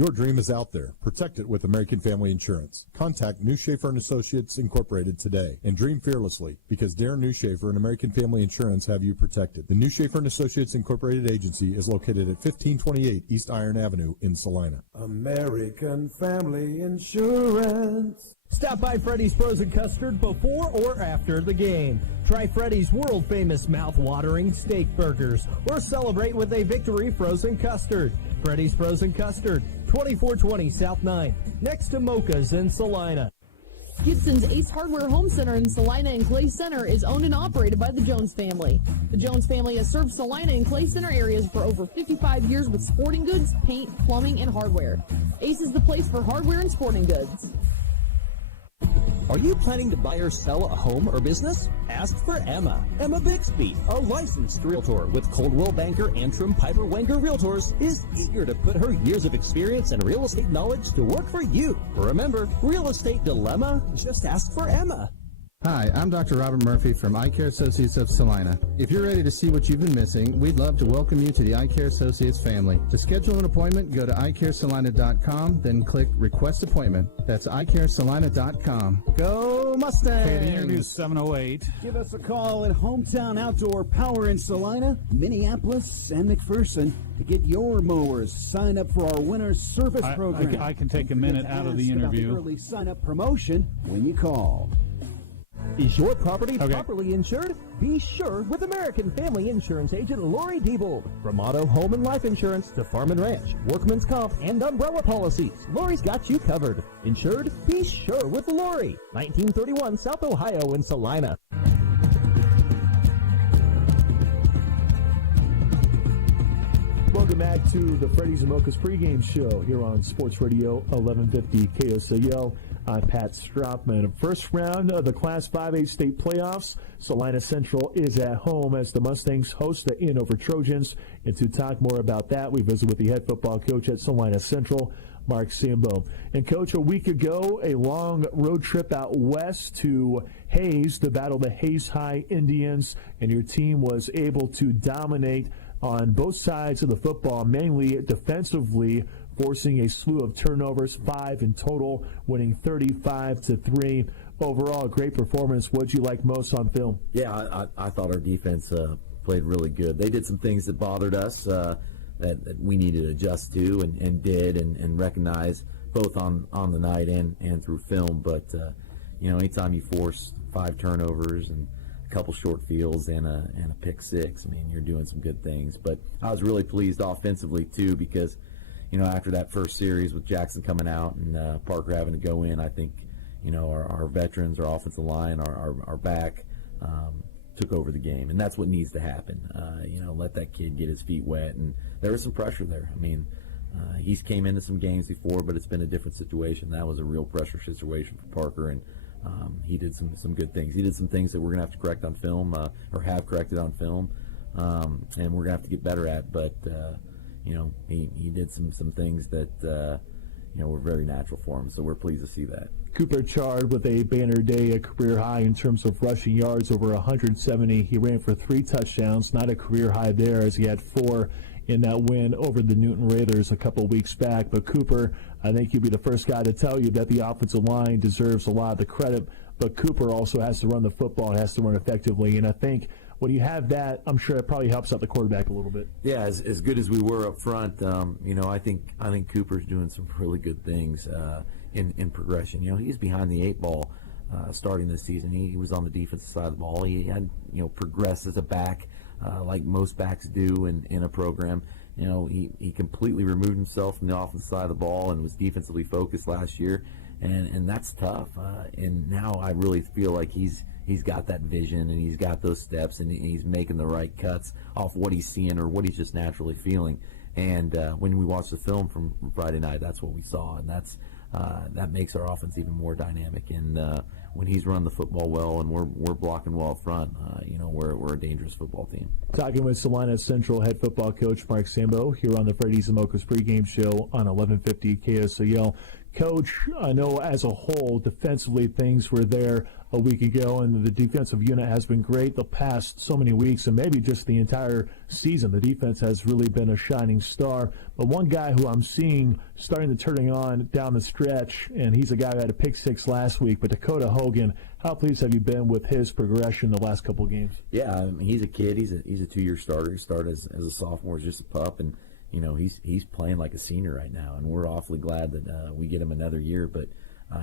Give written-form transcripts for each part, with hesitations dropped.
Your dream is out there. Protect it with American Family Insurance. Contact New Schaefer & Associates Incorporated today and dream fearlessly because Darren New Schaefer and American Family Insurance have you protected. The New Schaefer & Associates Incorporated agency is located at 1528 East Iron Avenue in Salina. American Family Insurance. Stop by Freddy's Frozen Custard before or after the game. Try Freddy's world-famous mouth-watering steak burgers or celebrate with a victory frozen custard. Freddy's Frozen Custard, 2420 South 9, next to Mocha's in Salina. Gibson's Ace Hardware Home Center in Salina and Clay Center is owned and operated by the Jones family. The Jones family has served Salina and Clay Center areas for over 55 years with sporting goods, paint, plumbing, and hardware. Ace is the place for hardware and sporting goods. Are you planning to buy or sell a home or business? Ask for Emma. Emma Bixby, a licensed realtor with Coldwell Banker, Antrim, Piper Wenger Realtors, is eager to put her years of experience and real estate knowledge to work for you. Remember, real estate dilemma? Just ask for Emma. Hi, I'm Dr. Robert Murphy from Eye Care Associates of Salina. If you're ready to see what you've been missing, we'd love to welcome you to the Eye Care Associates family. To schedule an appointment, go to eyecaresalina.com, then click Request Appointment. That's eyecaresalina.com. Go Mustang! KDR News 708. Give us a call at Hometown Outdoor Power in Salina, Minneapolis, and McPherson to get your mowers. Sign up for our winter service program. I can take a minute out of the interview. Early sign-up promotion when you call. Is your property properly insured? Be sure with American Family Insurance agent Lori Diebold. From auto, home, and life insurance to farm and ranch, workman's comp, and umbrella policies, Lori's got you covered. Insured? Be sure with Lori. 1931 South Ohio in Salina. Welcome back to the Freddy's and Mocha's pregame show here on Sports Radio 1150 KSAL. I'm Pat Stropman. First round of the Class 5A state playoffs. Salina Central is at home as the Mustangs host the Andover Trojans. And to talk more about that, we visit with the head football coach at Salina Central, Mark Sambo. And, Coach, a week ago, a long road trip out west to Hayes to battle the Hayes High Indians, and your team was able to dominate on both sides of the football, mainly defensively, forcing a slew of turnovers, 5 in total, winning 35-3. Overall, a great performance. What'd you like most on film? Yeah, I thought our defense played really good. They did some things that bothered us that we needed to adjust to and did and recognize both on the night and through film. But, anytime you force 5 turnovers and a couple short fields and a pick 6, I mean, you're doing some good things. But I was really pleased offensively, too, because after that first series with Jackson coming out and Parker having to go in, I think, our veterans, our offensive line, our back took over the game. And that's what needs to happen. Let that kid get his feet wet. And there was some pressure there. I mean, he's came into some games before, but it's been a different situation. That was a real pressure situation for Parker, and he did some good things. He did some things that we're going to have to correct on film or have corrected on film, and we're going to have to get better at. But he did some things that were very natural for him, so we're pleased to see that. Cooper Chard with a banner day, a career high in terms of rushing yards, over 170. He ran for 3 touchdowns, not a career high there, as he had 4 in that win over the Newton Raiders a couple weeks back. But Cooper, I think you'd be the first guy to tell you that the offensive line deserves a lot of the credit, but Cooper also has to run the football, has to run effectively, and I think when you have that, I'm sure it probably helps out the quarterback a little bit. Yeah, as good as we were up front, I think Cooper's doing some really good things in progression. He's behind the 8 ball starting this season. He was on the defensive side of the ball. He had progressed as a back like most backs do in a program. He completely removed himself from the offensive side of the ball and was defensively focused last year, and that's tough. And now I really feel like he's got that vision and he's got those steps and he's making the right cuts off what he's seeing or what he's just naturally feeling. And when we watched the film from Friday night, that's what we saw, and that makes our offense even more dynamic. And when he's run the football well and we're blocking well up front, we're a dangerous football team. Talking with Salina Central head football coach Mark Sambo here on the Freddy's and Mocha's pregame show on 1150 KSAL. Coach, I know as a whole, defensively, things were there a week ago, and the defensive unit has been great the past so many weeks, and maybe just the entire season. The defense has really been a shining star. But one guy who I'm seeing starting to turning on down the stretch, and he's a guy who had a pick six last week, but Dakota Hogan, how pleased have you been with his progression the last couple of games? Yeah, I mean, he's a kid. He's a 2-year starter. He started as a sophomore, as just a pup, and he's playing like a senior right now, and we're awfully glad that we get him another year. But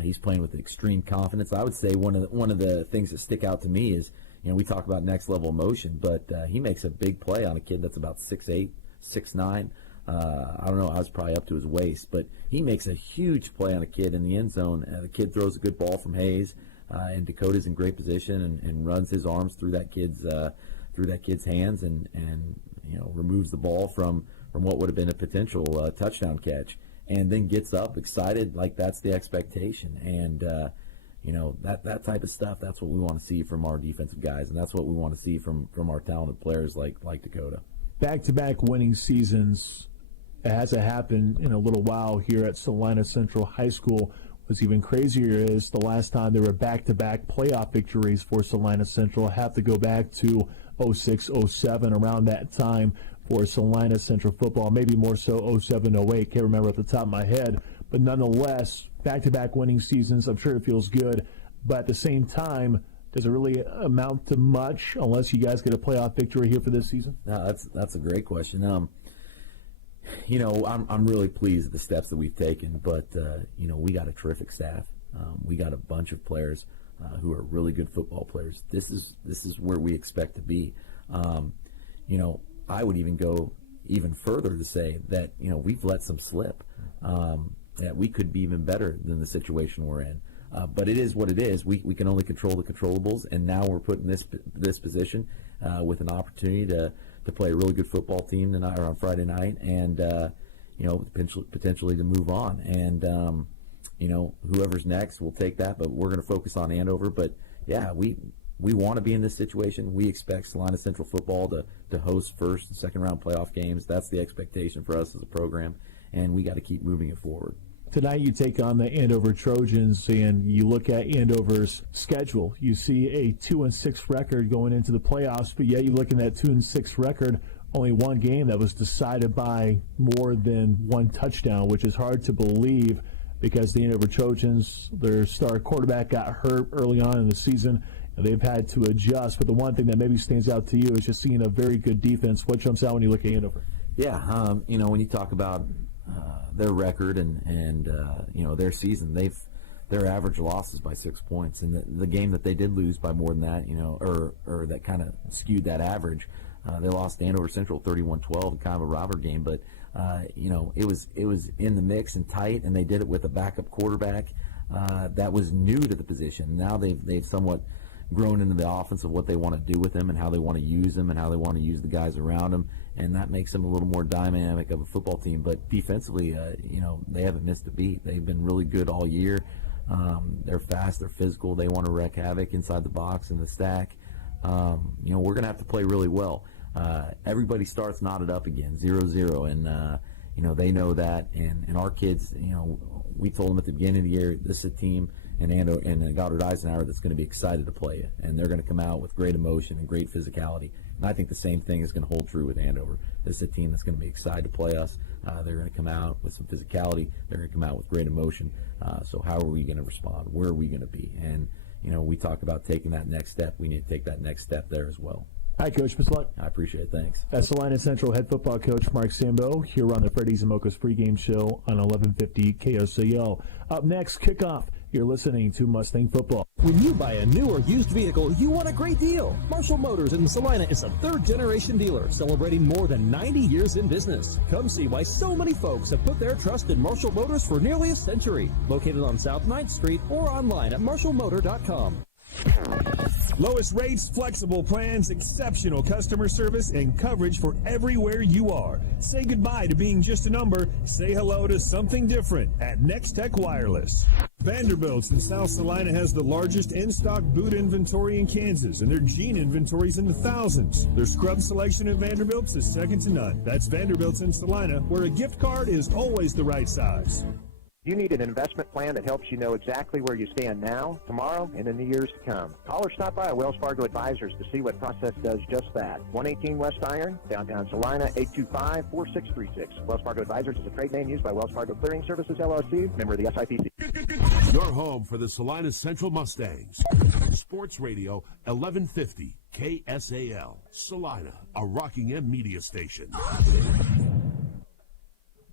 he's playing with extreme confidence. I would say one of the things that stick out to me is, we talk about next level motion, but he makes a big play on a kid that's about 6'8", 6'9". I don't know, I was probably up to his waist, but he makes a huge play on a kid in the end zone. The kid throws a good ball from Hayes, and Dakota's in great position and runs his arms through that kid's hands and removes the ball from what would have been a potential touchdown catch, and then gets up excited like that's the expectation. And that type of stuff, that's what we want to see from our defensive guys, and that's what we want to see from our talented players like Dakota. Back-to-back winning seasons. It hasn't happened in a little while here at Salina Central High School. What's even crazier is the last time there were back-to-back playoff victories for Salina Central. I have to go back to 06-07, around that time for Salina Central football, maybe more so 07-08, can't remember at the top of my head. But nonetheless, back-to-back winning seasons, I'm sure it feels good. But at the same time, does it really amount to much unless you guys get a playoff victory here for this season? No, that's a great question. I'm really pleased with the steps that we've taken, but we got a terrific staff. We got a bunch of players who are really good football players. This is where we expect to be. I would even go even further to say that we've let some slip. That we could be even better than the situation we're in. But it is what it is. We can only control the controllables, and now we're put in this position with an opportunity to play a really good football team tonight or on Friday night, and potentially to move on. And whoever's next, we'll take that. But we're going to focus on Andover. But yeah, we want to be in this situation. We expect Salina Central football to host first and second round playoff games. That's the expectation for us as a program, and we got to keep moving it forward. Tonight you take on the Andover Trojans, and you look at Andover's schedule. You see a 2-6 record going into the playoffs, but yet you look at that 2-6 record, only one game that was decided by more than one touchdown, which is hard to believe because the Andover Trojans, their star quarterback got hurt early on in the season, and they've had to adjust. But the one thing that maybe stands out to you is just seeing a very good defense. What jumps out when you look at Andover? Yeah, when you talk about their record and their season, their average losses by 6 points, and the game that they did lose by more than that, or that kind of skewed that average. They lost to Andover Central 31-12, kind of a robber game, but it was in the mix and tight, and they did it with a backup quarterback that was new to the position. Now they've somewhat grown into the offense of what they want to do with them and how they want to use them and how they want to use the guys around them, and that makes them a little more dynamic of a football team. But defensively, they haven't missed a beat. They've been really good all year. They're fast, they're physical, they want to wreak havoc inside the box and the stack. We're going to have to play really well. Everybody starts knotted up again, 0-0, and they know that. And our kids, we told them at the beginning of the year, this is a team and Goddard Eisenhower that's going to be excited to play it, and they're going to come out with great emotion and great physicality. And I think the same thing is going to hold true with Andover. This is a team that's going to be excited to play us. They're going to come out with some physicality. They're going to come out with great emotion. So how are we going to respond? Where are we going to be? And we talk about taking that next step. We need to take that next step there as well. Hi, Coach. Best of luck. I appreciate it. Thanks. That's Salina Central head football coach Mark Sambo here on the Freddy's and Mocha's pregame show on 1150 KOCL. Up next, kickoff. You're listening to Mustang Football. When you buy a new or used vehicle, you want a great deal. Marshall Motors in Salina is a third-generation dealer celebrating more than 90 years in business. Come see why so many folks have put their trust in Marshall Motors for nearly a century. Located on South 9th Street or online at marshallmotor.com. Lowest rates, flexible plans, exceptional customer service, and coverage for everywhere you are. Say goodbye to being just a number. Say hello to something different at Next Tech Wireless. Vanderbilt's in South Salina has the largest in-stock boot inventory in Kansas, and their jean inventory's in the thousands. Their scrub selection at Vanderbilt's is second to none. That's Vanderbilt's in Salina, where a gift card is always the right size. You need an investment plan that helps you know exactly where you stand now, tomorrow, and in the years to come. Call or stop by Wells Fargo Advisors to see what process does just that. 118 West Iron, downtown Salina, 825-4636. Wells Fargo Advisors is a trade name used by Wells Fargo Clearing Services, LLC, member of the SIPC. Your home for the Salina Central Mustangs. Sports Radio 1150 KSAL. Salina, a Rocking M media station.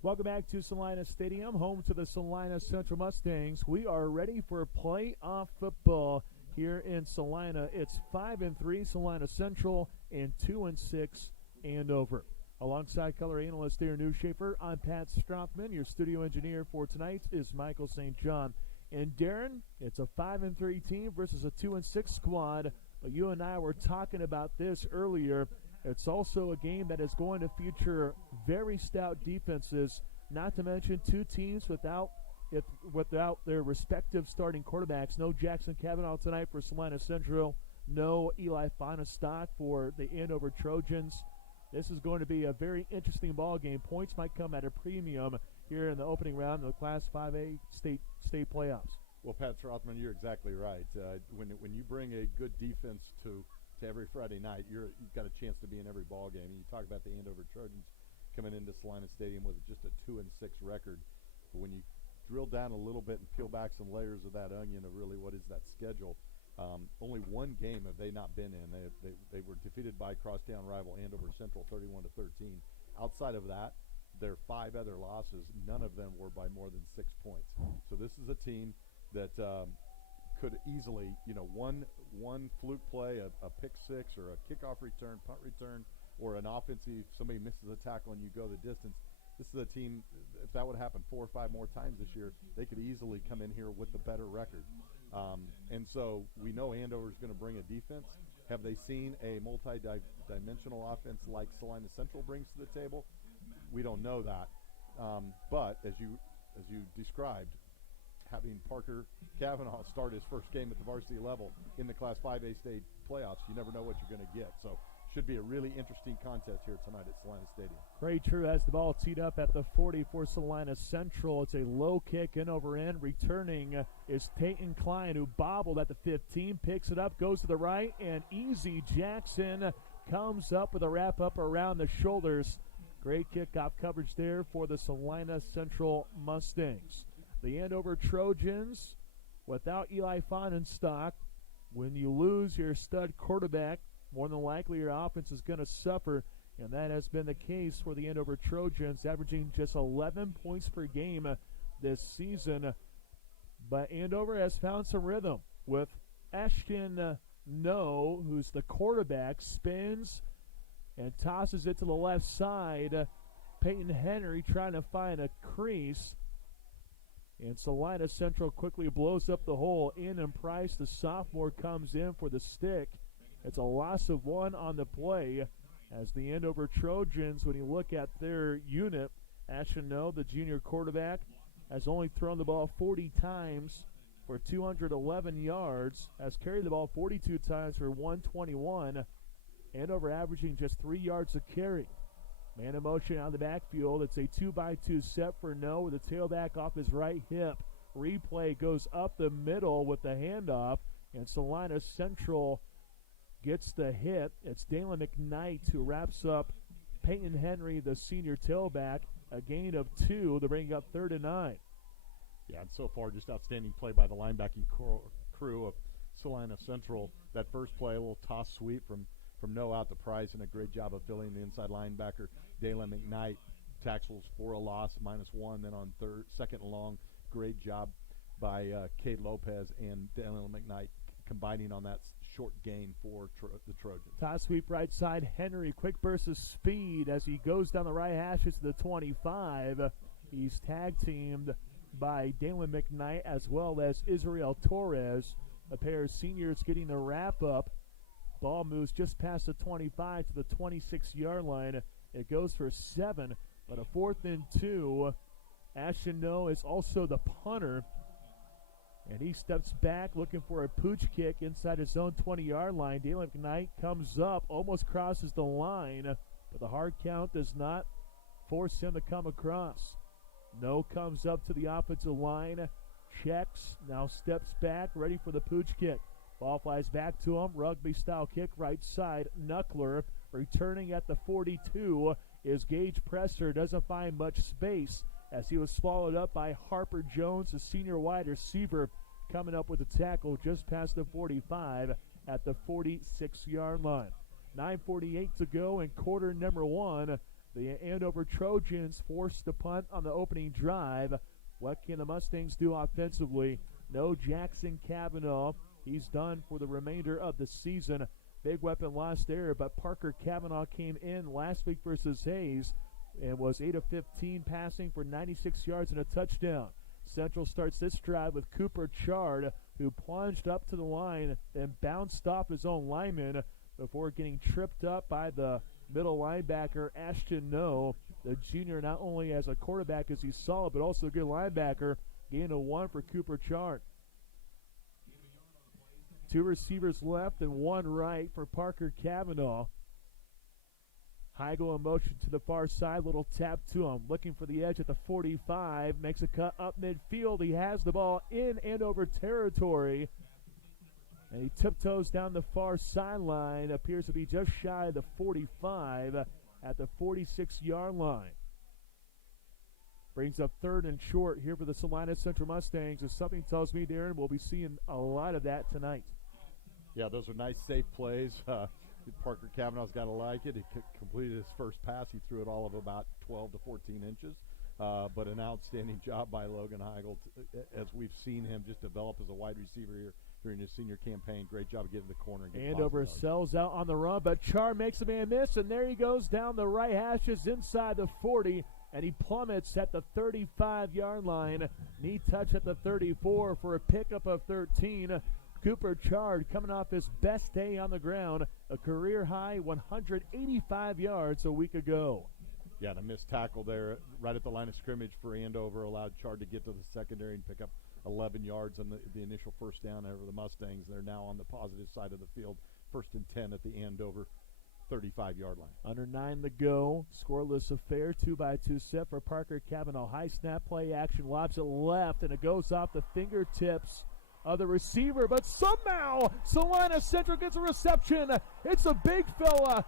Welcome back to Salina Stadium, home to the Salina Central Mustangs. We are ready for playoff football here in Salina. It's 5-3 Salina Central and 2-6 Andover. Alongside color analyst Darren Newshafer, I'm Pat Strothman. Your studio engineer for tonight is Michael St. John. And Darren, it's a 5-3 team versus a 2-6 squad. But you and I were talking about this earlier. It's also a game that is going to feature very stout defenses, not to mention two teams without their respective starting quarterbacks. No Jackson Kavanaugh tonight for Salina Central. No Eli Fonestock for the Andover Trojans. This is going to be a very interesting ball game. Points might come at a premium here in the opening round of the Class 5A state playoffs. Well, Pat Strothman, you're exactly right. When you bring a good defense to every Friday night, you've got a chance to be in every ball game. And you talk about the Andover Trojans coming into Salina Stadium with just a 2-6 record. But when you drill down a little bit and peel back some layers of that onion of really what is that schedule, only one game have they not been in. They were defeated by crosstown rival Andover Central 31-13. Outside of that, their 5 other losses, none of them were by more than 6 points. So this is a team that could easily, one fluke play, a pick six, or a kickoff return, punt return, or an offensive, somebody misses a tackle and you go the distance. This is a team, if that would happen 4 or 5 more times this year, they could easily come in here with the better record. And so we know Andover is going to bring a defense. Have they seen a multi-dimensional offense like Salina Central brings to the table? We don't know that. But as you described, having Parker Kavanaugh start his first game at the varsity level in the Class 5A state playoffs, you never know what you're going to get. So should be a really interesting contest here tonight at Salina Stadium. Cray True has the ball teed up at the 40 for Salina Central. It's a low kick in over end. Returning is Peyton Klein, who bobbled at the 15, picks it up, goes to the right, and Easy Jackson comes up with a wrap-up around the shoulders. Great kickoff coverage there for the Salina Central Mustangs. The Andover Trojans, without Eli Fonestock, when you lose your stud quarterback, more than likely your offense is going to suffer, and that has been the case for the Andover Trojans, averaging just 11 points per game this season. But Andover has found some rhythm with Ashton No, who's the quarterback, spins and tosses it to the left side. Peyton Henry trying to find a crease. And Salina Central quickly blows up the hole. Ian Price, the sophomore, comes in for the stick. It's a loss of 1 on the play as the Andover Trojans, when you look at their unit, Ashton No, the junior quarterback, has only thrown the ball 40 times for 211 yards, has carried the ball 42 times for 121. Andover averaging just 3 yards a carry. Man in motion out of the backfield. It's a 2-by-2 set for No with the tailback off his right hip. Replay goes up the middle with the handoff, and Salina Central gets the hit. It's Dalen McKnight who wraps up Peyton Henry, the senior tailback, a gain of 2 to bring up 3rd and 9. Yeah, and so far just outstanding play by the linebacking crew of Salina Central. That first play, a little toss sweep from No out to Price, and a great job of filling the inside linebacker. Dalen McKnight tackles for a loss, -1. Then on second and long, great job by Cade Lopez and Dalen McKnight combining on that short gain for the Trojans. Toss sweep right side. Henry, quick burst of speed as he goes down the right hashes to the 25. He's tag teamed by Dalen McKnight as well as Israel Torres. A pair of seniors getting the wrap up. Ball moves just past the 25 to the 26-yard line. It goes for 7, but a 4th and 2. Ashton No is also the punter. And he steps back looking for a pooch kick inside his own 20-yard line. Dalen McKnight comes up, almost crosses the line, but the hard count does not force him to come across. No comes up to the offensive line, checks, now steps back, ready for the pooch kick. Ball flies back to him, rugby-style kick right side. Knuckler returning at the 42 is Gage Presser. Doesn't find much space as he was swallowed up by Harper Jones, the senior wide receiver, coming up with a tackle just past the 45 at the 46-yard line. 9:48 to go in quarter number one. The Andover Trojans forced the punt on the opening drive. What can the Mustangs do offensively? No Jackson Cavanaugh. He's done for the remainder of the season. Big weapon lost there, but Parker Cavanaugh came in last week versus Hayes and was 8 of 15 passing for 96 yards and a touchdown. Central starts this drive with Cooper Chard, who plunged up to the line and bounced off his own lineman before getting tripped up by the middle linebacker, Ashton No. The junior not only as a quarterback as he's solid, but also a good linebacker. Gain of 1 for Cooper Chard. 2 receivers left and 1 right for Parker Cavanaugh. Heigl in motion to the far side, little tap to him, looking for the edge at the 45, makes a cut up midfield. He has the ball in Andover territory, and he tiptoes down the far sideline, appears to be just shy of the 45 at the 46-yard line. Brings up 3rd and short here for the Salina Central Mustangs, and something tells me, Darren, we'll be seeing a lot of that tonight. Yeah, those are nice, safe plays. Parker Cavanaugh's got to like it. He completed his first pass. He threw it all of about 12 to 14 inches. But an outstanding job by Logan Heigl, as we've seen him just develop as a wide receiver here during his senior campaign. Great job getting the corner. Andover sells out on the run, but Char makes a man miss, and there he goes down the right hashes inside the 40, and he plummets at the 35-yard line. Knee touch at the 34 for a pickup of 13. Cooper Chard coming off his best day on the ground, a career-high 185 yards a week ago. Yeah, the missed tackle there right at the line of scrimmage for Andover allowed Chard to get to the secondary and pick up 11 yards on the initial first down over the Mustangs. They're now on the positive side of the field, 1st and 10 at the Andover 35-yard line. Under 9 to go, scoreless affair, 2-by-2 set for Parker Cavanaugh. High snap play action, lobs it left, and it goes off the fingertips of the receiver, but somehow Salina Central gets a reception. It's a big fella.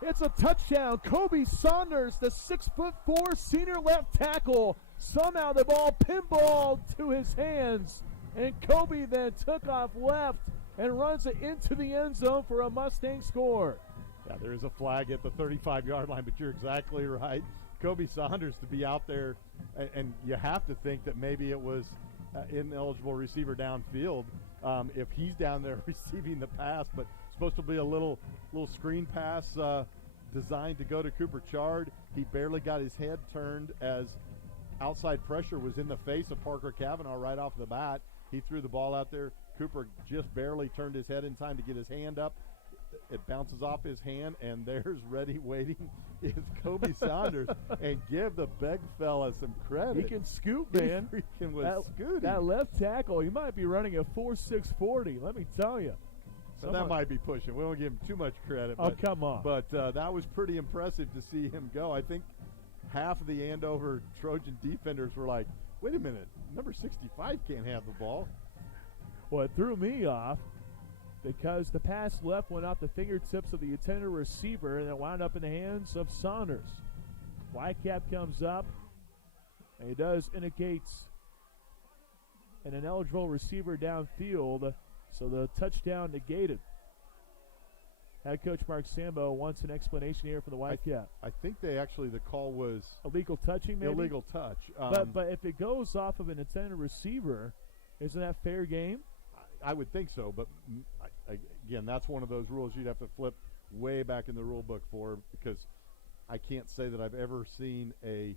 It's a touchdown. Kobe Saunders, the 6'4" senior left tackle. Somehow the ball pinballed to his hands, and Kobe then took off left and runs it into the end zone for a Mustang score. Yeah, there is a flag at the 35-yard line, but you're exactly right. Kobe Saunders to be out there, and you have to think that maybe it was ineligible receiver downfield if he's down there receiving the pass, but supposed to be a little screen pass designed to go to Cooper Chard. He barely got his head turned as outside pressure was in the face of Parker Cavanaugh right off the bat. He threw the ball out there. Cooper just barely turned his head in time to get his hand up. It bounces off his hand, and there's ready waiting is Kobe Saunders. And give the big fella some credit. He can scoot, man. He freaking was scooting. That left tackle, he might be running a 4.6 40, let me tell you. That might be pushing. We won't give him too much credit. Oh, come on. But that was pretty impressive to see him go. I think half of the Andover Trojan defenders were like, wait a minute, number 65 can't have the ball. Well, it threw me off because the pass left went off the fingertips of the intended receiver, and it wound up in the hands of Saunders. Whitecap comes up, and he does indicates an ineligible receiver downfield, so the touchdown negated. Head coach Mark Sambo wants an explanation here for the Whitecap. I think the call was illegal touching, maybe? Illegal touch. But if it goes off of an intended receiver, isn't that fair game? I would think so, but again, that's one of those rules you'd have to flip way back in the rule book for, because I can't say that I've ever seen a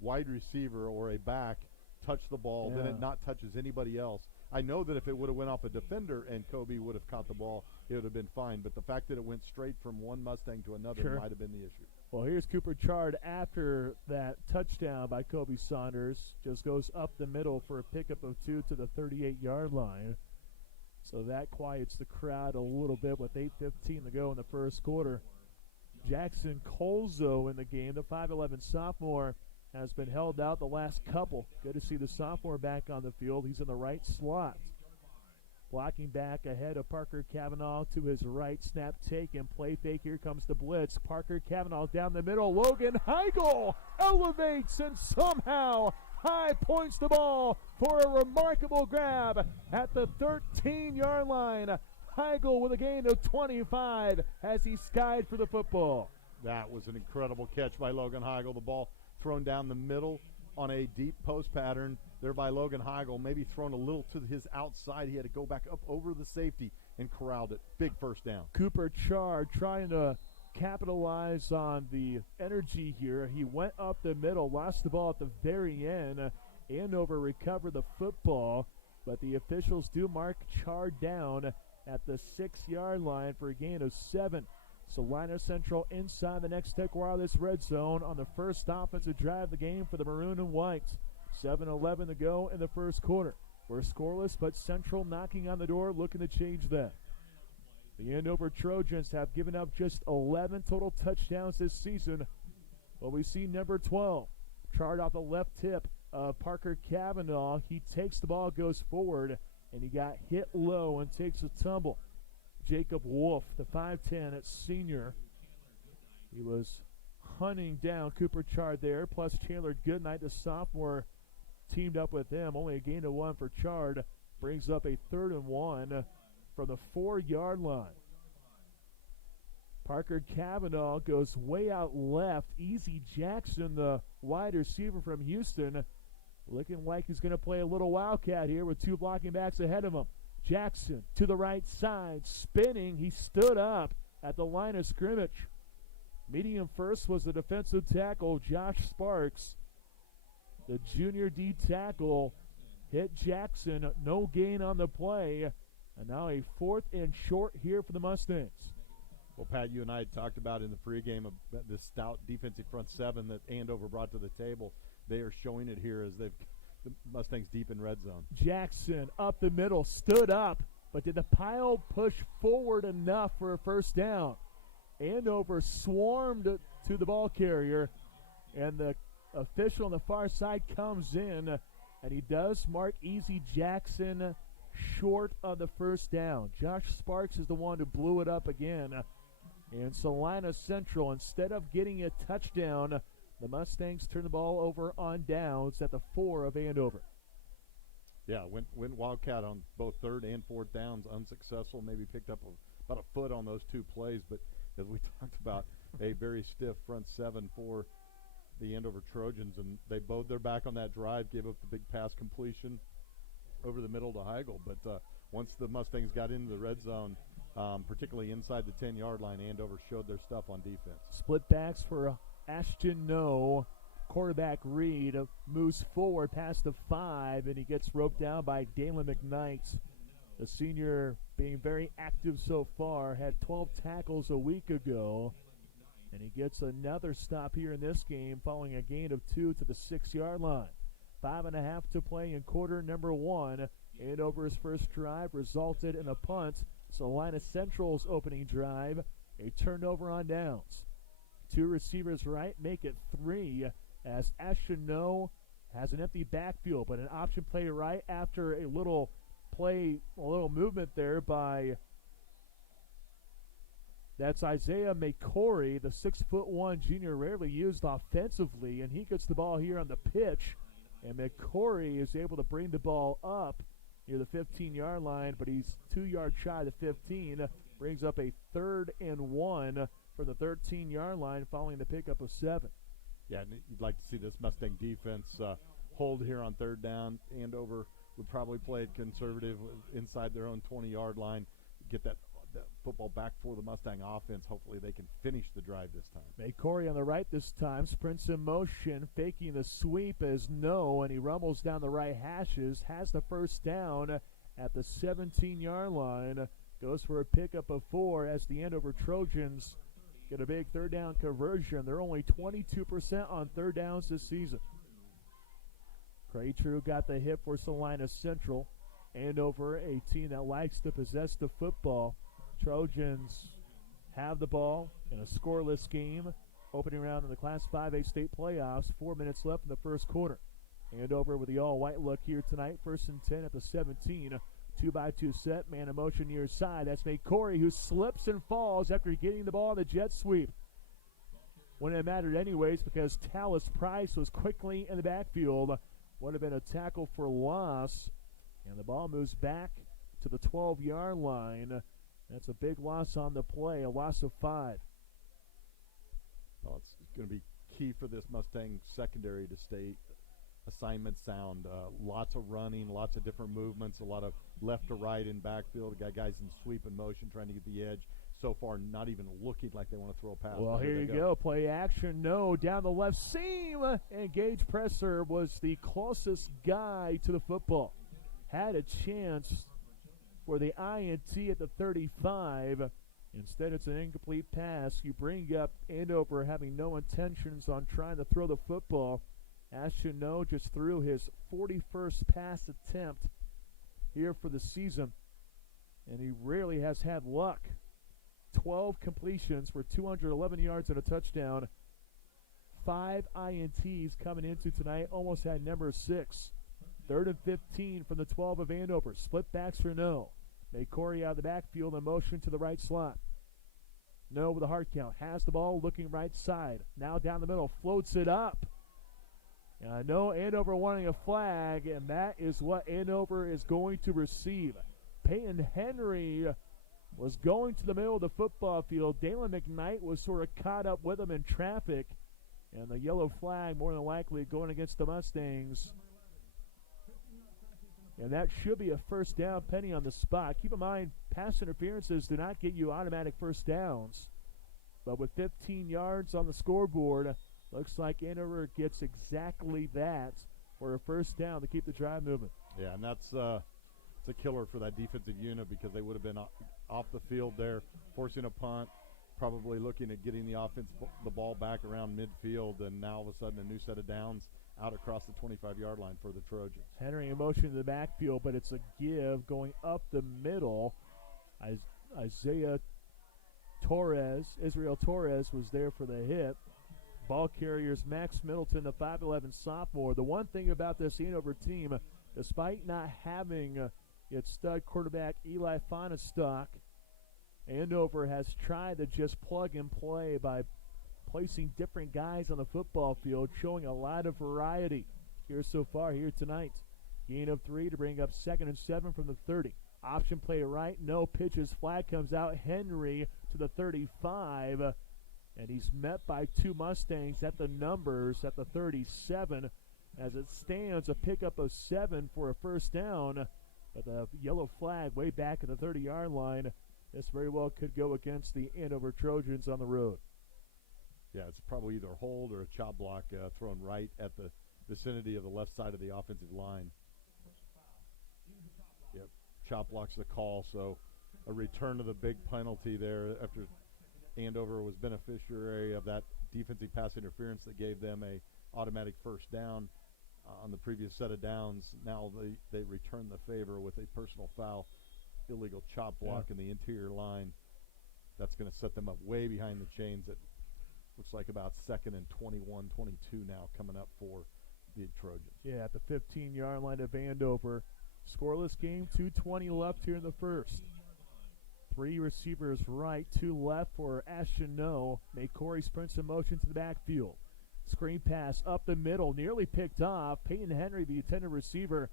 wide receiver or a back touch the ball, then it not touches anybody else. I know that if it would have went off a defender and Kobe would have caught the ball, it would have been fine. But the fact that it went straight from one Mustang to another might have been the issue. Well, here's Cooper Chard after that touchdown by Kobe Saunders. Just goes up the middle for a pickup of 2 to the 38-yard line. So that quiets the crowd a little bit with 8:15 to go in the first quarter. Jackson Colzo in the game, the 5'11 sophomore, has been held out the last couple. Good to see the sophomore back on the field. He's in the right slot. Blocking back ahead of Parker Cavanaugh to his right. Snap taken. Play fake. Here comes the blitz. Parker Cavanaugh down the middle. Logan Heigl elevates and somehow high points the ball for a remarkable grab at the 13-yard line. Heigl with a gain of 25 as he skied for the football. That was an incredible catch by Logan Heigl. The ball thrown down the middle on a deep post pattern there by Logan Heigl, maybe thrown a little to his outside. He had to go back up over the safety and corralled it. Big first down. Cooper Chard trying to capitalize on the energy here. He went up the middle, lost the ball at the very end. Andover recovered the football, but the officials do mark Chard down at the 6-yard line for a gain of 7. Salina Central inside the next tech wireless red zone on the first offensive drive of the game for the Maroon and White. 7:11 to go in the first quarter. We're scoreless, but Central knocking on the door, looking to change that. The Andover Trojans have given up just 11 total touchdowns this season. Well, we see number 12. Chart off the left tip of Parker Cavanaugh. He takes the ball, goes forward, and he got hit low and takes a tumble. Jacob Wolf, the 5'10 senior. He was hunting down Cooper Chard there, plus Chandler Goodnight, the sophomore, teamed up with him. Only a gain of 1 for Chard. Brings up a 3rd and 1 from the 4-yard line. Parker Cavanaugh goes way out left. Easy Jackson, the wide receiver from Houston, looking like he's going to play a little wildcat here with 2 blocking backs ahead of him. Jackson to the right side, spinning. He stood up at the line of scrimmage. Meeting him first was the defensive tackle, Josh Sparks. The junior D tackle hit Jackson. No gain on the play. And now a 4th and short here for the Mustangs. Well, Pat, you and I had talked about in the pregame about this stout defensive front 7 that Andover brought to the table. They are showing it here as the Mustangs deep in red zone. Jackson up the middle, stood up, but did the pile push forward enough for a first down? Andover swarmed to the ball carrier, and the official on the far side comes in, and he does mark Easy Jackson short of the first down. Josh Sparks is the one who blew it up again. And Salina Central, instead of getting a touchdown, the Mustangs turn the ball over on downs at the 4 of Andover. Yeah, went Wildcat on both 3rd and 4th downs, unsuccessful. Maybe picked up about a foot on those 2 plays, but as we talked about, a very stiff front 7 for the Andover Trojans, and they're back on that drive, gave up the big pass completion over the middle to Heigl. But once the Mustangs got into the red zone, particularly inside the 10-yard line, Andover showed their stuff on defense. Split backs for Ashton No. Quarterback Reed moves forward past the 5, and he gets roped down by Dalen McKnight. The senior being very active so far, had 12 tackles a week ago, and he gets another stop here in this game following a gain of 2 to the 6-yard line. 5.5 to play in quarter number 1. Andover's first drive resulted in a punt. Salina Central's opening drive, a turnover on downs. 2 receivers right, make it 3 as Ashton No has an empty backfield, but an option play right after a little movement there by, that's Isaiah McCory, the 6'1" junior, rarely used offensively, and he gets the ball here on the pitch, and McCory is able to bring the ball up near the 15-yard line, but he's 2 yards shy of the 15, brings up a 3rd and 1 from the 13-yard line following the pickup of 7. Yeah, and you'd like to see this Mustang defense hold here on 3rd down. Andover would probably play it conservative inside their own 20-yard line, get that football back for the Mustang offense. Hopefully they can finish the drive this time. McCory on the right this time, sprints in motion, faking the sweep as No, and he rumbles down the right hashes, has the first down at the 17-yard line, goes for a pickup of 4 as the Andover Trojans get a big third down conversion. They're only 22% on third downs this season. Craytrue got the hit for Salina Central. Andover, a team that likes to possess the football. Trojans have the ball in a scoreless game. Opening round in the Class 5A state playoffs. 4 minutes left in the first quarter. Andover with the all-white look here tonight. 1st and 10 at the 17. 2-by-2 set. Man in motion near side. That's McCory, who slips and falls after getting the ball on the jet sweep. Wouldn't have mattered anyways because Tallis Price was quickly in the backfield. Would have been a tackle for loss. And the ball moves back to the 12-yard line. That's a big loss on the play, a loss of 5. Well, it's going to be key for this Mustang secondary to stay assignment sound. Lots of running, lots of different movements, a lot of left to right in backfield. Got guys in sweep and motion trying to get the edge. So far, not even looking like they want to throw a pass. Well, here you go. Play action. No, down the left seam. And Gage Presser was the closest guy to the football. Had a chance for the INT at the 35. Instead, it's an incomplete pass. You bring up Andover having no intentions on trying to throw the football. Ashino just threw his 41st pass attempt here for the season, and he rarely has had luck. 12 completions for 211 yards and a touchdown. 5 INTs coming into tonight, almost had number 6. 3rd and 15 from the 12 of Andover. Split backs for No. McCory out of the backfield in motion to the right slot. No with a hard count. Has the ball looking right side. Now down the middle. Floats it up. And I know Andover wanting a flag, and that is what Andover is going to receive. Peyton Henry was going to the middle of the football field. Dalen McKnight was sort of caught up with him in traffic. And the yellow flag more than likely going against the Mustangs. And that should be a first down, Penny on the spot. Keep in mind, pass interferences do not get you automatic first downs. But with 15 yards on the scoreboard, looks like Andover gets exactly that for a first down to keep the drive moving. Yeah, and that's it's a killer for that defensive unit because they would have been off the field there, forcing a punt, probably looking at getting the offense the ball back around midfield, and now all of a sudden a new set of downs out across the 25-yard line for the Trojans. Henry in motion in the backfield, but it's a give going up the middle. Israel Torres was there for the hit. Ball carriers Max Middleton, the 5'11 sophomore. The one thing about this Andover team, despite not having its stud quarterback Eli Fonestock, Andover has tried to just plug and play by placing different guys on the football field, showing a lot of variety here so far here tonight. Gain of 3 to bring up 2nd and 7 from the 30. Option play right, no pitches, flag comes out. Henry to the 35, and he's met by 2 Mustangs at the numbers at the 37. As it stands, a pickup of 7 for a first down, but the yellow flag way back at the 30-yard line. This very well could go against the Andover Trojans on the road. Yeah, it's probably either a hold or a chop block thrown right at the vicinity of the left side of the offensive line. Yep, chop block's the call, so a return to the big penalty there after Andover was beneficiary of that defensive pass interference that gave them a automatic first down on the previous set of downs. Now they return the favor with a personal foul, illegal chop block in the interior line. That's going to set them up way behind the chains at looks like about 2nd and 21, 22 now coming up for the Trojans. Yeah, at the 15-yard line of Andover. Scoreless game, 2:20 left here in the first. 3 receivers right, 2 left for Ashino. McCory sprints in motion to the backfield. Screen pass up the middle, nearly picked off. Peyton Henry, the intended receiver.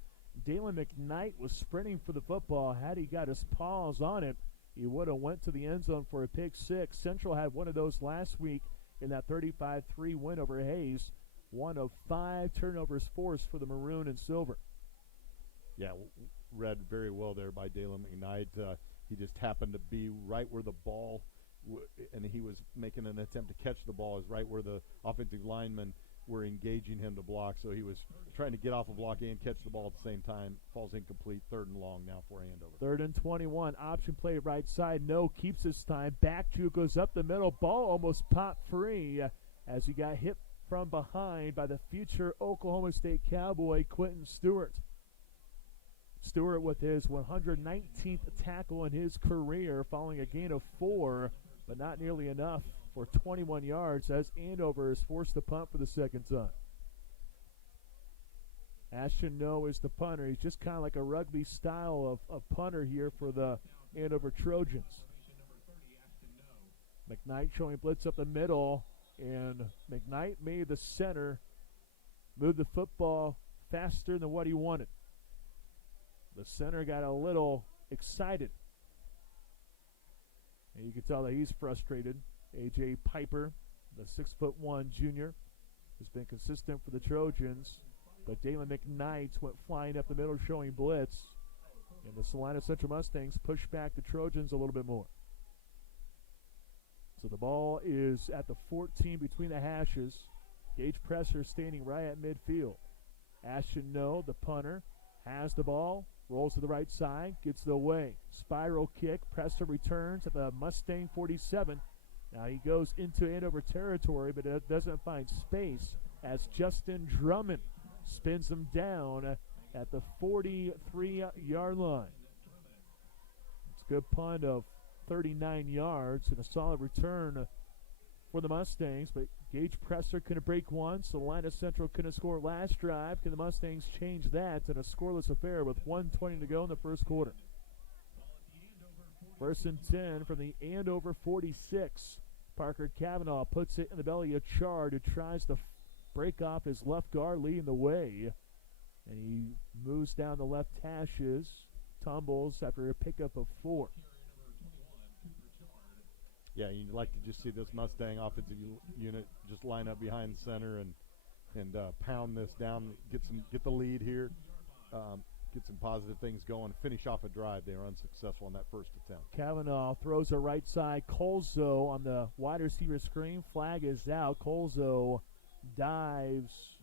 Dalen McKnight was sprinting for the football. Had he got his paws on it, he would have went to the end zone for a pick 6. Central had one of those last week in that 35-3 win over Hayes. 1 of 5 turnovers forced for the maroon and silver. Yeah, read very well there by Dalen McKnight. He just happened to be right where the ball, and he was making an attempt to catch the ball, is right where the offensive lineman were engaging him to block, so he was trying to get off a block and catch the ball at the same time. Falls incomplete, 3rd and long now for Andover. 3rd and 21. Option play right side. No, keeps his time. Back to goes up the middle. Ball almost popped free as he got hit from behind by the future Oklahoma State Cowboy, Quentin Stewart. Stewart with his 119th tackle in his career, following a gain of 4, but not nearly enough for 21 yards as Andover is forced to punt for the second time. Ashton No is the punter. He's just kind of like a rugby style of punter here for the Andover Trojans. McKnight showing blitz up the middle, and McKnight made the center move the football faster than what he wanted. The center got a little excited, and you can tell that he's frustrated. A.J. Piper, the 6'1" junior, has been consistent for the Trojans, but Dalen McKnight went flying up the middle showing blitz, and the Salina Central Mustangs push back the Trojans a little bit more. So the ball is at the 14 between the hashes. Gage Presser standing right at midfield. Ashton No, the punter, has the ball, rolls to the right side, gets it away. Spiral kick, Presser returns at the Mustang 47. Now he goes into Andover territory, but it doesn't find space as Justin Drummond spins him down at the 43-yard line. It's a good punt of 39 yards and a solid return for the Mustangs, but Gage Presser couldn't break one. Salina Central couldn't score last drive. Can the Mustangs change that in a scoreless affair with 1:20 to go in the first quarter? 1st and 10 from the Andover 46. Parker Cavanaugh puts it in the belly of Chard, who tries to break off his left guard leading the way. And he moves down the left hashes, tumbles after a pickup of 4. Yeah, you'd like to just see this Mustang offensive unit just line up behind center and pound this down, get the lead here, get some positive things going, finish off a drive. They were unsuccessful in that first attempt. Kavanaugh throws a right side. Colzo on the wide receiver screen. Flag is out. Colzo dives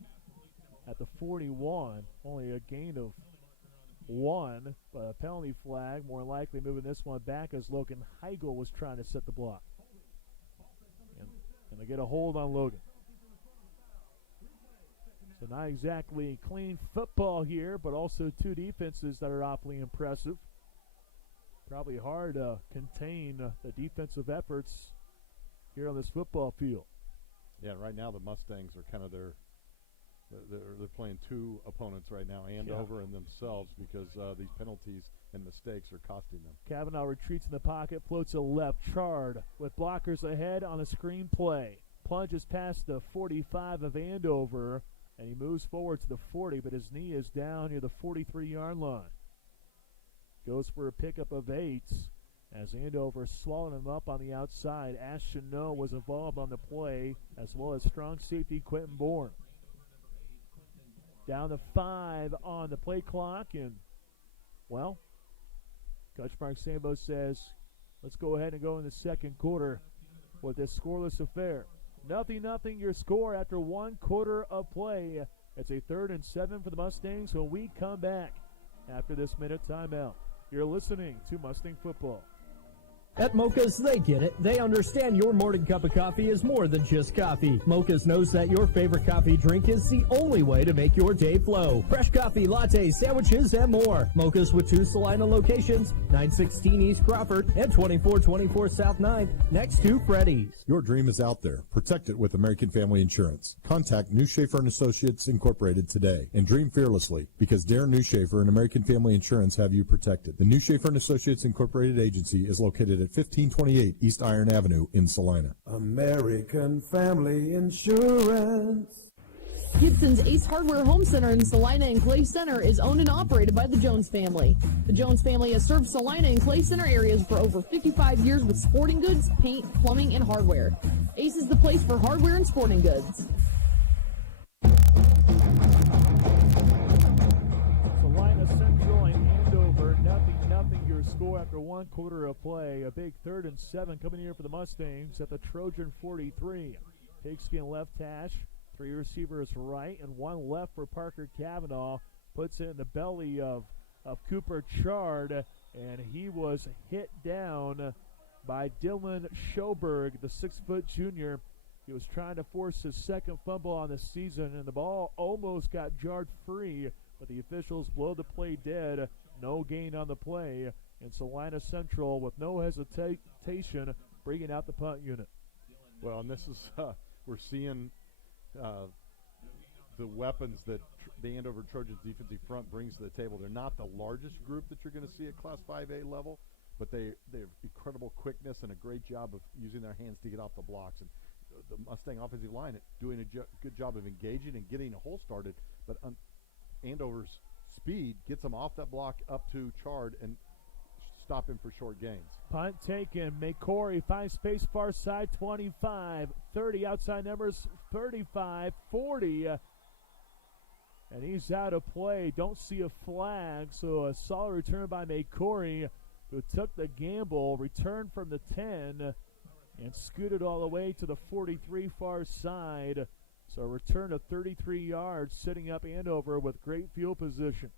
at the 41. Only a gain of 1, but a penalty flag. More likely moving this one back as Logan Heigl was trying to set the block. And they get a hold on Logan. So not exactly clean football here, but also two defenses that are awfully impressive. Probably hard to contain the defensive efforts here on this football field. Yeah, right now the Mustangs are kind of they're playing two opponents right now, Andover and themselves, because these penalties and mistakes are costing them. Kavanaugh retreats in the pocket, floats a left. Chard with blockers ahead on a screen play. Plunges past the 45 of Andover, and he moves forward to the 40, but his knee is down near the 43-yard line. Goes for a pickup of 8 as Andover swallowed him up on the outside. Ashton No was involved on the play, as well as strong safety Quentin Bourne. Down to 5 on the play clock, and, well, Coach Mark Sambo says, let's go ahead and go in the second quarter with this scoreless affair. 0-0 your score after 1 quarter of play. It's a 3rd and 7 for the Mustangs when we come back after this minute timeout. You're listening to Mustang Football. At Mocha's, they get it. They understand your morning cup of coffee is more than just coffee. Mocha's knows that your favorite coffee drink is the only way to make your day flow. Fresh coffee, lattes, sandwiches, and more. Mocha's with 2 Salina locations, 916 East Crawford and 2424 South 9th, next to Freddy's. Your dream is out there. Protect it with American Family Insurance. Contact New Schaefer and Associates Incorporated today and dream fearlessly, because Darren New Schaefer and American Family Insurance have you protected. The New Schaefer and Associates Incorporated agency is located at 1528 East Iron Avenue in Salina. American Family Insurance. Gibson's Ace Hardware Home Center in Salina and Clay Center is owned and operated by the Jones family. The Jones family has served Salina and Clay Center areas for over 55 years with sporting goods, paint, plumbing, and hardware. Ace is the place for hardware and sporting goods. Salina Central and Andover, 0-0 your score after 1 quarter of play. A big 3rd and 7 coming here for the Mustangs at the Trojan 43. Pigskin left hash, Three receivers right and one left for Parker Cavanaugh. Puts it in the belly of Cooper Chard, and he was hit down by Dylan Schoberg, the 6-foot junior. He was trying to force his second fumble on the season, and the ball almost got jarred free, but the officials blow the play dead. No gain on the play, and Salina Central, with no hesitation, bringing out the punt unit. Well, and this is, we're seeing the weapons that the Andover Trojans defensive front brings to the table. They're not the largest group that you're going to see at Class 5A level, but they have incredible quickness and a great job of using their hands to get off the blocks. And the Mustang offensive line doing a good job of engaging and getting a hole started, but Andover's speed gets them off that block up to Chard and stop him for short gains. Punt taken. McCory finds space far side, 25, 30 outside numbers, 35, 40. And he's out of play. Don't see a flag, so a solid return by McCory, who took the gamble, returned from the 10, and scooted all the way to the 43 far side. So a return of 33 yards, setting up Andover with great field position.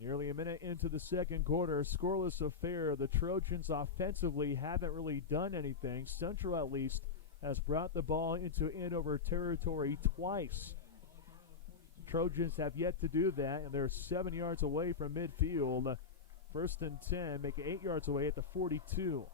Nearly a minute into the second quarter, scoreless affair. The Trojans offensively haven't really done anything. Central, at least, has brought the ball into Andover territory twice. Trojans have yet to do that, and they're 7 yards away from midfield. First and 10, make it 8 yards away at the 42.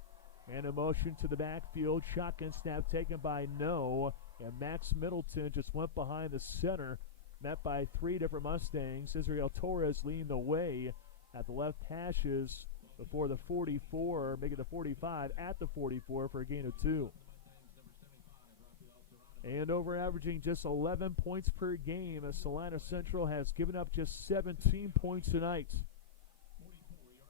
And a motion to the backfield. Shotgun snap taken by No. And Max Middleton just went behind the center, met by three different Mustangs. Israel Torres leading the way at the left hashes before the 44, making the 45 at the 44 for a gain of 2. Andover averaging just 11 points per game, as Salina Central has given up just 17 points tonight,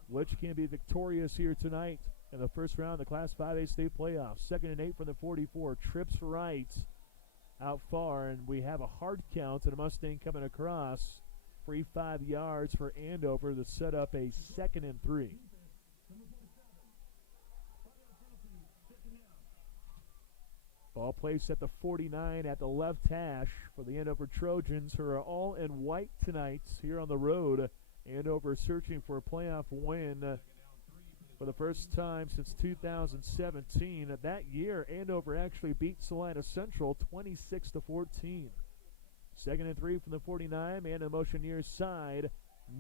which can be victorious here tonight in the first round of the Class 5A state playoffs. 2nd and 8 from the 44. Trips right out far, and we have a hard count and a Mustang coming across. Free 5 yards for Andover to set up a 2nd and 3. Ball placed at the 49 at the left hash for the Andover Trojans, who are all in white tonight here on the road. Andover searching for a playoff win for the first time since 2017. That year, Andover actually beat Salina Central 26-14. 2nd and 3 from the 49, man in motion near side.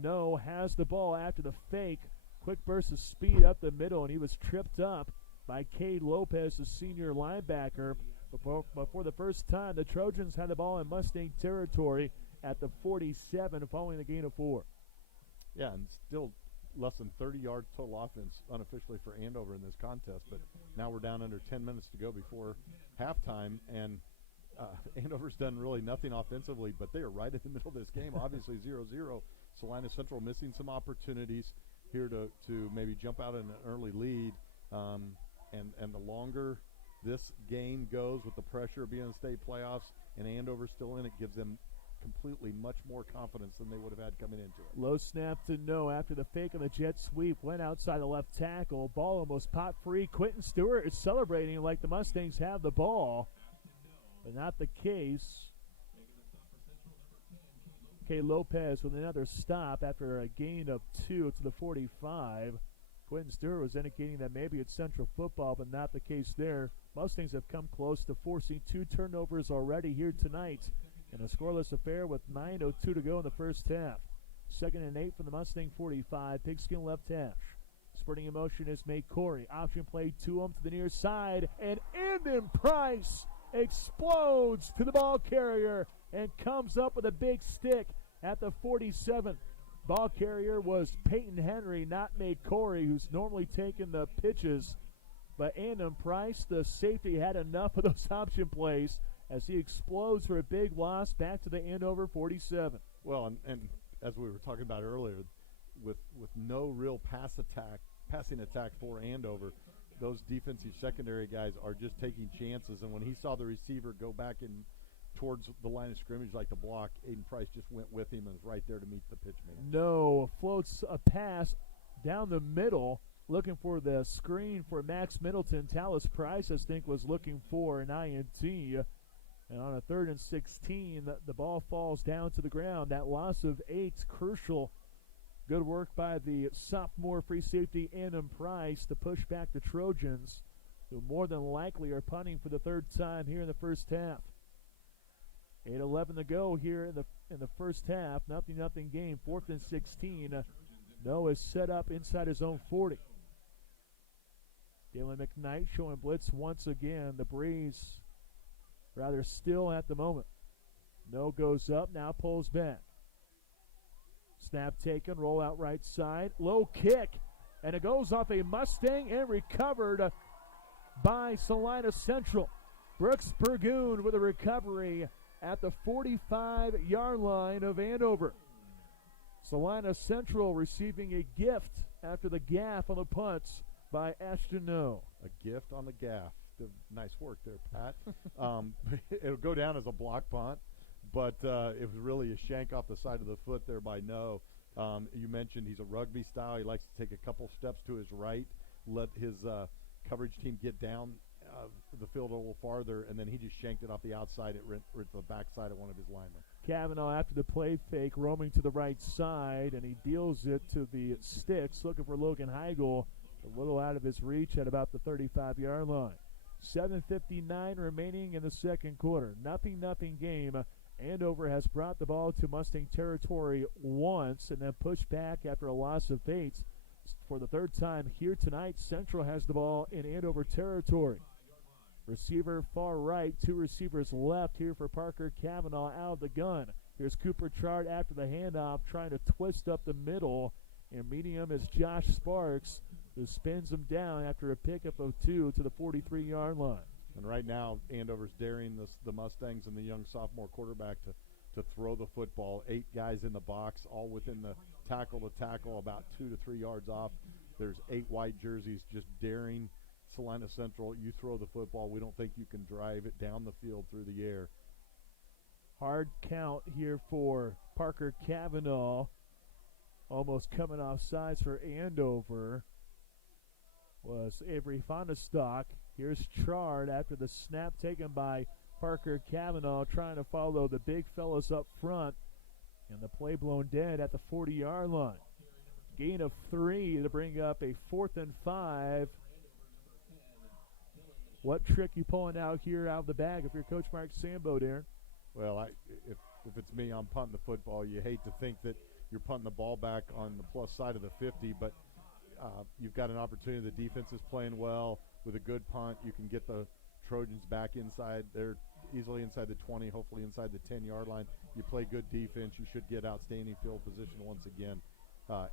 No has the ball after the fake. Quick burst of speed up the middle, and he was tripped up by Cade Lopez, the senior linebacker. But for the first time, the Trojans had the ball in Mustang territory at the 47 following the gain of 4. Yeah, and still less than 30 yards total offense unofficially for Andover in this contest. But now we're down under 10 minutes to go before halftime, and Andover's done really nothing offensively, but they are right in the middle of this game. Obviously 0-0. Salina Central missing some opportunities here to maybe jump out in an early lead. And the longer this game goes with the pressure of being in the state playoffs and Andover still in it, gives them completely much more confidence than they would have had coming into it. Low snap to No after the fake on the jet sweep. Went outside the left tackle. Ball almost pot free. Quentin Stewart is celebrating like the Mustangs have the ball, but not the case. K. Lopez with another stop after a gain of 2 to the 45. Quentin Stewart was indicating that maybe it's Central football, but not the case there. Mustangs have come close to forcing 2 turnovers already here tonight in a scoreless affair with 9:02 to go in the first half. 2nd and 8 from the Mustang 45. Pigskin left hash. Spurting in motion is McCory. Option play to him to the near side, and Andon Price explodes to the ball carrier and comes up with a big stick at the 47. Ball carrier was Peyton Henry, not McCory, who's normally taking the pitches. But Andon Price, the safety, had enough of those option plays as he explodes for a big loss back to the Andover 47. Well, and as we were talking about earlier, with no real passing attack for Andover, those defensive secondary guys are just taking chances. And when he saw the receiver go back in towards the line of scrimmage like the block, Aiden Price just went with him and was right there to meet the pitch man. No, floats a pass down the middle, looking for the screen for Max Middleton. Tallis Price, I think, was looking for an INT. And on a 3rd and 16, the ball falls down to the ground. That loss of 8's crucial. Good work by the sophomore free safety, Annam Price, to push back the Trojans, who more than likely are punting for the 3rd time here in the first half. 8:11 to go here in the first half. Nothing game. 4th and 16. Noah is set up inside his own 40. Dalen McKnight showing blitz once again. The breeze rather still at the moment. No goes up, now pulls back. Snap taken, roll out right side. Low kick, and it goes off a Mustang and recovered by Salina Central. Brooks Burgoon with a recovery at the 45-yard line of Andover. Salina Central receiving a gift after the gaff on the punts by Ashton No. A gift on the gaff. Nice work there, Pat. It'll go down as a block punt, but it was really a shank off the side of the foot there by No. You mentioned he's a rugby style. He likes to take a couple steps to his right, let his coverage team get down the field a little farther, and then he just shanked it off the outside. It went to the backside of one of his linemen. Kavanaugh, after the play fake, roaming to the right side, and he deals it to the sticks, looking for Logan Heigl, a little out of his reach at about the 35-yard line. 7:59 remaining in the second quarter. Nothing game. Andover has brought the ball to Mustang territory once and then pushed back after a loss of 8. For the 3rd time here tonight, Central has the ball in Andover territory. Receiver far right, 2 receivers left here for Parker Kavanaugh out of the gun. Here's Cooper Chart after the handoff, trying to twist up the middle, and meeting him is Josh Sparks, who spins him down after a pickup of 2 to the 43-yard line. And right now, Andover's daring the Mustangs and the young sophomore quarterback to throw the football. 8 guys in the box, all within the tackle to tackle, about 2 to 3 yards off. There's 8 white jerseys just daring Salina Central. You throw the football. We don't think you can drive it down the field through the air. Hard count here for Parker Kavanaugh. Almost coming off sides for Andover was Avery Fondestock. Here's Chard after the snap taken by Parker Kavanaugh, trying to follow the big fellas up front, and the play blown dead at the 40-yard line. Gain of 3 to bring up a 4th and 5. What trick you pulling out here out of the bag if you're Coach Mark Sambo, Darren? Well, if it's me, I'm punting the football. You hate to think that you're punting the ball back on the plus side of the 50, but you've got an opportunity. The defense is playing well. With a good punt, you can get the Trojans back inside. They're easily inside the 20, hopefully inside the 10-yard line. You play good defense, you should get outstanding field position once again.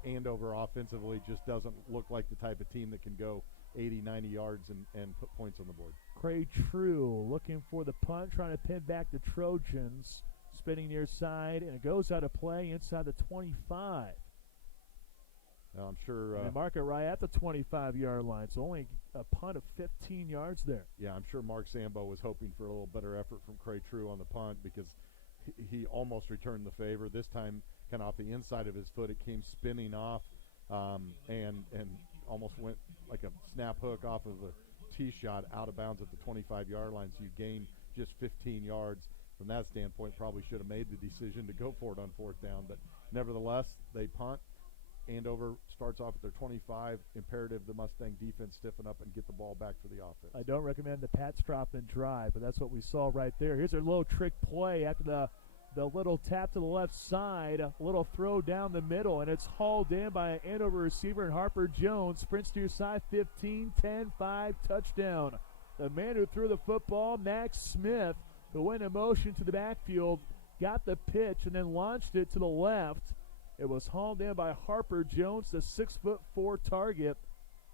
Andover offensively just doesn't look like the type of team that can go 80, 90 yards and put points on the board. Cray True looking for the punt, trying to pin back the Trojans. Spinning near side, and it goes out of play inside the 25. I'm sure. They mark it right at the 25-yard line, so only a punt of 15 yards there. Yeah, I'm sure Mark Sambo was hoping for a little better effort from Cray True on the punt because he almost returned the favor. This time, kind of off the inside of his foot, it came spinning off and almost went like a snap hook off of a tee shot out of bounds at the 25-yard line, so you gain just 15 yards. From that standpoint, probably should have made the decision to go for it on 4th down, but nevertheless, they punt. Andover starts off at their 25. Imperative the Mustang defense stiffen up and get the ball back for the offense. I don't recommend the Pats drop and drive, but that's what we saw right there. Here's a little trick play after the little tap to the left side, a little throw down the middle, and it's hauled in by an Andover receiver, and Harper Jones sprints to your side, 15, 10, 5, touchdown. The man who threw the football, Max Smith, who went in motion to the backfield, got the pitch, and then launched it to the left. It was hauled in by Harper Jones, the 6'4" target.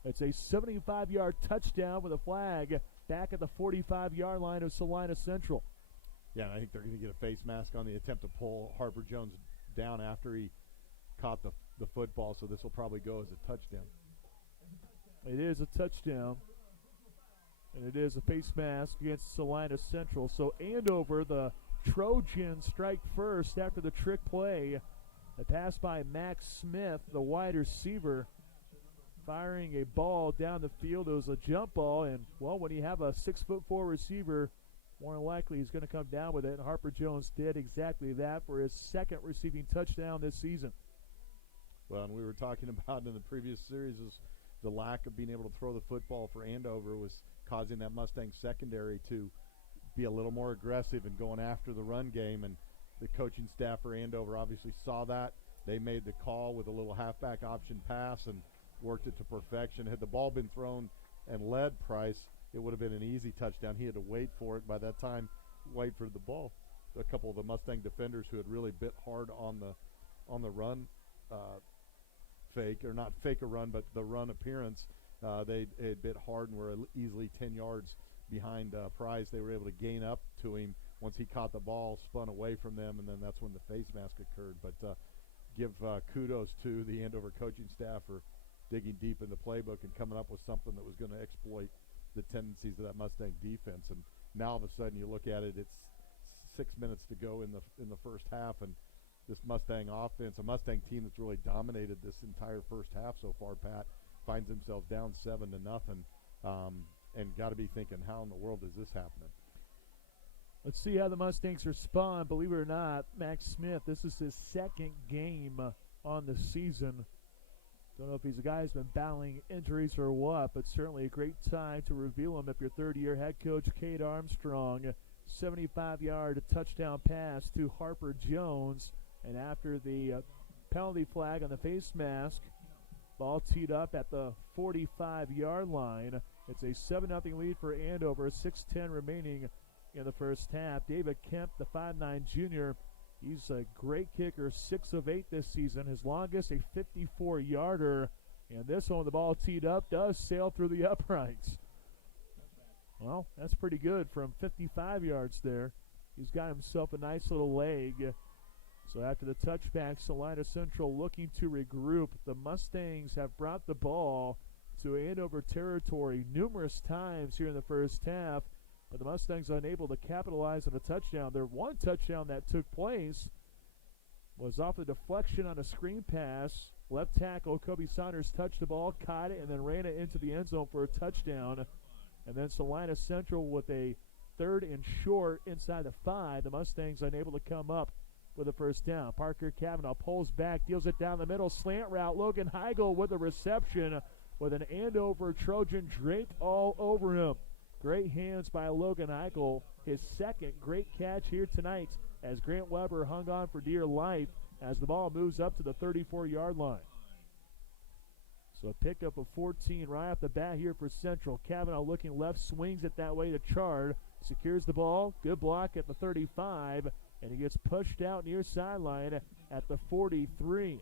It's a 75-yard touchdown with a flag back at the 45-yard line of Salina Central. Yeah, I think they're going to get a face mask on the attempt to pull Harper Jones down after he caught the football, so this will probably go as a touchdown. It is a touchdown, and it is a face mask against Salina Central. So Andover, the Trojans, strike first after the trick play. A pass by Max Smith, the wide receiver, firing a ball down the field. It was a jump ball, and, well, when you have a 6'4" receiver more than likely he's going to come down with it, and Harper Jones did exactly that for his second receiving touchdown this season. Well, and we were talking about in the previous series is the lack of being able to throw the football for Andover was causing that Mustang secondary to be a little more aggressive and going after the run game, and the coaching staff for Andover obviously saw that. They made the call with a little halfback option pass and worked it to perfection. Had the ball been thrown and led Price, it would have been an easy touchdown. He had to wait for it. By that time, wait for the ball. A couple of the Mustang defenders who had really bit hard on the run fake, or not fake a run, but the run appearance, they had bit hard and were easily 10 yards behind Price. They were able to gain up to him once he caught the ball, spun away from them, and then that's when the face mask occurred. But give kudos to the Andover coaching staff for digging deep in the playbook and coming up with something that was going to exploit the tendencies of that Mustang defense. And now all of a sudden you look at it, it's 6 minutes to go in the first half, and this Mustang offense, a Mustang team that's really dominated this entire first half so far, Pat, finds themselves down 7-0, and got to be thinking, how in the world is this happening? Let's see how the Mustangs respond. Believe it or not, Max Smith, this is his second game on the season. Don't know if he's a guy who's been battling injuries or what, but certainly a great time to reveal him if you're third-year head coach Cade Armstrong. 75-yard touchdown pass to Harper Jones. And after the penalty flag on the face mask, ball teed up at the 45-yard line. It's a 7-0 lead for Andover, 6:10 remaining in the first half. David Kemp, the 5'9 junior, he's a great kicker, 6 of 8 this season. His longest, a 54-yarder. And this one, the ball teed up, does sail through the uprights. Well, that's pretty good from 55 yards there. He's got himself a nice little leg. So after the touchback, Salina Central looking to regroup. The Mustangs have brought the ball to Andover territory numerous times here in the first half, but the Mustangs unable to capitalize on a touchdown. Their one touchdown that took place was off a deflection on a screen pass. Left tackle Kobe Saunders touched the ball, caught it, and then ran it into the end zone for a touchdown. And then Salina Central with a 3rd and short inside the 5. The Mustangs unable to come up with a first down. Parker Cavanaugh pulls back, deals it down the middle, slant route. Logan Heigl with a reception with an Andover Trojan draped all over him. Great hands by Logan Heigl. His second great catch here tonight as Grant Weber hung on for dear life as the ball moves up to the 34-yard line. So a pickup of 14 right off the bat here for Central. Cavanaugh looking left, swings it that way to Chard. Secures the ball. Good block at the 35. And he gets pushed out near sideline at the 43.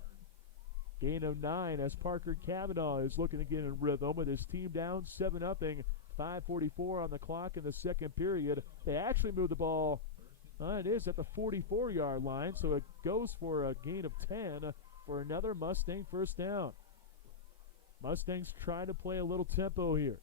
Gain of 9 as Parker Cavanaugh is looking to get in rhythm with his team down 7-0. 5:44 on the clock in the second period. They actually move the ball. It is at the 44-yard line, so it goes for a gain of 10 for another Mustang first down. Mustangs trying to play a little tempo here.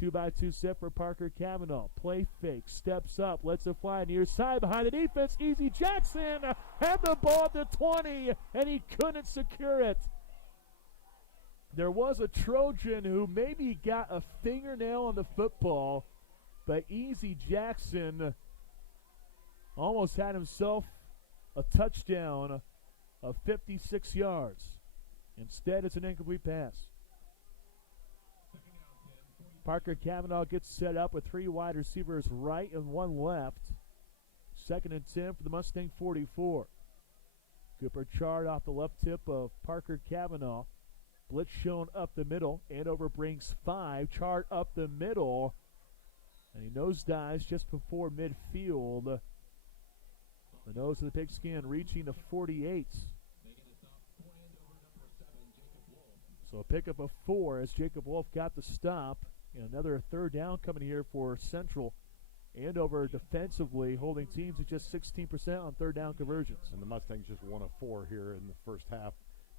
2-by-2 set for Parker Cavanaugh. Play fake, steps up, lets it fly near side behind the defense. Easy Jackson had the ball at the 20, and he couldn't secure it. There was a Trojan who maybe got a fingernail on the football, but Easy Jackson almost had himself a touchdown of 56 yards. Instead, it's an incomplete pass. Parker Cavanaugh gets set up with 3 wide receivers right and 1 left. 2nd and 10 for the Mustang 44. Cooper Chard off the left tip of Parker Cavanaugh. Blitz shown up the middle. Andover brings 5. Chard up the middle. And he nosedives just before midfield. The nose of the pigskin reaching the 48. So a pickup of 4 as Jacob Wolf got the stop. And another 3rd down coming here for Central. Andover defensively holding teams at just 16% on 3rd down conversions. And the Mustangs just 1 of 4 here in the first half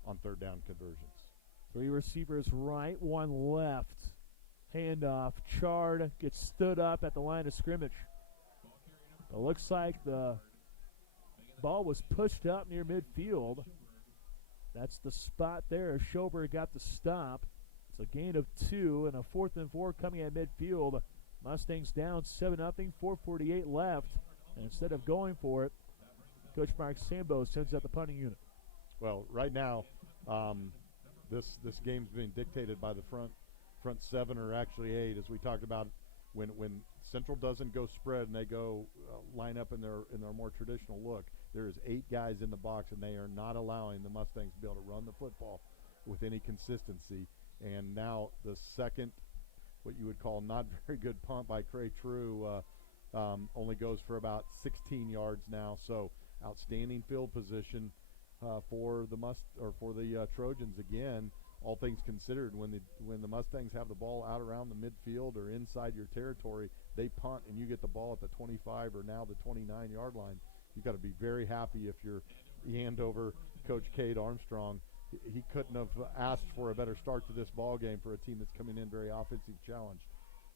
on 3rd down conversions. 3 receivers right, 1 left. Handoff. Chard gets stood up at the line of scrimmage. It looks like the ball was pushed up near midfield. That's the spot there. Schober got the stop. It's a gain of 2 and a 4th and 4 coming at midfield Mustangs down 7-0, 4:48 left. And instead of going for it, Coach Mark Sambo sends out the punting unit. Well, right now, this game's being dictated by the front 7 or actually 8, as we talked about. When Central doesn't go spread and they go line up in their more traditional look, there is 8 guys in the box, and they are not allowing the Mustangs to be able to run the football with any consistency. And now the second, what you would call not very good punt by Cray True, only goes for about 16 yards now. So outstanding field position for the Trojans again. All things considered, when the Mustangs have the ball out around the midfield or inside your territory, they punt and you get the ball at the 25 or now the 29-yard line. You've got to be very happy if you're Andover Coach Cade Armstrong. He couldn't have asked for a better start to this ball game for a team that's coming in very offensive challenged.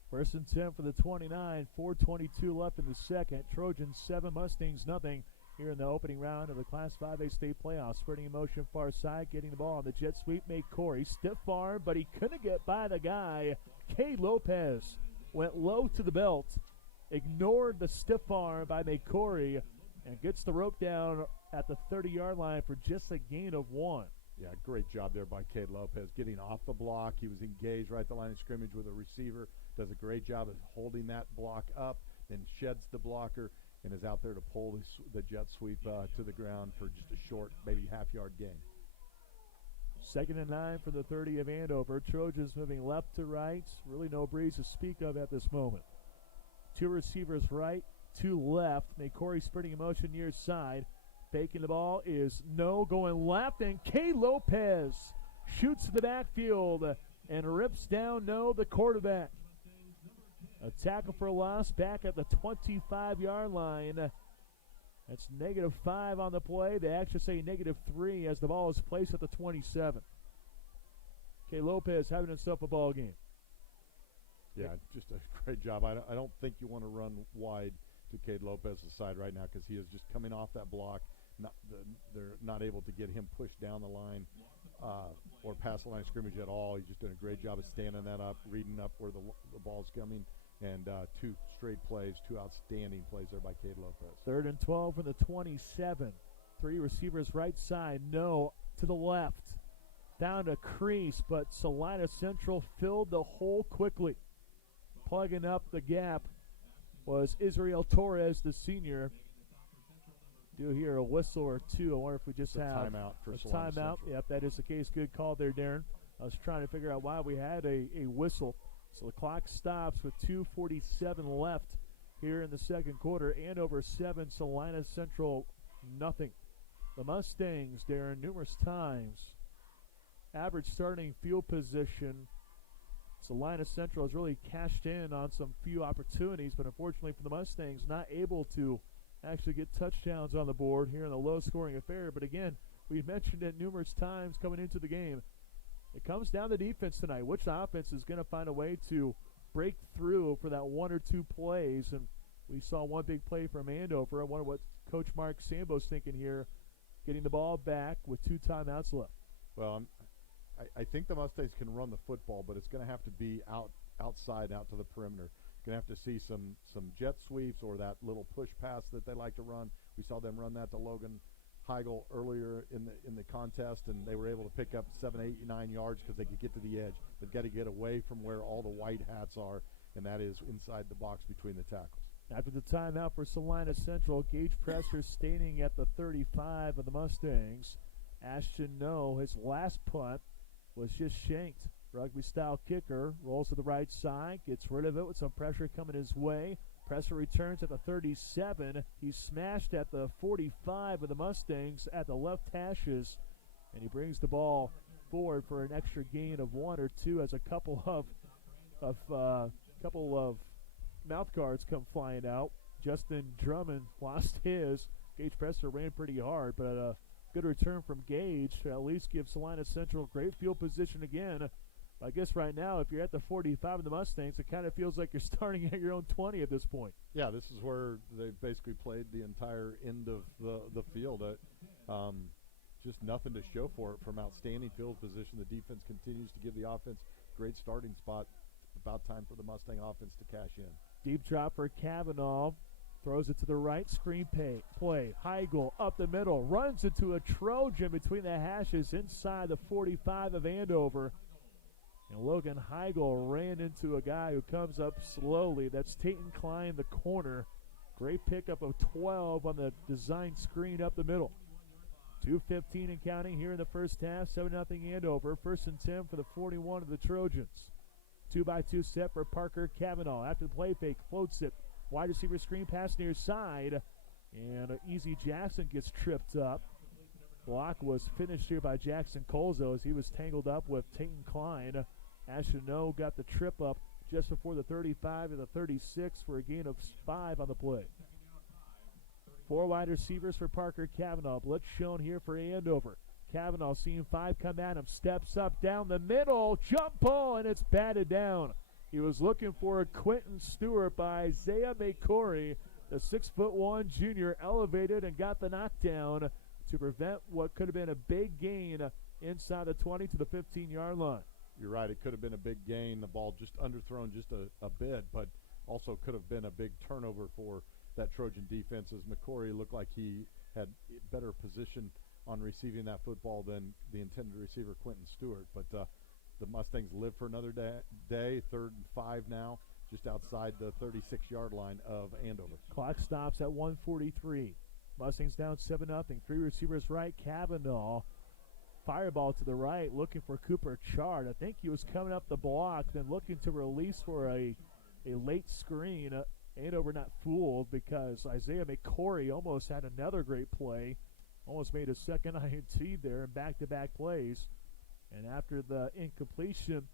First and 10 for the 29, 4:22 left in the second. Trojans 7, Mustangs nothing. Here in the opening round of the Class 5A state playoffs. Spreading in motion far side, getting the ball on the jet sweep, made Corey. Stiff arm, but he couldn't get by the guy. Cade Lopez went low to the belt, ignored the stiff arm by McCory, and gets the rope down at the 30-yard line for just a gain of 1. Yeah, great job there by Cade Lopez getting off the block. He was engaged right at the line of scrimmage with a receiver. Does a great job of holding that block up, then sheds the blocker, and is out there to pull the jet sweep to the ground for just a short, maybe half-yard gain. 2nd and 9 for the 30 of Andover. Trojans moving left to right. Really no breeze to speak of at this moment. 2 receivers right, 2 left. McCory sprinting in motion near side. Faking the ball is no, going left, and Cade Lopez shoots to the backfield and rips down the quarterback. A tackle for loss back at the 25-yard line. That's -5 on the play. They actually say -3 as the ball is placed at the 27. Okay, Lopez having himself a ball game. Yeah, just a great job. I don't think you want to run wide to Cade Lopez's side right now because he is just coming off that block. They're not able to get him pushed down the line or past the line of scrimmage at all. He's just doing a great job of standing that up, reading up where the ball's coming. And 2 straight plays, 2 outstanding plays there by Cade Lopez. 3rd and 12 from the 27. 3 receivers right side, no to the left. Down to crease, but Salina Central filled the hole quickly. Plugging up the gap was Israel Torres, the senior. Do hear a whistle or 2. I wonder if we just have timeout for a Salina timeout. Central. Yep, that is the case. Good call there, Darren. I was trying to figure out why we had a whistle. So the clock stops with 2:47 left here in the second quarter. Andover 7, Salina Central nothing. The Mustangs, Darren, numerous times. Average starting field position. Salina Central has really cashed in on some few opportunities, but unfortunately for the Mustangs, not able to actually get touchdowns on the board here in the low-scoring affair. But again, we've mentioned it numerous times coming into the game. It comes down to defense tonight. Which offense is going to find a way to break through for that 1 or 2 plays? And we saw one big play from Andover. I wonder what Coach Mark Sambo's thinking here, getting the ball back with 2 timeouts left. Well, I think the Mustangs can run the football, but it's going to have to be outside, out to the perimeter. Going to have to see some jet sweeps or that little push pass that they like to run. We saw them run that to Logan Heigl earlier in the contest, and they were able to pick up 7, 8, 9 yards because they could get to the edge. They've got to get away from where all the white hats are, and that is inside the box between the tackles. After the timeout for Salina Central, Gage Presser staying at the 35 of the Mustangs. Ashton No, his last punt was just shanked. Rugby-style kicker rolls to the right side, gets rid of it with some pressure coming his way. Presser returns at the 37. He's smashed at the 45 of the Mustangs at the left hashes, and he brings the ball forward for an extra gain of 1 or 2 as a couple of mouth guards come flying out. Justin Drummond lost his. Gage Presser ran pretty hard, but a good return from Gage to at least give Salina Central great field position again. I guess right now, if you're at the 45 of the Mustangs, it kind of feels like you're starting at your own 20 at this point. Yeah, this is where they've basically played the entire end of the field. Just nothing to show for it from outstanding field position. The defense continues to give the offense great starting spot about time for the Mustang offense to cash in. Deep drop for Kavanaugh. Throws it to the right, screen play. Heigl up the middle, runs into a Trojan between the hashes inside the 45 of Andover. And Logan Heigl ran into a guy who comes up slowly. That's Tatum Klein, the corner. Great pickup of 12 on the design screen up the middle. 2:15 and counting here in the first half. 7-0 Andover. 1st and 10 for the 41 of the Trojans. 2-by-2 set for Parker Kavanaugh. After the play fake, floats it. Wide receiver screen pass near side. And Easy Jackson gets tripped up. Block was finished here by Jackson Colzo as he was tangled up with Tatum Klein. Ashano got the trip up just before the 35 and the 36 for a gain of 5 on the play. 4 wide receivers for Parker Kavanaugh. Blitz shown here for Andover. Kavanaugh seeing 5 come at him. Steps up down the middle. Jump ball, and it's batted down. He was looking for a Quentin Stewart by Isaiah McCory. The 6'1" junior elevated and got the knockdown to prevent what could have been a big gain inside the 20 to the 15-yard line. You're right. It could have been a big gain. The ball just underthrown just a bit, but also could have been a big turnover for that Trojan defense as McCory looked like he had better position on receiving that football than the intended receiver, Quentin Stewart. But the Mustangs live for another day. 3rd and 5 now, just outside the 36-yard line of Andover. Clock stops at 1:43. Mustangs down 7-0. 3 receivers right. Kavanaugh. Fireball to the right, looking for Cooper Chard. I think he was coming up the block, then looking to release for a late screen. Andover not fooled because Isaiah McCory almost had another great play. Almost made a second INT there in back-to-back plays. And after the incompletion,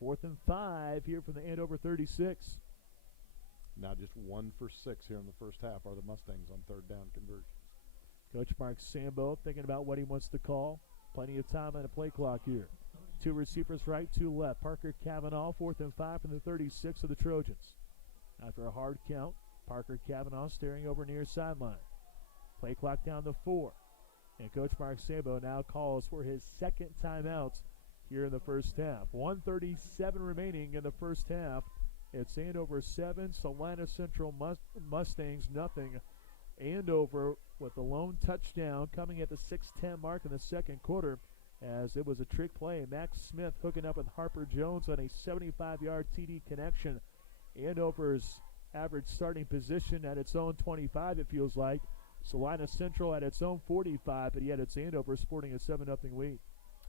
4th and 5 here from the Andover 36. Now just 1 for 6 here in the first half are the Mustangs on 3rd down conversions. Coach Mark Sambo thinking about what he wants to call. Plenty of time on the play clock here. 2 receivers right, 2 left. Parker Kavanaugh, 4th and 5 from the 36 of the Trojans. After a hard count, Parker Kavanaugh staring over near sideline. Play clock down to 4. And Coach Mark Sambo now calls for his 2nd timeout here in the first half. 1:37 remaining in the first half. It's Andover 7, Salina Central Mustangs nothing. Andover with a lone touchdown coming at the 6:10 mark in the second quarter as it was a trick play. Max Smith hooking up with Harper Jones on a 75-yard TD connection. Andover's average starting position at its own 25, it feels like. Salina Central at its own 45, but yet it's Andover sporting a 7-0 lead.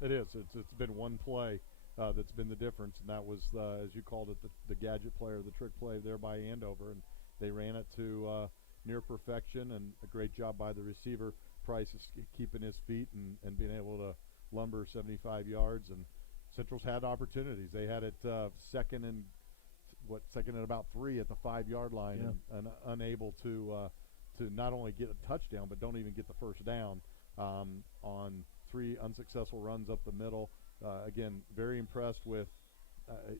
It is. It's been one play that's been the difference, and that was, as you called it, the gadget play or the trick play there by Andover, and they ran it to near perfection, and a great job by the receiver. Price is keeping his feet and being able to lumber 75 yards, and Central's had opportunities. They had it second and about 3 at the 5-yard line, yeah, and unable to not only get a touchdown but don't even get the first down on 3 unsuccessful runs up the middle. Again, very impressed with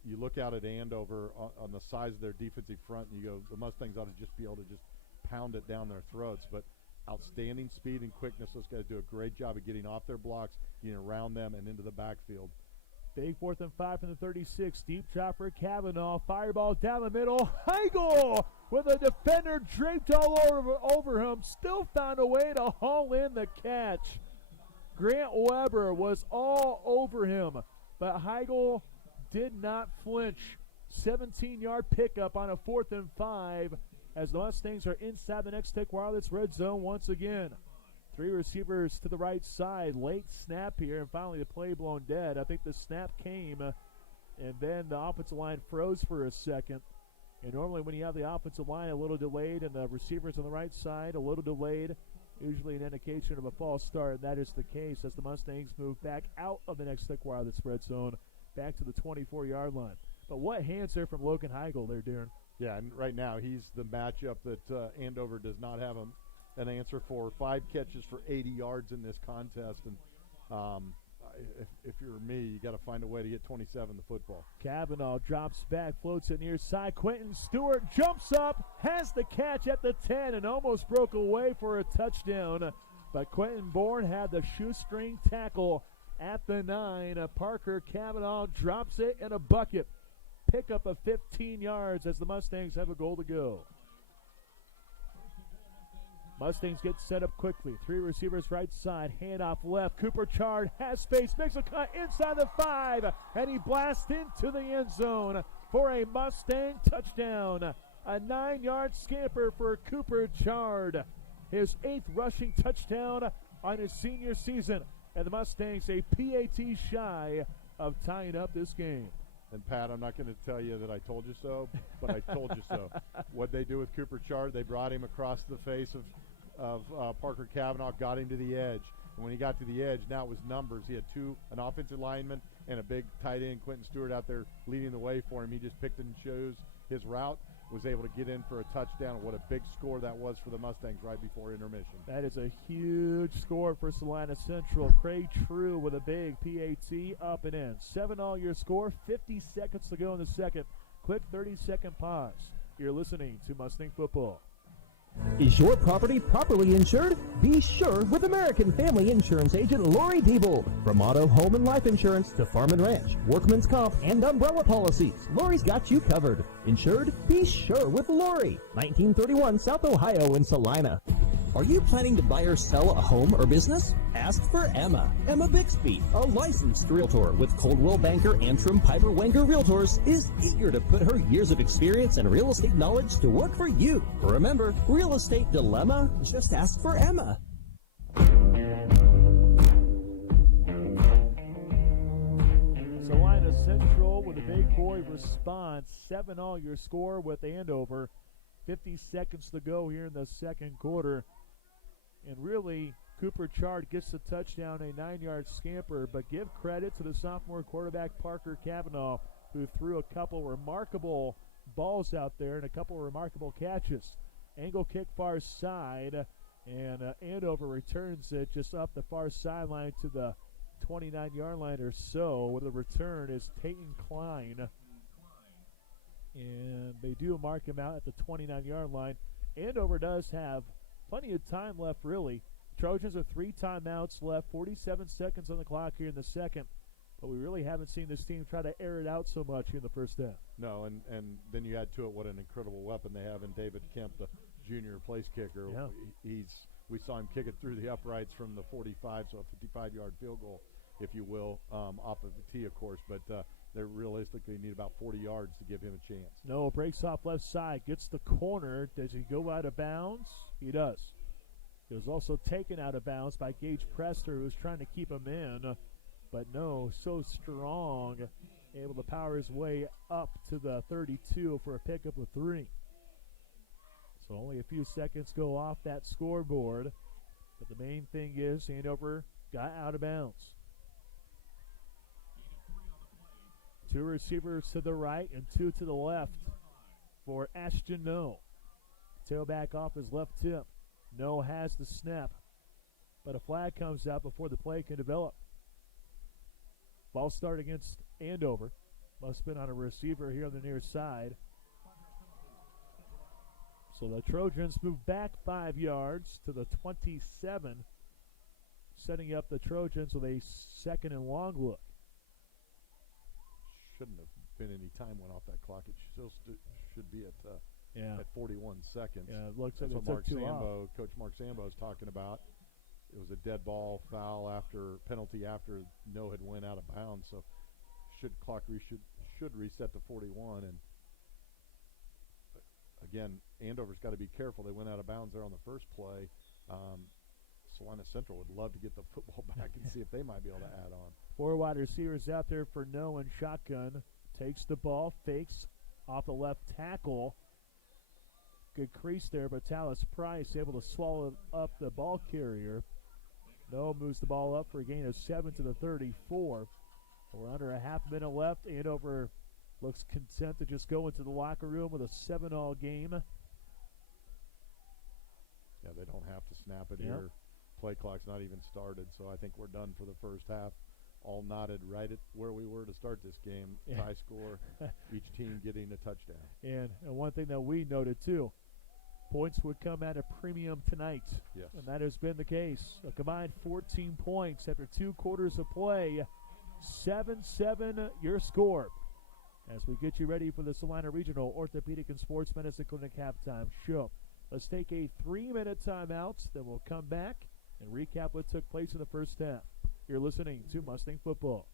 you look out at Andover on the size of their defensive front, and you go, the Mustangs ought to just be able to just pound it down their throats. But outstanding speed and quickness. Those guys do a great job of getting off their blocks, getting around them, and into the backfield. Big 4th and 5 from the 36. Deep drop for Kavanaugh. Fireball down the middle. Heigl with a defender draped all over him. Still found a way to haul in the catch. Grant Weber was all over him, but Heigl did not flinch. 17-yard pickup on a 4th and 5 as the Mustangs are inside the next Tech Wireless red zone once again. 3 receivers to the right side. Late snap here, and finally the play blown dead. I think the snap came, and then the offensive line froze for a second. And normally when you have the offensive line a little delayed and the receivers on the right side a little delayed, usually an indication of a false start, and that is the case as the Mustangs move back out of the next Tech Wireless red zone, back to the 24-yard line. But what hands there from Logan Heigl there, Darren? Yeah, and right now he's the matchup that Andover does not have an answer for. 5 catches for 80 yards in this contest, and if you're me, you got to find a way to get 27 the football. Kavanaugh drops back, floats it near side. Quentin Stewart jumps up, has the catch at the 10, and almost broke away for a touchdown. But Quentin Bourne had the shoestring tackle at the 9. Parker Kavanaugh drops it in a bucket. pickup of 15 yards as the Mustangs have a goal to go. Mustangs get set up quickly. 3 receivers right side, handoff left. Cooper Chard has space, makes a cut inside the 5, and he blasts into the end zone for a Mustang touchdown. A 9-yard scamper for Cooper Chard. His 8th rushing touchdown on his senior season. And the Mustangs a PAT shy of tying up this game. And, Pat, I'm not going to tell you that I told you so, but I told you so. What they do with Cooper Chard, they brought him across the face of Parker Cavanaugh, got him to the edge. And when he got to the edge, now it was numbers. He had an offensive lineman and a big tight end, Quentin Stewart, out there leading the way for him. He just picked and chose his route, was able to get in for a touchdown. What a big score that was for the Mustangs right before intermission. That is a huge score for Salina Central. Craig True with a big PAT up and in. 7-all your score, 50 seconds to go in the second. Quick 30-second pause. You're listening to Mustang Football. Is your property properly insured? Be sure with American Family Insurance agent Lori Diebel. From auto, home, and life insurance to farm and ranch, workman's comp, and umbrella policies, Lori's got you covered. Insured? Be sure with Lori. 1931 South Ohio in Salina. Are you planning to buy or sell a home or business? Ask for Emma. Emma Bixby, a licensed realtor with Coldwell Banker Antrim Piper Wenger Realtors, is eager to put her years of experience and real estate knowledge to work for you. Remember, real estate dilemma? Just ask for Emma. Salina Central with a big boy response. 7-all your score with Andover. 50 seconds to go here in the second quarter. And really, Cooper Chard gets the touchdown, a 9-yard scamper, but give credit to the sophomore quarterback Parker Cavanaugh, who threw a couple remarkable balls out there and a couple remarkable catches. Angle kick far side, and Andover returns it just up the far sideline to the 29-yard line or so. With the return is Tayton Klein, and they do mark him out at the 29-yard line. Andover does have plenty of time left, really. Trojans have 3 timeouts left, 47 seconds on the clock here in the second. But we really haven't seen this team try to air it out so much in the first half. No, and then you add to it what an incredible weapon they have in David Kemp, the junior place kicker. Yeah. We saw him kick it through the uprights from the 45, so a 55-yard field goal, if you will, off of the tee, of course. But they realistically need about 40 yards to give him a chance. No, breaks off left side, gets the corner. Does he go out of bounds? He does. He was also taken out of bounds by Gage Prester, who was trying to keep him in. But no, so strong, able to power his way up to the 32 for a pickup of 3. So only a few seconds go off that scoreboard. But the main thing is Andover got out of bounds. 2 receivers to the right and 2 to the left for Ashton No. Tailback off his left tip. No has the snap, but a flag comes out before the play can develop. Ball start against Andover. Must have been on a receiver here on the near side. So the Trojans move back 5 yards to the 27, setting up the Trojans with a 2nd and long look. Shouldn't have been any time went off that clock. It still should be at 41 seconds. Yeah, it looks That's like what it took too long. Coach Mark Sambo is talking about. It was a dead ball foul after penalty after No had went out of bounds. So should reset to 41. And again, Andover's got to be careful. They went out of bounds there on the first play. Salina Central would love to get the football back and see if they might be able to add on. 4 wide receivers out there for No and shotgun. Takes the ball, fakes off the left tackle. Good crease there, but Talis Price able to swallow up the ball carrier. No moves the ball up for a gain of 7 to the 34. We're under a half minute left. Andover looks content to just go into the locker room with a 7-all game. Yeah, they don't have to snap it here. Play clock's not even started, so I think we're done for the first half. All knotted right at where we were to start this game. Tie score, each team getting a touchdown. And one thing that we noted, too, points would come at a premium tonight. Yes. And that has been the case. A combined 14 points after 2 quarters of play. 7-7 your score. as we get you ready for the Salina Regional Orthopedic and Sports Medicine Clinic halftime show. Let's take a 3-minute timeout, then we'll come back and recap what took place in the first half. You're listening to Mustang Football.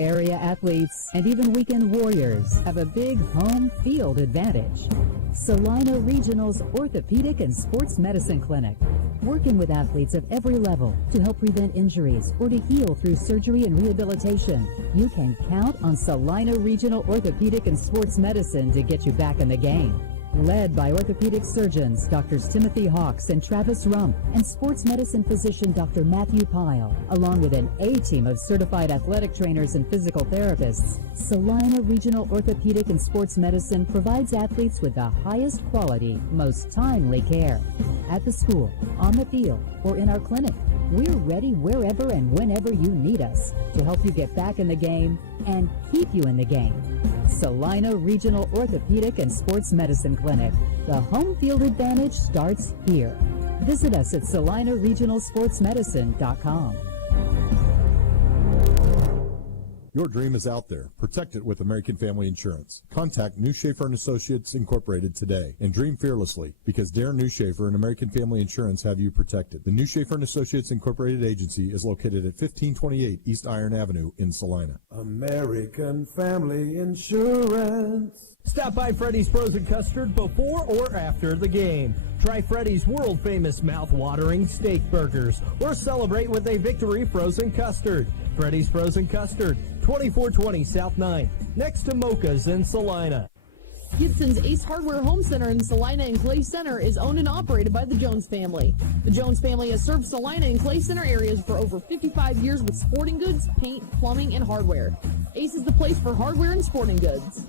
Area athletes and even weekend warriors have a big home field advantage. Salina Regional's Orthopedic and Sports Medicine Clinic, working with athletes of every level to help prevent injuries or to heal through surgery and rehabilitation. You can count on Salina Regional Orthopedic and Sports Medicine to get you back in the game. Led by orthopedic surgeons Drs. Timothy Hawks and Travis Rump, and sports medicine physician Dr. Matthew Pyle, along with an A-team of certified athletic trainers and physical therapists, Salina Regional Orthopedic and Sports Medicine provides athletes with the highest quality, most timely care. At the school, on the field, or in our clinic, we're ready wherever and whenever you need us to help you get back in the game and keep you in the game. Salina Regional Orthopedic and Sports Medicine Clinic. The home field advantage starts here. Visit us at salinaregionalsportsmedicine.com. Your dream is out there. Protect it with American Family Insurance. Contact New Schaefer & Associates Incorporated today and dream fearlessly because Darren New Schaefer and American Family Insurance have you protected. The New Schaefer & Associates Incorporated agency is located at 1528 East Iron Avenue in Salina. American Family Insurance. Stop by Freddy's Frozen Custard before or after the game. Try Freddy's world-famous mouth-watering steak burgers or celebrate with a victory frozen custard. Freddy's Frozen Custard, 2420 South 9, next to Mocha's in Salina. Gibson's Ace Hardware Home Center in Salina and Clay Center is owned and operated by the Jones family. The Jones family has served Salina and Clay Center areas for over 55 years with sporting goods, paint, plumbing, and hardware. Ace is the place for hardware and sporting goods.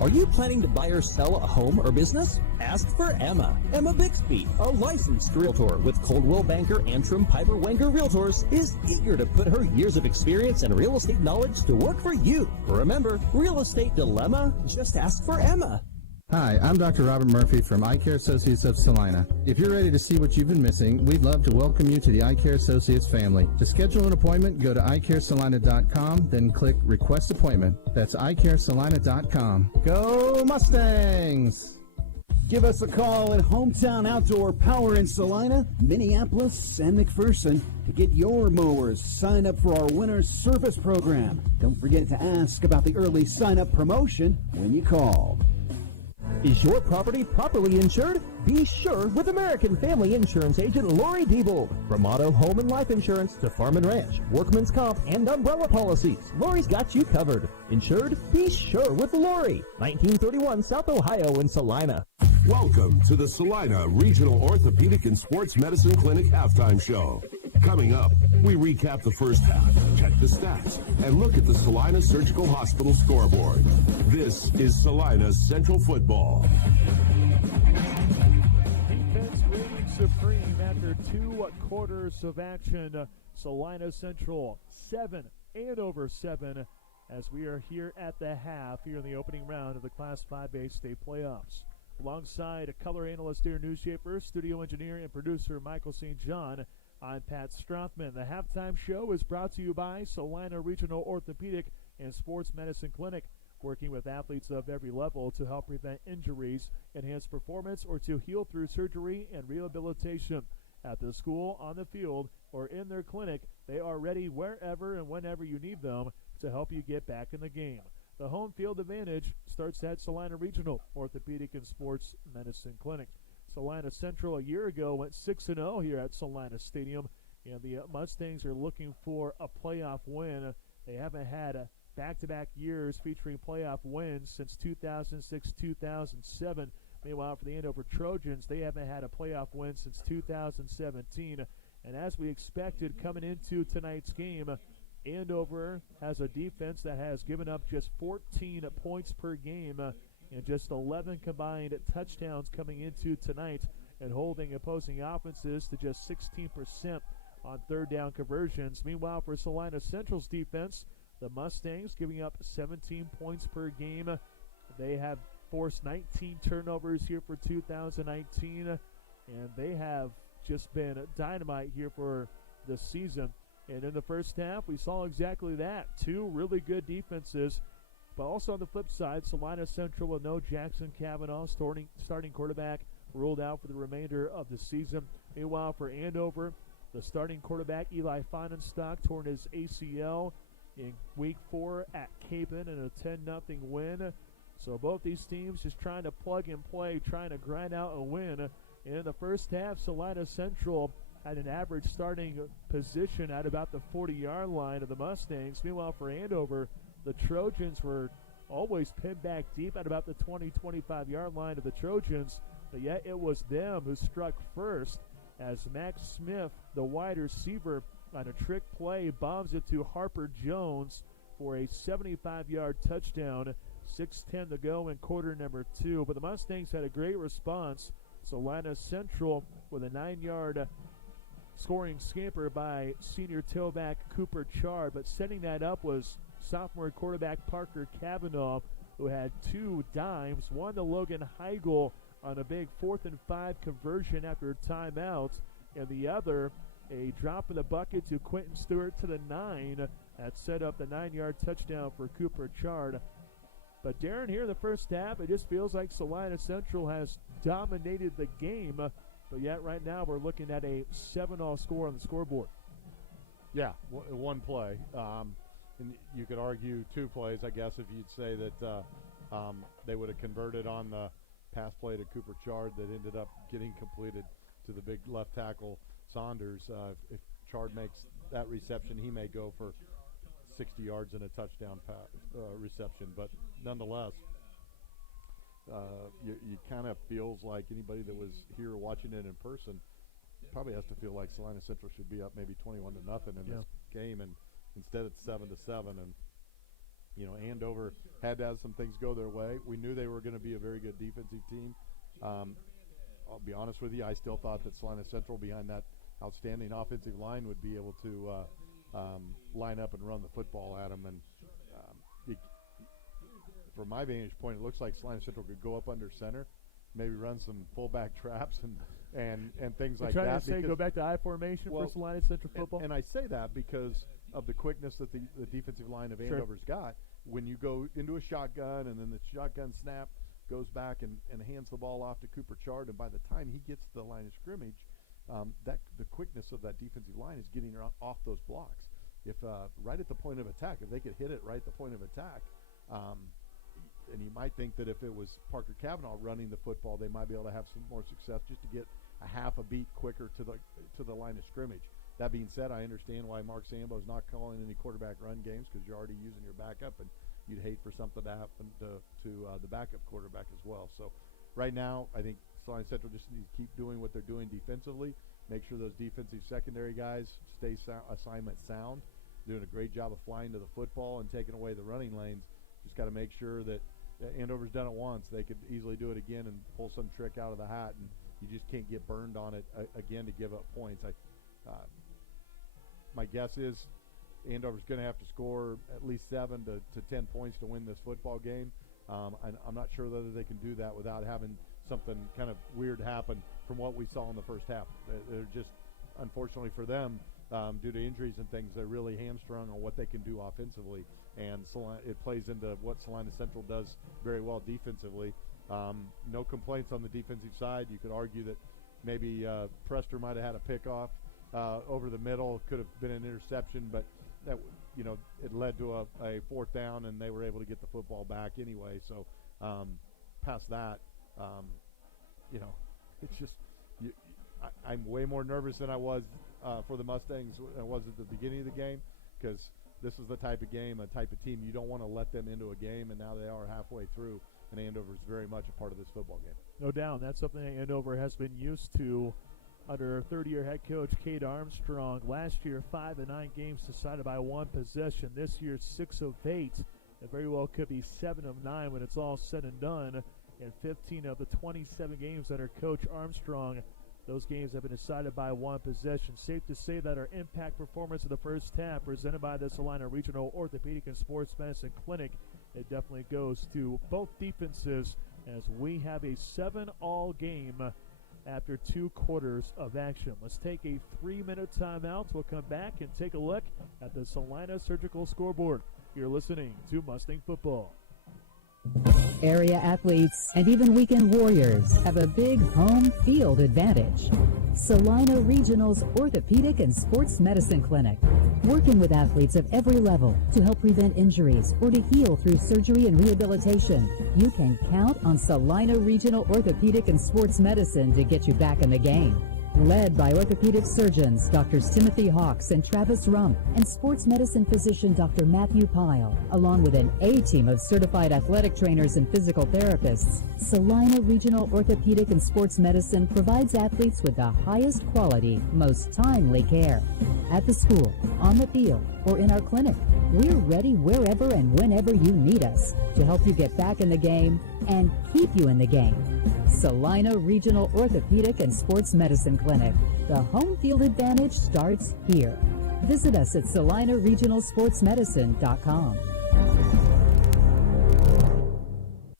Are you planning to buy or sell a home or business? Ask for Emma. Emma Bixby, a licensed realtor with Coldwell Banker Antrim Piper Wenger Realtors, is eager to put her years of experience and real estate knowledge to work for you. Remember, real estate dilemma? Just ask for Emma. Hi, I'm Dr. Robert Murphy from Eye Care Associates of Salina. If you're ready to see what you've been missing, we'd love to welcome you to the Eye Care Associates family. To schedule an appointment, go to eyecaresalina.com, then click Request Appointment. That's eyecaresalina.com. Go Mustangs! Give us a call at Hometown Outdoor Power in Salina, Minneapolis, and McPherson to get your mowers. Sign up for our winter service program. Don't forget to ask about the early sign-up promotion when you call. Is your property properly insured? Be sure with American Family Insurance agent Lori Diebold. From auto, home, and life insurance to farm and ranch, workman's comp, and umbrella policies, Lori's got you covered. Insured? Be sure with Lori. 1931 South Ohio in Salina. Welcome to the Salina Regional Orthopedic and Sports Medicine Clinic halftime show. Coming up, we recap the first half, check the stats, and look at the Salina Surgical Hospital scoreboard. This is Salina Central Football. Defense reigning supreme after 2 quarters of action. Salina Central 7, Andover 7, as we are here at the half here in the opening round of the Class 5A state playoffs. Alongside color analyst Darren New Schaefer, studio engineer and producer Michael St. John, I'm Pat Strothman. The halftime show is brought to you by Salina Regional Orthopedic and Sports Medicine Clinic, working with athletes of every level to help prevent injuries, enhance performance, or to heal through surgery and rehabilitation. At the school, on the field, or in their clinic, they are ready wherever and whenever you need them to help you get back in the game. The home field advantage starts at Salina Regional Orthopedic and Sports Medicine Clinic. Salina Central a year ago went 6-0 here at Salina Stadium, and the Mustangs are looking for a playoff win. They haven't had back-to-back years featuring playoff wins since 2006-2007. Meanwhile, for the Andover Trojans, they haven't had a playoff win since 2017. And as we expected coming into tonight's game, Andover has a defense that has given up just 14 points per game and just 11 combined touchdowns coming into tonight, and holding opposing offenses to just 16% on third down conversions. Meanwhile, for Salina Central's defense, the Mustangs giving up 17 points per game. They have forced 19 turnovers here for 2019, and they have just been dynamite here for this season. And in the first half, we saw exactly that. Two really good defenses. But also on the flip side, Salina Central with no Jackson Cavanaugh, starting quarterback, ruled out for the remainder of the season. Meanwhile, for Andover, the starting quarterback, Eli Feinenstock, torn his ACL in Week 4 at Capon in a 10-0 win. So both these teams just trying to plug and play, trying to grind out a win. In the first half, Salina Central had an average starting position at about the 40-yard line of the Mustangs. Meanwhile, for Andover, the Trojans were always pinned back deep at about the 20-25-yard line of the Trojans, but yet it was them who struck first as Max Smith, the wide receiver, on a trick play, bombs it to Harper Jones for a 75-yard touchdown. 6:10 to go in quarter number 2. But the Mustangs had a great response. Salina Central with a 9-yard scoring scamper by senior tailback Cooper Chard. But setting that up was sophomore quarterback Parker Cavanaugh, who had 2 dimes, one to Logan Heigl on a big 4th and 5 conversion after a timeout, and the other a drop in the bucket to Quentin Stewart to the 9 that set up the 9-yard touchdown for Cooper Chard. But Darren, here in the first half, it just feels like Salina Central has dominated the game, but yet right now we're looking at a 7-all score on the scoreboard. Yeah, one play. And you could argue 2 plays, I guess, if you'd say that they would have converted on the pass play to Cooper Chard that ended up getting completed to the big left tackle Saunders. If Chard makes that reception, he may go for 60 yards and a touchdown reception. But nonetheless, you kind of feels like anybody that was here watching it in person probably has to feel like Salina Central should be up maybe 21-0 in this game, and instead it's 7-7. And Andover had to have some things go their way. We knew they were going to be a very good defensive team. I'll be honest with you, I still thought that Salina Central, behind that outstanding offensive line, would be able to line up and run the football at them. And from my vantage point, it looks like Salina Central could go up under center, maybe run some fullback traps and things like that. Trying to say go back to I formation for Salina Central football? And I say that because of the quickness that the defensive line of Andover's got. When you go into a shotgun and then the shotgun snap goes back and hands the ball off to Cooper Chard, and by the time he gets to the line of scrimmage, the quickness of that defensive line is getting off those blocks. If right at the point of attack, if they could hit it right at the point of attack, and you might think that if it was Parker Cavanaugh running the football, they might be able to have some more success just to get a half a beat quicker to the line of scrimmage. That being said, I understand why Mark Sambo is not calling any quarterback run games, because you're already using your backup, and you'd hate for something to happen to the backup quarterback as well. So right now, I think Salina Central just needs to keep doing what they're doing defensively, make sure those defensive secondary guys stay assignment sound, doing a great job of flying to the football and taking away the running lanes. Just got to make sure that Andover's done it once. They could easily do it again and pull some trick out of the hat, and you just can't get burned on it again to give up points. My guess is Andover's going to have to score at least 7 to 10 points to win this football game. I'm not sure whether they can do that without having something kind of weird happen from what we saw in the first half. They're just, unfortunately for them, due to injuries and things, they're really hamstrung on what they can do offensively. And it plays into what Salina Central does very well defensively. No complaints on the defensive side. You could argue that maybe Prester might have had a pickoff over the middle. Could have been an interception, but that it led to a 4th down, and they were able to get the football back anyway. So past that, it's just I'm way more nervous than I was for the Mustangs than I was at the beginning of the game, because this is the type of game, a type of team you don't want to let them into a game, and now they are halfway through, and Andover is very much a part of this football game. No doubt. That's something that Andover has been used to under third-year head coach Kate Armstrong. Last year, 5 of 9 games decided by 1 possession. This year, 6 of 8. It very well could be 7 of 9 when it's all said and done. And 15 of the 27 games under Coach Armstrong, those games have been decided by 1 possession. Safe to say that our impact performance of the first half, presented by the Salina Regional Orthopedic and Sports Medicine Clinic, it definitely goes to both defenses, as we have a 7-all game after 2 quarters of action. Let's take a 3-minute timeout. We'll come back and take a look at the Salina Surgical scoreboard. You're listening to Mustang Football. Area athletes and even weekend warriors have a big home field advantage. Salina Regional's Orthopedic and Sports Medicine Clinic, working with athletes of every level to help prevent injuries or to heal through surgery and rehabilitation. You can count on Salina Regional Orthopedic and Sports Medicine to get you back in the game. Led by orthopedic surgeons Drs. Timothy Hawks and Travis Rump, and sports medicine physician Dr. Matthew Pyle, along with an A-team of certified athletic trainers and physical therapists, Salina Regional Orthopedic and Sports Medicine provides athletes with the highest quality, most timely care. At the school, on the field, or in our clinic, we're ready wherever and whenever you need us to help you get back in the game and keep you in the game. Salina Regional Orthopedic and Sports Medicine Clinic. The home field advantage starts here. Visit us at salinaregionalsportsmedicine.com.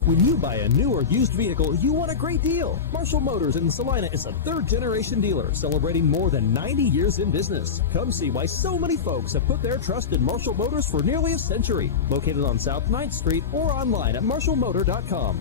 When you buy a new or used vehicle, you want a great deal. Marshall Motors in Salina is a third-generation dealer celebrating more than 90 years in business. Come see why so many folks have put their trust in Marshall Motors for nearly a century. Located on South 9th Street or online at marshallmotor.com.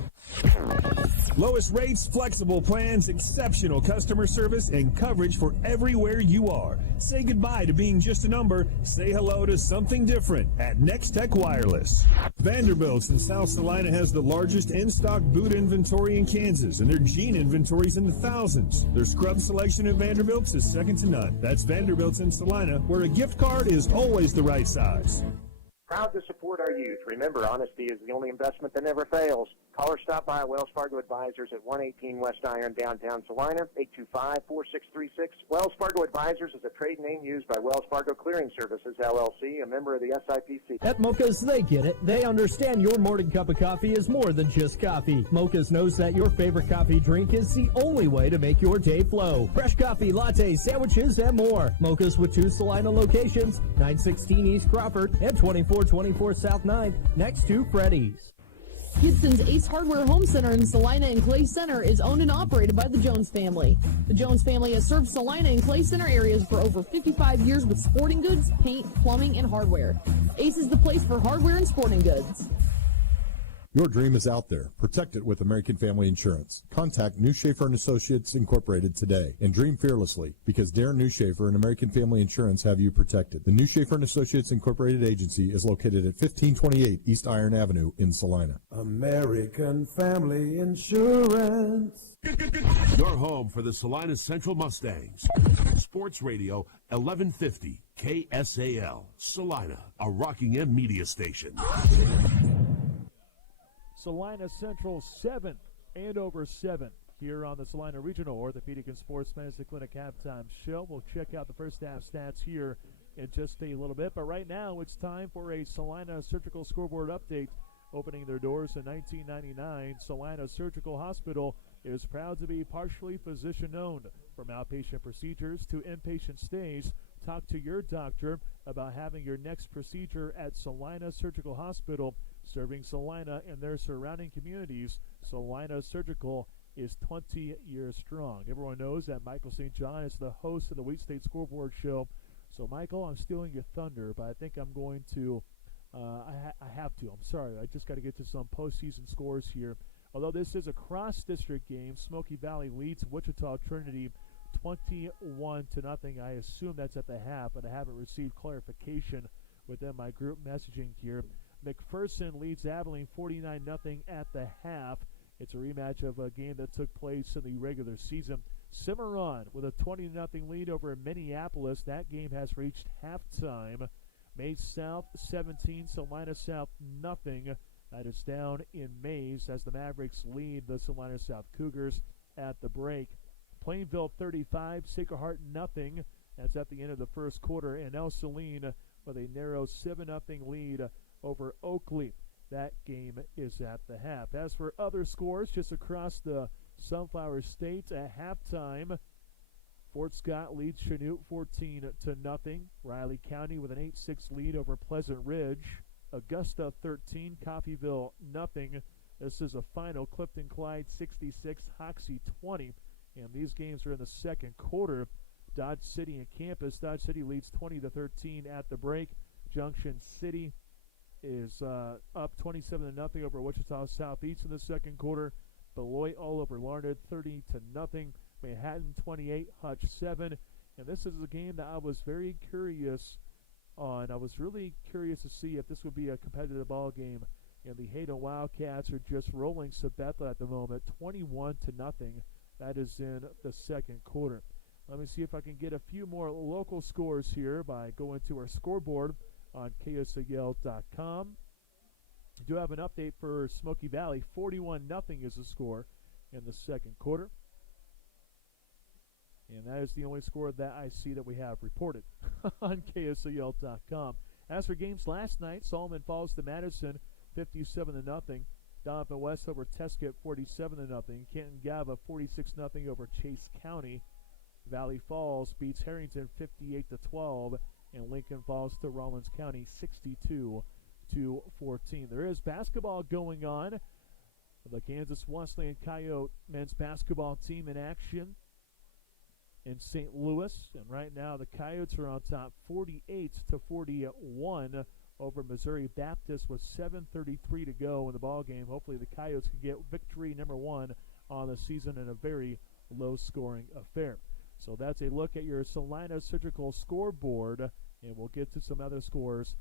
Lowest rates, flexible plans, exceptional customer service, and coverage for everywhere you are. Say goodbye to being just a number. Say hello to something different at Next Tech Wireless. Vanderbilt's in South Salina has the largest in-stock boot inventory in Kansas, and their jean inventory's in the thousands. Their scrub selection at Vanderbilt's is second to none. That's Vanderbilt's in Salina, where a gift card is always the right size. Proud to support our youth. Remember, honesty is the only investment that never fails. Call or stop by Wells Fargo Advisors at 118 West Iron, downtown Salina, 825-4636. Wells Fargo Advisors is a trade name used by Wells Fargo Clearing Services, LLC, a member of the SIPC. At Mocha's, they get it. They understand your morning cup of coffee is more than just coffee. Mocha's knows that your favorite coffee drink is the only way to make your day flow. Fresh coffee, lattes, sandwiches, and more. Mocha's with 2 Salina locations, 916 East Crawford and 2424 South 9th, next to Freddy's. Gibson's Ace Hardware Home Center in Salina and Clay Center is owned and operated by the Jones family. The Jones family has served Salina and Clay Center areas for over 55 years with sporting goods, paint, plumbing, and hardware. Ace is the place for hardware and sporting goods. Your dream is out there. Protect it with American Family Insurance. Contact New Schaefer & Associates Incorporated today and dream fearlessly because Darren New Schaefer and American Family Insurance have you protected. The New Schaefer & Associates Incorporated agency is located at 1528 East Iron Avenue in Salina. American Family Insurance. Your home for the Salina Central Mustangs. Sports Radio 1150 KSAL. Salina, a Rockingham media station. Salina Central 7, Andover 7, here on the Salina Regional Orthopedic and Sports Medicine Clinic halftime show. We'll check out the first half stats here in just a little bit, but right now it's time for a Salina Surgical Scoreboard update. Opening their doors in 1999, Salina Surgical Hospital is proud to be partially physician-owned. From outpatient procedures to inpatient stays, talk to your doctor about having your next procedure at Salina Surgical Hospital. Serving Salina and their surrounding communities, Salina Surgical is 20 years strong. Everyone knows that Michael St. John is the host of the Wheat State Scoreboard Show. So, Michael, I'm stealing your thunder, but I think I'm going to I have to. I'm sorry. I just got to get to some postseason scores here. Although this is a cross-district game, Smoky Valley leads Wichita Trinity 21-0. I assume that's at the half, but I haven't received clarification within my group messaging here. McPherson leads Abilene 49-0 at the half. It's a rematch of a game that took place in the regular season. Cimarron with a 20-0 lead over Minneapolis. That game has reached halftime. Maize South 17, Salina South 0. That is down in Maize as the Mavericks lead the Salina South Cougars at the break. Plainville 35, Sacred Heart 0. That's at the end of the first quarter. And El Saline with a narrow 7-0 lead over Oakley. That game is at the half. As for other scores, just across the Sunflower State at halftime, Fort Scott leads Chanute 14-0. Riley County with an 8-6 lead over Pleasant Ridge. Augusta 13, Coffeyville 0. This is a final. Clifton Clyde 66, Hoxie 20. and these games are in the second quarter. Dodge City and Campus. Dodge City leads 20-13 at the break. Junction City is up 27-0 over Wichita Southeast in the second quarter. Beloit all over Larned 30-0. Manhattan 28, Hutch 7. And this is a game that I was very curious on. I was really curious to see if this would be a competitive ball game. And the Hayden Wildcats are just rolling Sabetha at the moment, 21-0. That is in the second quarter. Let me see if I can get a few more local scores here by going to our scoreboard on KSAL.com. I do have an update for Smoky Valley. 41-0 is the score in the second quarter. And that is the only score that I see that we have reported on KSAL.com. As for games last night, Solomon falls to Madison 57-0. Donovan West over Teskett 47-0. Canton Gava 46-0 over Chase County. Valley Falls beats Harrington 58-12. And Lincoln falls to Rollins County 62-14. There is basketball going on. The Kansas Wesleyan Coyote men's basketball team in action in St. Louis, and right now the Coyotes are on top 48-41 over Missouri Baptist with 7:33 to go in the ball game. Hopefully the Coyotes can get victory number 1 on the season in a very low-scoring affair. So that's a look at your Salina Surgical scoreboard, and we'll get to some other scores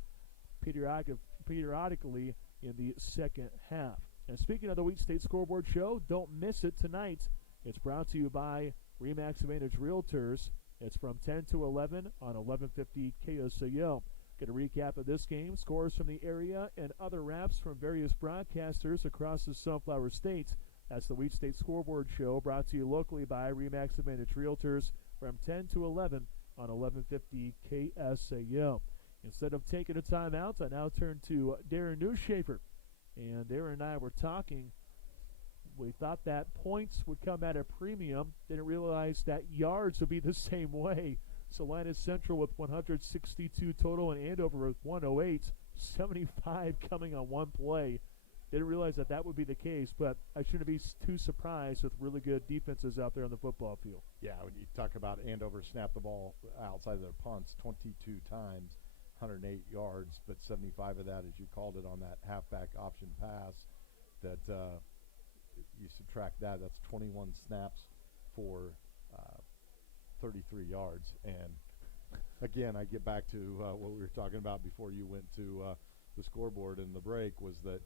periodically in the second half. And speaking of the Wheat State Scoreboard Show, don't miss it tonight. It's brought to you by Remax Advantage Realtors. It's from 10 to 11 on 1150 KSAL. Get a recap of this game, scores from the area, and other wraps from various broadcasters across the Sunflower State. That's the Wheat State Scoreboard Show, brought to you locally by Remax Advantage Realtors from 10 to 11 on 1150 KSAL. Instead of taking a timeout, I now turn to Darren Newshafer. And Darren and I were talking. We thought that points would come at a premium. Didn't realize that yards would be the same way. Salina Central with 162 total and Andover with 108. 75 coming on one play. Didn't realize that that would be the case, but I shouldn't be too surprised with really good defenses out there on the football field. Yeah, when you talk about Andover snap the ball outside of their punts 22 times, 108 yards, but 75 of that, as you called it, on that halfback option pass, that you subtract that, that's 21 snaps for 33 yards. And again, I get back to what we were talking about before you went to the scoreboard and the break, was that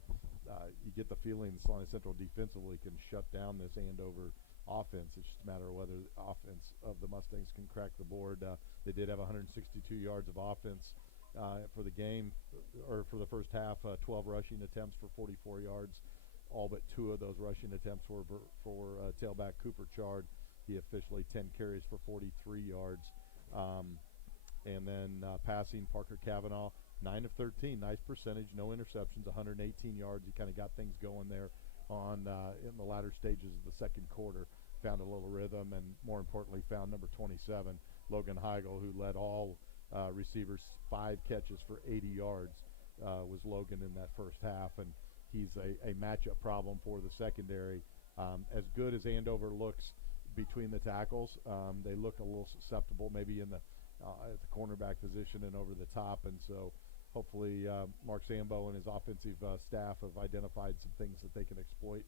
you get the feeling Salina Central defensively can shut down this Andover offense. It's just a matter of whether the offense of the Mustangs can crack the board. They did have 162 yards of offense for the game, or for the first half, 12 rushing attempts for 44 yards. All but 2 of those rushing attempts were for tailback Cooper Chard. He officially 10 carries for 43 yards. And then passing, Parker Cavanaugh, 9 of 13, nice percentage, no interceptions, 118 yards. He kind of got things going there on in the latter stages of the second quarter. Found a little rhythm, and more importantly, found number 27, Logan Heigl, who led all receivers, 5 catches for 80 yards was Logan in that first half, and he's a matchup problem for the secondary. As good as Andover looks between the tackles, they look a little susceptible maybe in the at the cornerback position and over the top, and so hopefully Mark Sambo and his offensive staff have identified some things that they can exploit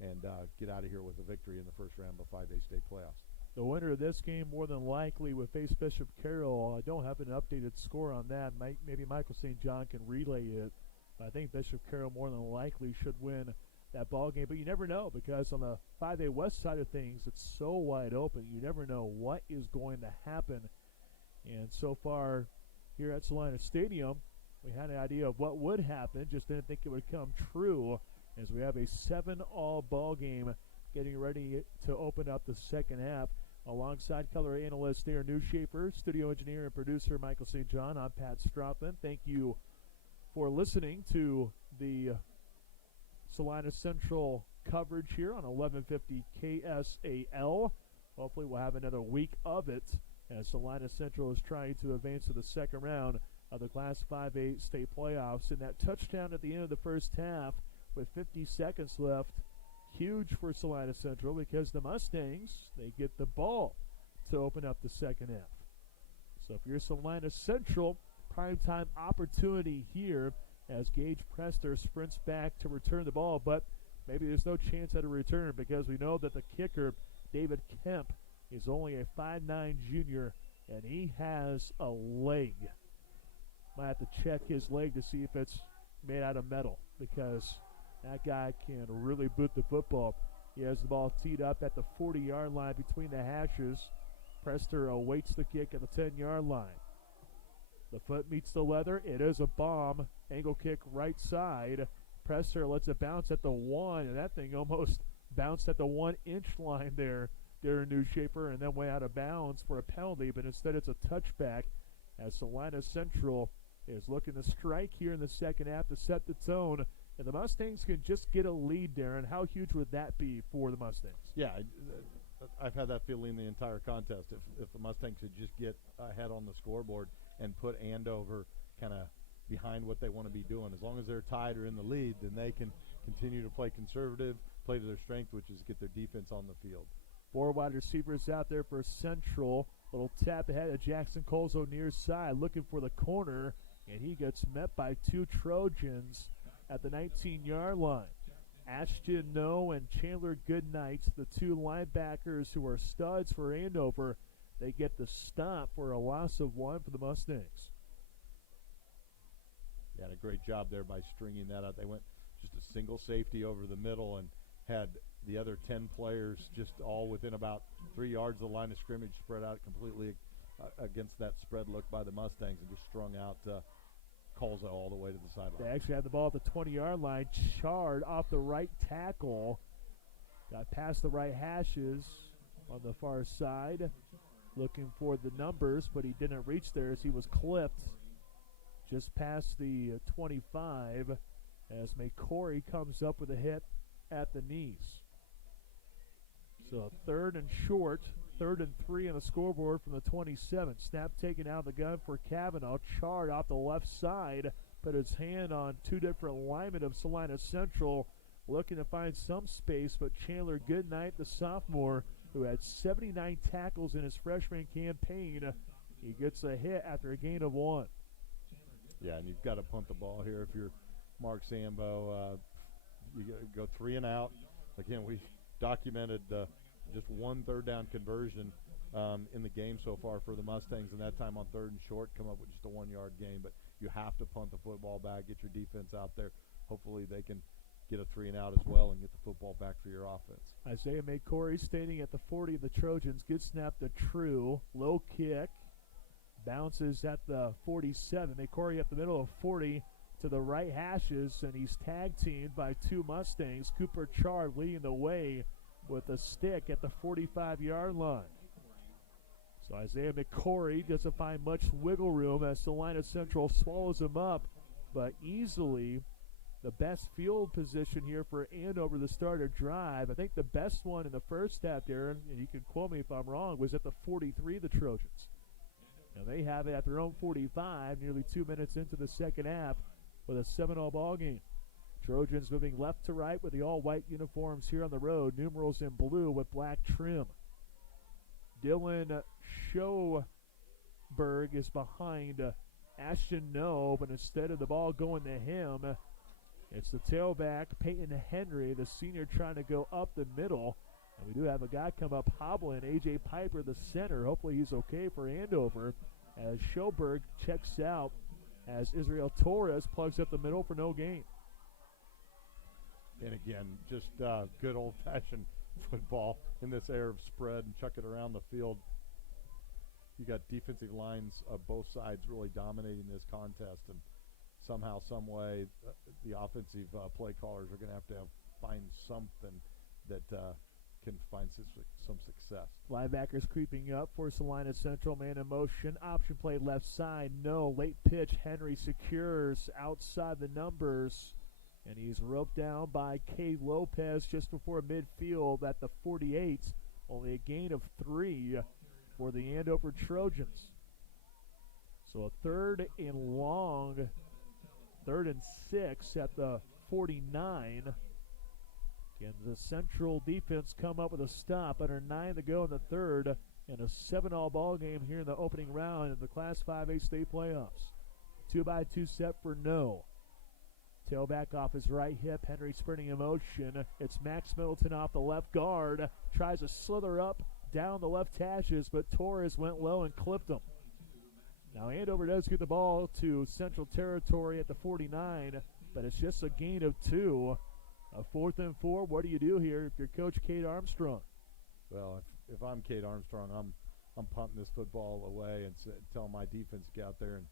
and get out of here with a victory in the first round of the 5A state playoffs. The winner of this game more than likely would face Bishop Carroll. I don't have an updated score on that. Maybe Michael St. John can relay it. I think Bishop Carroll more than likely should win that ball game. But you never know, because on the 5A West side of things, it's so wide open. You never know what is going to happen. And so far here at Salina Stadium, we had an idea of what would happen, just didn't think it would come true, as we have a 7-all ball game getting ready to open up the second half. Alongside color analyst Darren Newshafer, studio engineer and producer Michael St. John, I'm Pat Stropman. Thank you for listening to the Salina Central coverage here on 1150 KSAL. Hopefully we'll have another week of it, as Salina Central is trying to advance to the second round of the Class 5A state playoffs. And that touchdown at the end of the first half with 50 seconds left, huge for Salina Central because the Mustangs, they get the ball to open up the second half. So if you're Salina Central, primetime opportunity here as Gage Prester sprints back to return the ball, but maybe there's no chance at a return because we know that the kicker, David Kemp, is only a 5'9 junior, and he has a leg. Might have to check his leg to see if it's made out of metal because that guy can really boot the football. He has the ball teed up at the 40-yard line between the hashes. Prester awaits the kick at the 10-yard line. The foot meets the leather. It is a bomb. Angle kick right side. Prester lets it bounce at the 1, and that thing almost bounced at the 1-inch line there. Darren Newshafer, and then went out of bounds for a penalty, but instead it's a touchback as Salina Central is looking to strike here in the second half to set the tone. And the Mustangs can just get a lead, Darren. How huge would that be for the Mustangs? Yeah, I've had that feeling the entire contest. If the Mustangs could just get ahead on the scoreboard and put Andover kind of behind what they want to be doing. As long as they're tied or in the lead, then they can continue to play conservative, play to their strength, which is get their defense on the field. 4 wide receivers out there for Central. Little tap ahead of Jackson Colzo near side, looking for the corner, and he gets met by 2 Trojans at the 19-yard line. Ashton Noe and Chandler Goodnight, the 2 linebackers who are studs for Andover, they get the stop for a loss of 1 for the Mustangs. Yeah, a great job there by stringing that out. They went just a single safety over the middle and had the other 10 players just all within about 3 yards of the line of scrimmage, spread out completely against that spread look by the Mustangs, and just strung out Colza all the way to the sideline. They actually had the ball at the 20-yard line. Chard off the right tackle. Got past the right hashes on the far side, looking for the numbers, but he didn't reach there as he was clipped just past the 25 as McCory comes up with a hit at the knees. So 3rd and short, 3rd and 3 on the scoreboard from the 27. Snap taken out of the gun for Cavanaugh. Chard off the left side, put his hand on 2 different linemen of Salina Central, looking to find some space, but Chandler Goodnight, the sophomore, who had 79 tackles in his freshman campaign, he gets a hit after a gain of 1. Yeah, and you've got to punt the ball here if you're Mark Sambo. You go 3 and out. Again, we documented just 1 third-down conversion in the game so far for the Mustangs, and that time on 3rd and short, come up with just a 1-yard gain. But you have to punt the football back, get your defense out there. Hopefully they can get a 3 and out as well and get the football back for your offense. Isaiah McCory standing at the 40 of the Trojans. Good snap to True. Low kick. Bounces at the 47. McCory up the middle of 40 to the right hashes, and he's tag-teamed by 2 Mustangs. Cooper Chard leading the way with a stick at the 45-yard line. So Isaiah McCory doesn't find much wiggle room as Salina Central swallows him up, but easily the best field position here for Andover the starter drive. I think the best one in the first half, Darren, and you can quote me if I'm wrong, was at the 43 of the Trojans. Now they have it at their own 45, nearly 2 minutes into the second half with a 7-0 ball game. Trojans moving left to right with the all-white uniforms here on the road, numerals in blue with black trim. Dylan Schoberg is behind Ashton Noe, but instead of the ball going to him, it's the tailback, Peyton Henry, the senior, trying to go up the middle. And we do have a guy come up hobbling, A.J. Piper, the center. Hopefully he's okay for Andover as Schoberg checks out as Israel Torres plugs up the middle for no gain. And again, just good old-fashioned football in this era of spread and chuck it around the field. You got defensive lines of both sides really dominating this contest, and somehow, some way, the offensive play callers are going to have find something that can find some success. Linebackers creeping up for Salina Central. Man in motion. Option play left side. No. Late pitch. Henry secures outside the numbers. And he's roped down by Cade Lopez just before midfield at the 48. Only a gain of 3 for the Andover Trojans. So a 3rd and long. 3rd and 6 at the 49. Can the Central defense come up with a stop under 9 to go in the third in a 7-all ball game here in the opening round of the Class 5A state playoffs? 2x2 set for no. Tailback off his right hip. Henry sprinting in motion. It's Max Middleton off the left guard. Tries to slither up down the left hashes, but Torres went low and clipped him. Now Andover does get the ball to Central territory at the 49, but it's just a gain of 2. A 4th and 4. What do you do here if you're Coach Kate Armstrong? Well, if I'm Kate Armstrong, I'm punting this football away and tell my defense to get out there and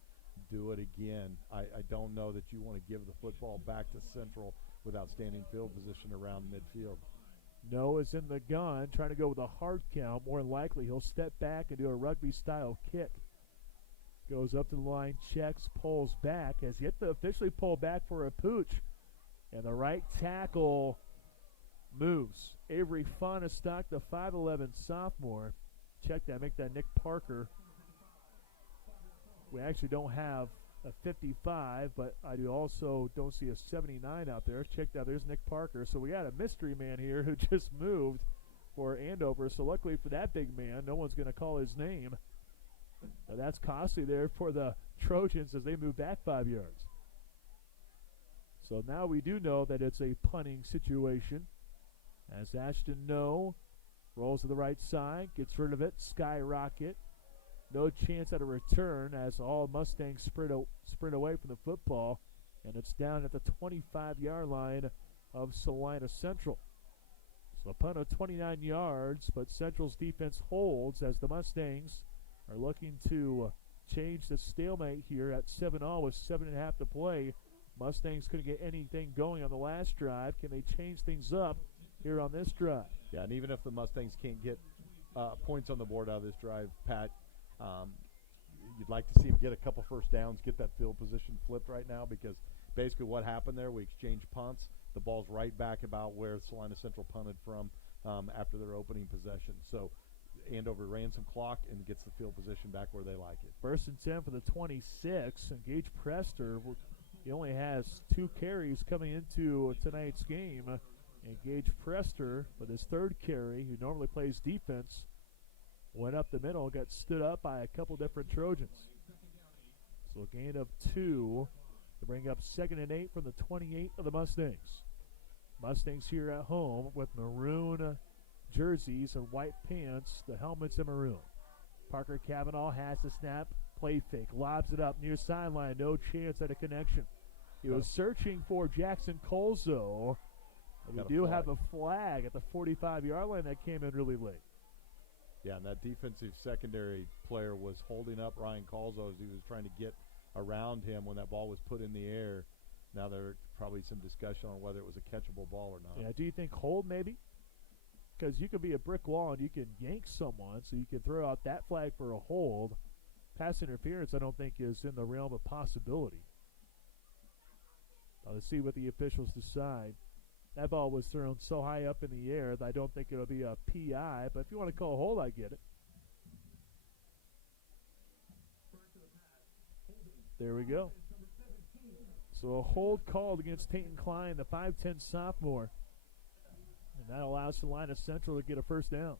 do it again. I don't know that you want to give the football back to Central without standing field position around midfield. No is in the gun, trying to go with a hard count. More than likely, he'll step back and do a rugby-style kick. Goes up to the line, checks, pulls back. Has yet to officially pull back for a pooch. And the right tackle moves. Avery Fonestock, the 5'11 sophomore. Check that, make that Nick Parker. We actually don't have a 55, but I also don't see a 79 out there. Check that, there's Nick Parker. So we got a mystery man here who just moved for Andover. So luckily for that big man, no one's going to call his name. Now that's costly there for the Trojans as they move back 5 yards. So now we do know that it's a punting situation. As Ashton No rolls to the right side, gets rid of it, skyrocket. No chance at a return as all Mustangs sprint away from the football, and it's down at the 25-yard line of Salina Central. So a punt of 29 yards, but Central's defense holds as the Mustangs are looking to change the stalemate here at 7-all with 7.5 to play. Mustangs couldn't get anything going on the last drive. Can they change things up here on this drive? Yeah, and even if the Mustangs can't get points on the board out of this drive, Pat, you'd like to see them get a couple first downs, get that field position flipped right now, because basically what happened there, we exchanged punts. The ball's right back about where Salina Central punted from after their opening possession. So Andover ran some clock and gets the field position back where they like it. 1st and 10 for the 26, and Gage Prester, he only has 2 carries coming into tonight's game. And Gage Prester, with his 3rd carry, who normally plays defense, went up the middle, got stood up by a couple different Trojans. So a gain of 2 to bring up 2nd and 8 from the 28 of the Mustangs. Mustangs here at home with maroon jerseys and white pants, the helmets in maroon. Parker Cavanaugh has the snap, play fake, lobs it up near sideline, no chance at a connection. He was searching for Jackson Colzo. We do have a flag at the 45-yard line that came in really late. Yeah, and that defensive secondary player was holding up Ryan Colzo as he was trying to get around him when that ball was put in the air. Now there's probably some discussion on whether it was a catchable ball or not. Yeah, do you think hold maybe? Because you could be a brick wall and you can yank someone, so you can throw out that flag for a hold. Pass interference I don't think is in the realm of possibility. Let's see what the officials decide. That ball was thrown so high up in the air that I don't think it'll be a PI, but if you want to call a hold, I get it. There we go. So a hold called against Peyton Klein, the 5'10 sophomore. And that allows Salina Central to get a first down.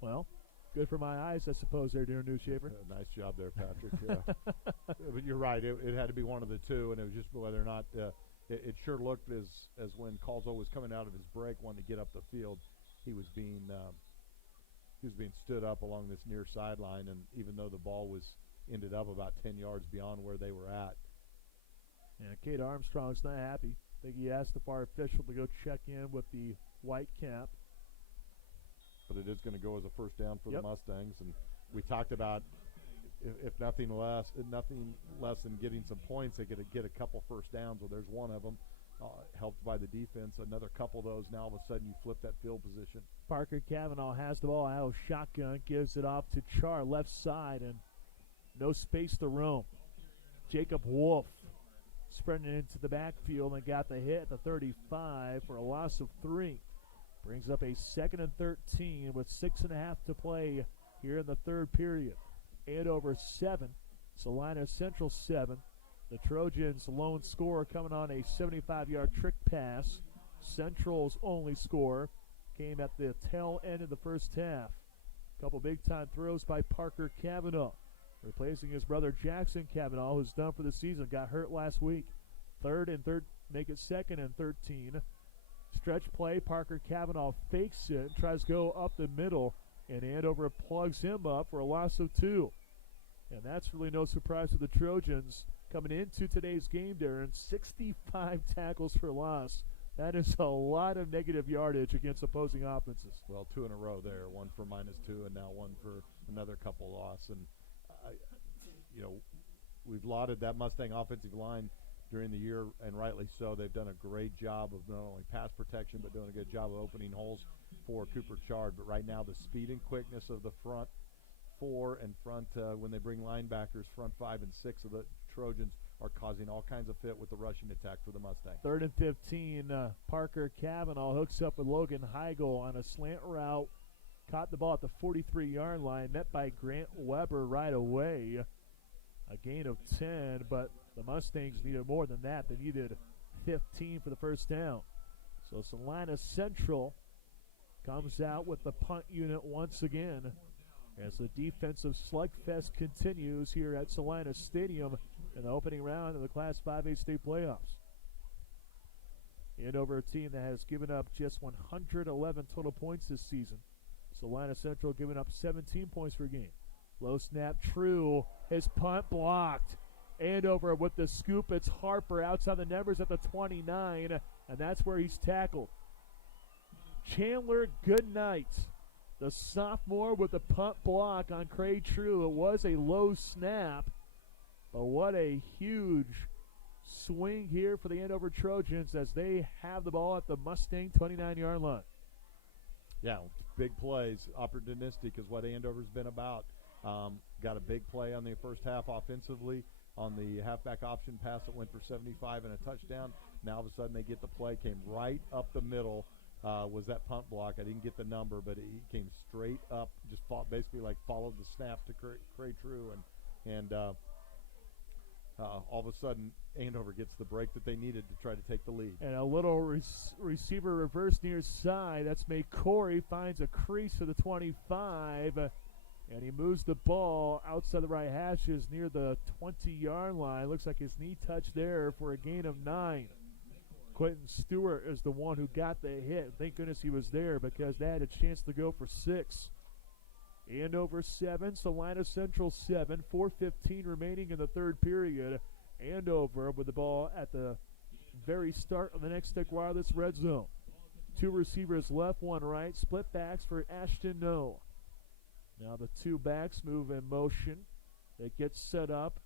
Well, good for my eyes, I suppose, there, dear Newshaver. Nice job there, Patrick. Yeah. But you're right. It had to be one of the two, and it was just whether or not it sure looked as when Colzo was coming out of his break, wanting to get up the field, he was being stood up along this near sideline, and even though the ball ended up about 10 yards beyond where they were at. Yeah, Kate Armstrong's not happy. I think he asked the far official to go check in with the white cap. But it is going to go as a first down for the Mustangs, and we talked about if nothing less than getting some points, they get a couple first downs. Well, there's one of them, helped by the defense. Another couple of those. Now all of a sudden you flip that field position. Parker Cavanaugh has the ball out of shotgun, gives it off to Char left side, and no space to roam. Jacob Wolf spreading it into the backfield and got the hit at the 35 for a loss of 3. Brings up a 2nd and 13 with 6.5 to play here in the third period. Andover 7, Salina Central 7. The Trojans' lone scorer coming on a 75-yard trick pass. Central's only score came at the tail end of the first half. A couple big-time throws by Parker Cavanaugh, replacing his brother Jackson Cavanaugh, who's done for the season, got hurt last week. Make it 2nd and 13. Stretch play, Parker Cavanaugh fakes it, tries to go up the middle, and Andover plugs him up for a loss of 2. And that's really no surprise to the Trojans. Coming into today's game, Darren, 65 tackles for loss. That is a lot of negative yardage against opposing offenses. Well, 2 in a row there, one for -2 and now one for another couple loss. And, we've lauded that Mustang offensive line during the year, and rightly so. They've done a great job of not only pass protection but doing a good job of opening holes for Cooper Chard. But right now the speed and quickness of the front 4 and when they bring linebackers, front 5 and 6 of the Trojans are causing all kinds of fit with the rushing attack for the Mustang. 3rd and 15, Parker Cavanaugh hooks up with Logan Heigl on a slant route. Caught the ball at the 43-yard line, met by Grant Weber right away. A gain of 10, but the Mustangs needed more than that. They needed 15 for the first down. So Salina Central comes out with the punt unit once again as the defensive slugfest continues here at Salina Stadium in the opening round of the Class 5A state playoffs. And over a team that has given up just 111 total points this season. Salina Central giving up 17 points per game. Low snap, true. His punt blocked. Andover with the scoop. It's Harper outside the numbers at the 29, and that's where he's tackled. Chandler Goodnight, the sophomore, with the punt block on Craig True. It was a low snap, but what a huge swing here for the Andover Trojans as they have the ball at the Mustang 29-yard line. Yeah, big plays. Opportunistic is what Andover's been about. Got a big play on the first half offensively on the halfback option pass that went for 75 and a touchdown. Now all of a sudden they get the play, came right up the middle. Was that punt block? I didn't get the number, but he came straight up, just basically like followed the snap to Cray True, and all of a sudden Andover gets the break that they needed to try to take the lead. And a little receiver reverse near side. That's McCory, finds a crease to the 25, and he moves the ball outside the right hashes near the 20-yard line. Looks like his knee touched there for a gain of 9. Quentin Stewart is the one who got the hit. Thank goodness he was there because they had a chance to go for 6. Andover 7, Salina Central 7, 4:15 remaining in the third period. Andover with the ball at the very start of the next stick wireless red zone. 2 receivers left, 1 right. Split backs for Ashton No. Now the 2 backs move in motion. They get set up.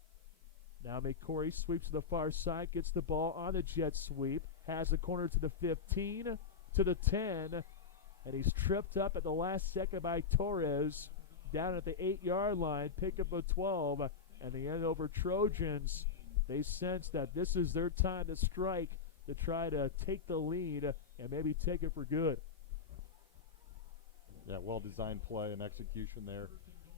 Now McCory sweeps to the far side, gets the ball on the jet sweep, has the corner to the 15, to the 10, and he's tripped up at the last second by Torres down at the 8-yard line, pick up a 12, and the Andover Trojans, they sense that this is their time to strike to try to take the lead and maybe take it for good. Yeah, well-designed play and execution there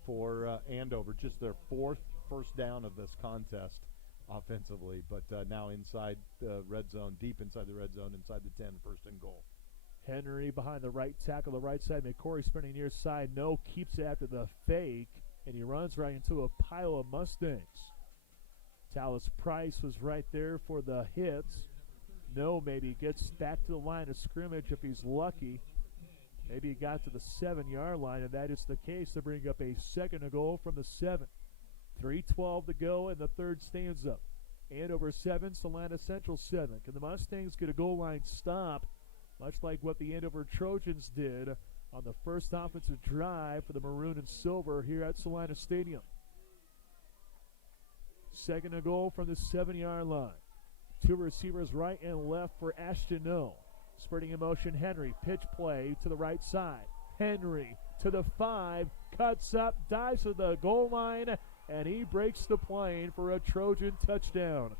for Andover. Just their 4th first down of this contest offensively, but now inside the red zone, deep inside the red zone, inside the 10, 1st and goal. Henry behind the right tackle, the right side. McCory sprinting near side. No keeps it after the fake, and he runs right into a pile of Mustangs. Tallis Price was right there for the hits. No maybe gets back to the line of scrimmage if he's lucky. Maybe he got to the 7-yard line, and that is the case to bring up a 2nd and goal from the 7. 3:12 to go, and the third stanza. Andover 7, Salina Central 7. Can the Mustangs get a goal line stop, much like what the Andover Trojans did on the first offensive drive for the Maroon and Silver here at Salina Stadium? 2nd and goal from the 7-yard line. 2 receivers right and left for Ashton No. Spurting in motion, Henry. Pitch play to the right side. Henry to the 5. Cuts up, dives to the goal line, and he breaks the plane for a Trojan touchdown.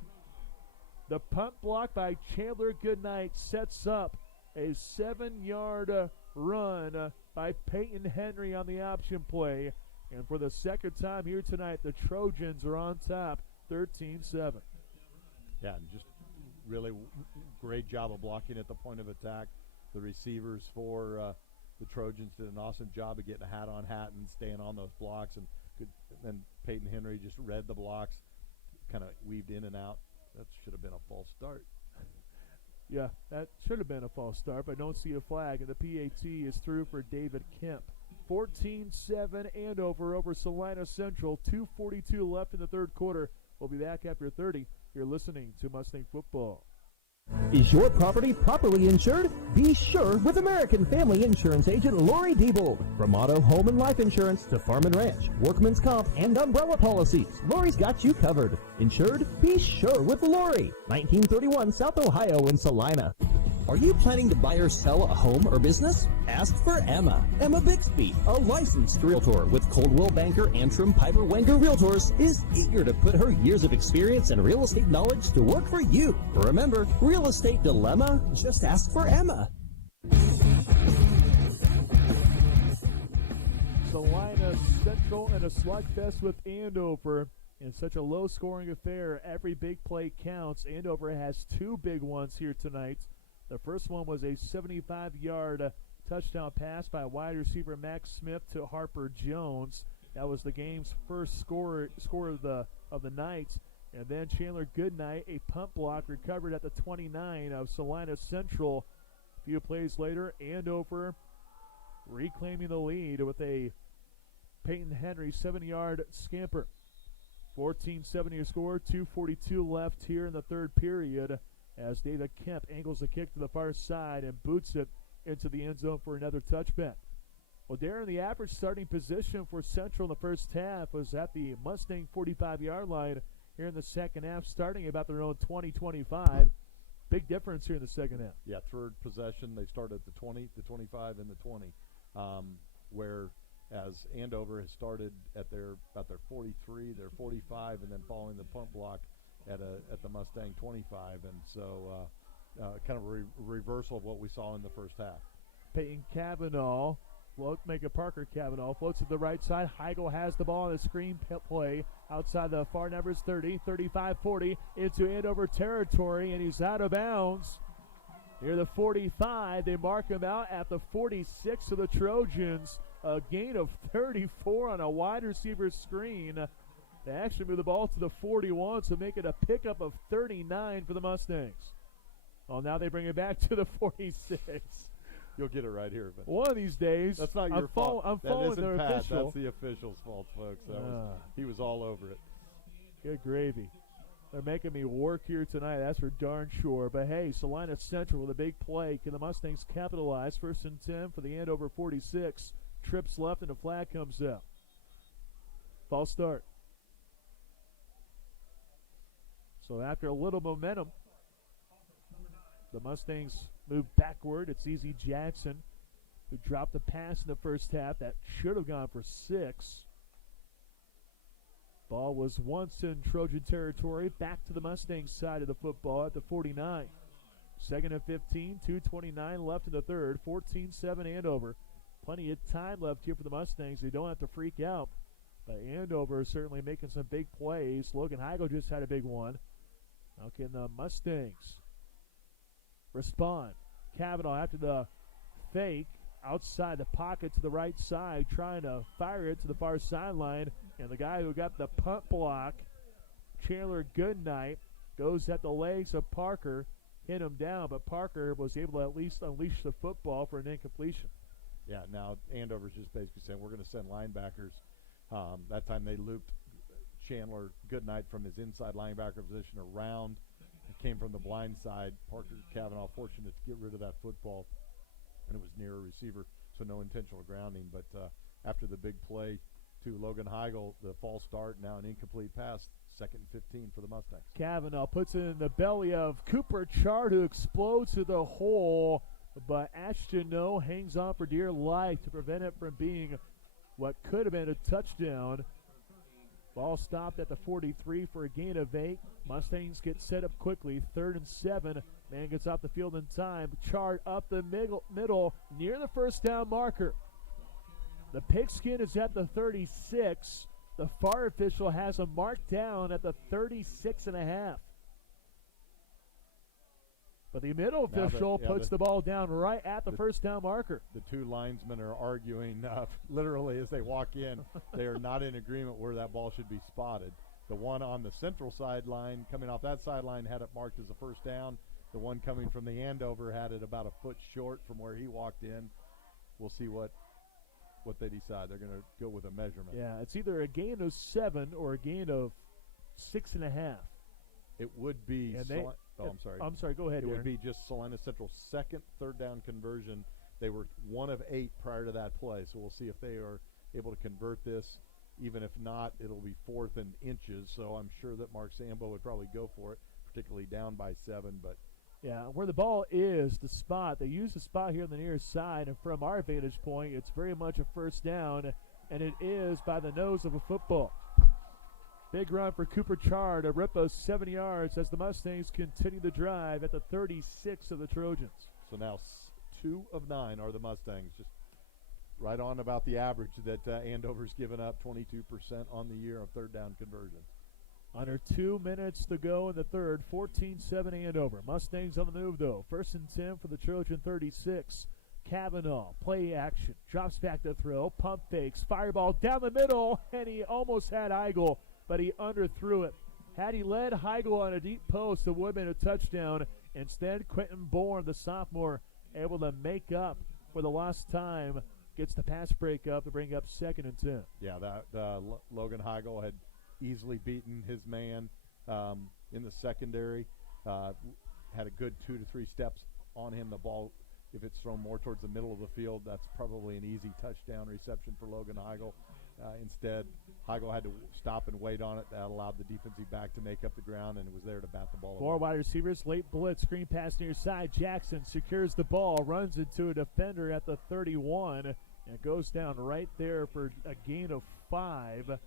The punt block by Chandler Goodnight sets up a 7-yard run by Peyton Henry on the option play. And for the second time here tonight, the Trojans are on top, 13-7. Yeah, and just really great job of blocking at the point of attack. The receivers for the Trojans did an awesome job of getting a hat-on hat and staying on those blocks. And then Peyton Henry just read the blocks, kind of weaved in and out. That should have been a false start. Yeah, that should have been a false start, but I don't see a flag, and the PAT is through for David Kemp. 14-7 Andover over Salina Central. 2:42 left in the third quarter. We'll be back after 30. You're listening to Mustang Football. Is your property properly insured? Be sure with American Family Insurance Agent Lori Diebold. From auto, home, and life insurance to farm and ranch, workman's comp, and umbrella policies, Lori's got you covered. Insured? Be sure with Lori. 1931 South Ohio in Salina. Are you planning to buy or sell a home or business? Ask for Emma. Emma Bixby, a licensed realtor with Coldwell Banker Antrim Piper Wenger Realtors, is eager to put her years of experience and real estate knowledge to work for you. Remember, real estate dilemma? Just ask for Emma. Salina Central and a slugfest with Andover. In such a low-scoring affair, every big play counts. Andover has two big ones here tonight. The first one was a 75-yard touchdown pass by wide receiver Max Smith to Harper Jones. That was the game's first score of the night. And then Chandler Goodnight, a punt block recovered at the 29 of Salina Central. A few plays later, Andover reclaiming the lead with a Peyton Henry 7-yard scamper. 14-7 your score, 2:42 left here in the third period, as David Kemp angles the kick to the far side and boots it into the end zone for another touchback. Well, Darren, the average starting position for Central in the first half was at the Mustang 45-yard line here in the second half, starting about their own 20-25. Big difference here in the second half. Yeah, third possession, they start at the 20, the 25, and the 20, whereas Andover has started at their 43, their 45, and then following the punt block at the Mustang 25, and so kind of a reversal of what we saw in the first half. Peyton Cavanaugh, Parker Cavanaugh floats to the right side. Heigl has the ball on the screen play outside the far numbers 30, 35, 40 into Andover territory, and he's out of bounds. Near the 45, they mark him out at the 46 of the Trojans. A gain of 34 on a wide receiver screen. They actually move the ball to the 41 to make it a pickup of 39 for the Mustangs. Well, now they bring it back to the 46. You'll get it right here. But one of these days, that's not your fault. I'm following their Pat. official. That's the official's fault, folks. He was all over it. Good gravy. They're making me work here tonight, that's for darn sure. But hey, Salina Central with a big play. Can the Mustangs capitalize? 1st and 10 for the Andover 46. Trips left and a flag comes out. False start. So after a little momentum, the Mustangs move backward. It's Easy Jackson who dropped the pass in the first half. That should have gone for 6. Ball was once in Trojan territory. Back to the Mustangs side of the football at the 49. 2nd and 15, 2:29 left in the third. 14-7 Andover. Plenty of time left here for the Mustangs. They don't have to freak out. But Andover is certainly making some big plays. Logan Heigl just had a big one. How can the Mustangs respond? Cavanaugh after the fake outside the pocket to the right side, trying to fire it to the far sideline. And the guy who got the punt block, Chandler Goodnight, goes at the legs of Parker, hit him down, but Parker was able to at least unleash the football for an incompletion. Yeah, now Andover's just basically saying we're going to send linebackers. That time they looped Chandler Goodnight from his inside linebacker position around. It came from the blind side. Parker Cavanaugh fortunate to get rid of that football, and it was near a receiver, so no intentional grounding. But after the big play to Logan Heigl, the false start, now an incomplete pass, 2nd and 15 for the Mustangs. Cavanaugh puts it in the belly of Cooper Chard, who explodes to the hole, but Ashton hangs on for dear life to prevent it from being what could have been a touchdown. Ball stopped at the 43 for a gain of 8. Mustangs get set up quickly. 3rd and 7. Man gets off the field in time. Chart up the middle near the first down marker. The pigskin is at the 36. The FAR official has him marked down at the 36.5. But the middle official puts the ball down right at the first down marker. The two linesmen are arguing literally as they walk in. They are not in agreement where that ball should be spotted. The one on the central sideline, coming off that sideline, had it marked as a first down. The one coming from the Andover had it about a foot short from where he walked in. We'll see what they decide. They're going to go with a measurement. Yeah, it's either a gain of 7 or a gain of 6.5. It would be. I'm sorry. I'm sorry. Go ahead. It Darren. would be just Salina Central's second third down conversion. They were 1 of 8 prior to that play, so we'll see if they are able to convert this. Even if not, it'll be 4th and inches. So I'm sure that Mark Sambo would probably go for it, particularly down by 7. But yeah, where the ball is, the spot, they use the spot here on the near side, and from our vantage point, it's very much a first down, and it is by the nose of a football. Big run for Cooper Chard to rip us 7 yards as the Mustangs continue the drive at the 36 of the Trojans. So now 2 of 9 are the Mustangs, just right on about the average that Andover's given up, 22% on the year of third down conversion. Under 2 minutes to go in the third, 14-7 Andover. Mustangs on the move, though. 1st and 10 for the Trojan 36. Kavanaugh, play action, drops back to throw, pump fakes, fireball down the middle, and he almost had Heigl, but he underthrew it. Had he led Heigl on a deep post, it would have been a touchdown. Instead, Quentin Bourne, the sophomore, able to make up for the lost time, gets the pass break up to bring up 2nd and 10. Yeah, Logan Heigl had easily beaten his man in the secondary. Had a good 2 to 3 steps on him. The ball, if it's thrown more towards the middle of the field, that's probably an easy touchdown reception for Logan Heigl. Instead, Heigl had to stop and wait on it. That allowed the defensive back to make up the ground, and it was there to bat the ball. 4 wide receivers, late blitz, screen pass near side. Jackson secures the ball, runs into a defender at the 31, and goes down right there for a gain of 5.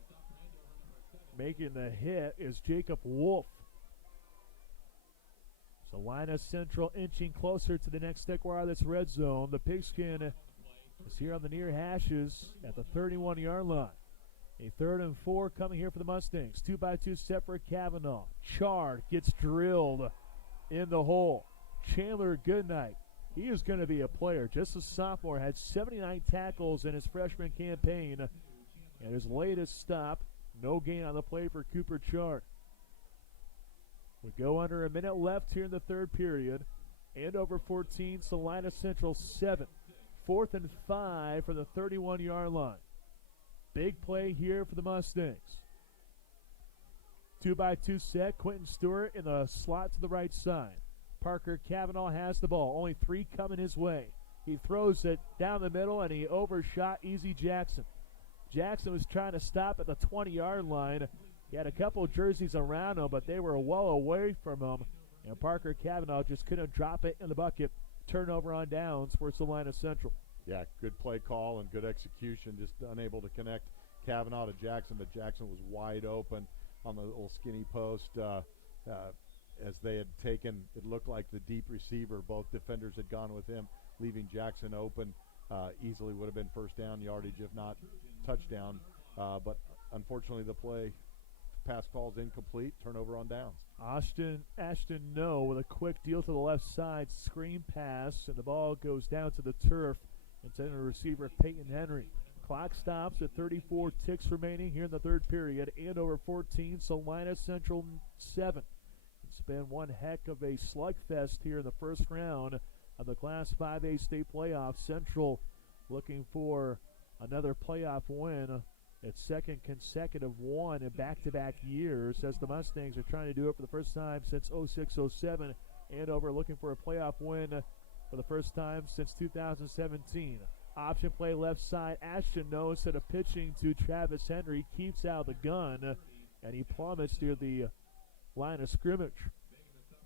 Making the hit is Jacob Wolf. Salina Central inching closer to the next stick wire of this red zone. The pigskin is here on the near hashes at the 31-yard line. A 3rd and 4 coming here for the Mustangs. 2-by-2 set for Kavanaugh. Chard gets drilled in the hole. Chandler Goodnight, he is going to be a player. Just a sophomore, had 79 tackles in his freshman campaign. And his latest stop, no gain on the play for Cooper Chard. We go under a minute left here in the third period. Andover 14, Salina Central 7. 4th and 5 for the 31-yard line. Big play here for the Mustangs. 2-by-2 set. Quentin Stewart in the slot to the right side. Parker Kavanaugh has the ball. Only 3 coming his way. He throws it down the middle, and he overshot Easy Jackson. Jackson was trying to stop at the 20-yard line. He had a couple jerseys around him, but they were well away from him. And Parker Kavanaugh just couldn't drop it in the bucket. Turnover on downs for Salina Central. Yeah, good play call and good execution. Just unable to connect Kavanaugh to Jackson, but Jackson was wide open on the little skinny post. As they had taken, it looked like the deep receiver. Both defenders had gone with him, leaving Jackson open. Easily would have been first down yardage, if not touchdown. But unfortunately, the pass call's incomplete. Turnover on downs. Ashton No with a quick deal to the left side, screen pass, and the ball goes down to the turf. Intended receiver Peyton Henry. Clock stops at 34 ticks remaining here in the third period. Andover 14, Salina Central 7. It's been one heck of a slugfest here in the first round of the Class 5A state playoff. Central looking for another playoff win. Its second consecutive one in back-to-back years as the Mustangs are trying to do it for the first time since 06-07. Andover looking for a playoff win for the first time since 2017. Option play left side. Ashton No, instead of pitching to Travis Henry, keeps out the gun, and he plummets near the line of scrimmage.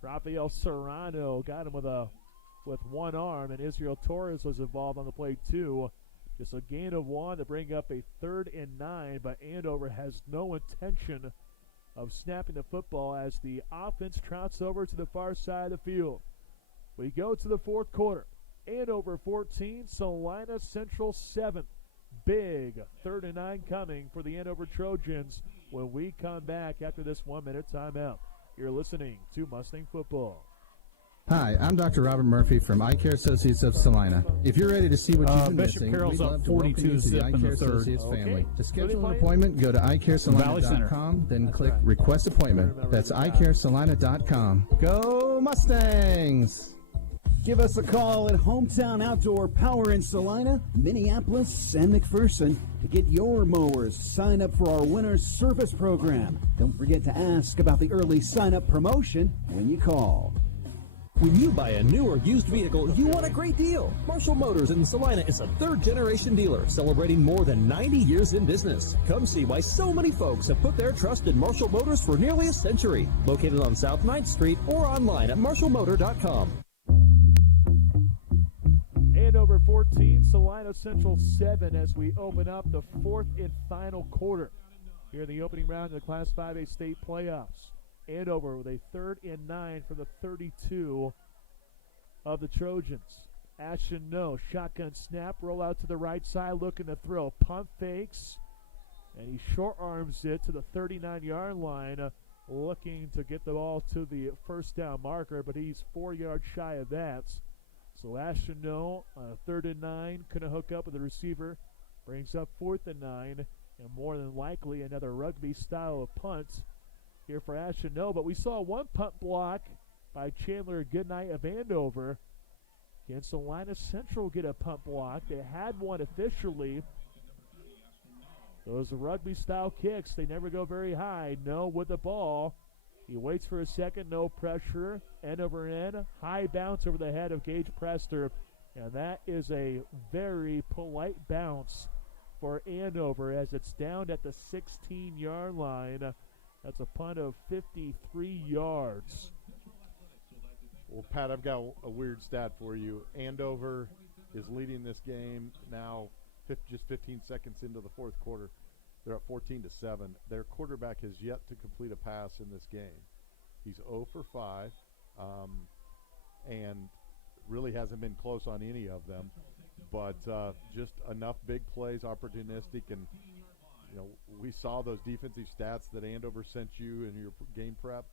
Rafael Serrano got him with one arm, and Israel Torres was involved on the play too. Just a gain of 1 to bring up a 3rd and 9, but Andover has no intention of snapping the football as the offense trots over to the far side of the field. We go to the fourth quarter. Andover 14, Salina Central 7. Big 3rd and 9 coming for the Andover Trojans when we come back after this 1-minute timeout. You're listening to Mustang Football. Hi, I'm Dr. Robert Murphy from Eye Care Associates of Salina. If you're ready to see what you've been Bishop missing, Carroll's we'd up love to welcome 42 you to the zip Eye in Care the third. Associates family. To schedule an playing? appointment, go to eyecaresalina.com, then click Request Appointment. That's eyecaresalina.com. Go Mustangs! Give us a call at Hometown Outdoor Power in Salina, Minneapolis, and McPherson to get your mowers. Sign up for our winter service program. Don't forget to ask about the early sign-up promotion when you call. When you buy a new or used vehicle, you want a great deal. Marshall Motors in Salina is a third-generation dealer celebrating more than 90 years in business. Come see why so many folks have put their trust in Marshall Motors for nearly a century. Located on South 9th Street or online at marshallmotor.com. Andover 14, Salina Central 7 as we open up the fourth and final quarter here in the opening round of the Class 5A state playoffs. Andover with a 3rd and 9 from the 32 of the Trojans. Ashton no, shotgun snap, roll out to the right side, looking to throw. Pump fakes, and he short arms it to the 39-yard line, looking to get the ball to the first down marker, but he's 4 yards shy of that. So Ashton no, 3rd and 9, couldn't hook up with the receiver, brings up 4th and 9, and more than likely another rugby style of punt here for Ashton no. But we saw one punt block by Chandler Goodnight of Andover. Can Salina Central get a punt block? They had one officially. Those rugby style kicks, they never go very high. No with the ball. He waits for a second, no pressure. End over end, high bounce over the head of Gage Prester. And that is a very polite bounce for Andover as it's down at the 16-yard line. That's a punt of 53 yards. Well, Pat, I've got a weird stat for you. Andover is leading this game now just 15 seconds into the fourth quarter. They're up 14-7. Their quarterback has yet to complete a pass in this game. He's 0 for 5, and really hasn't been close on any of them. But just enough big plays, opportunistic, and we saw those defensive stats that Andover sent you in your game prep.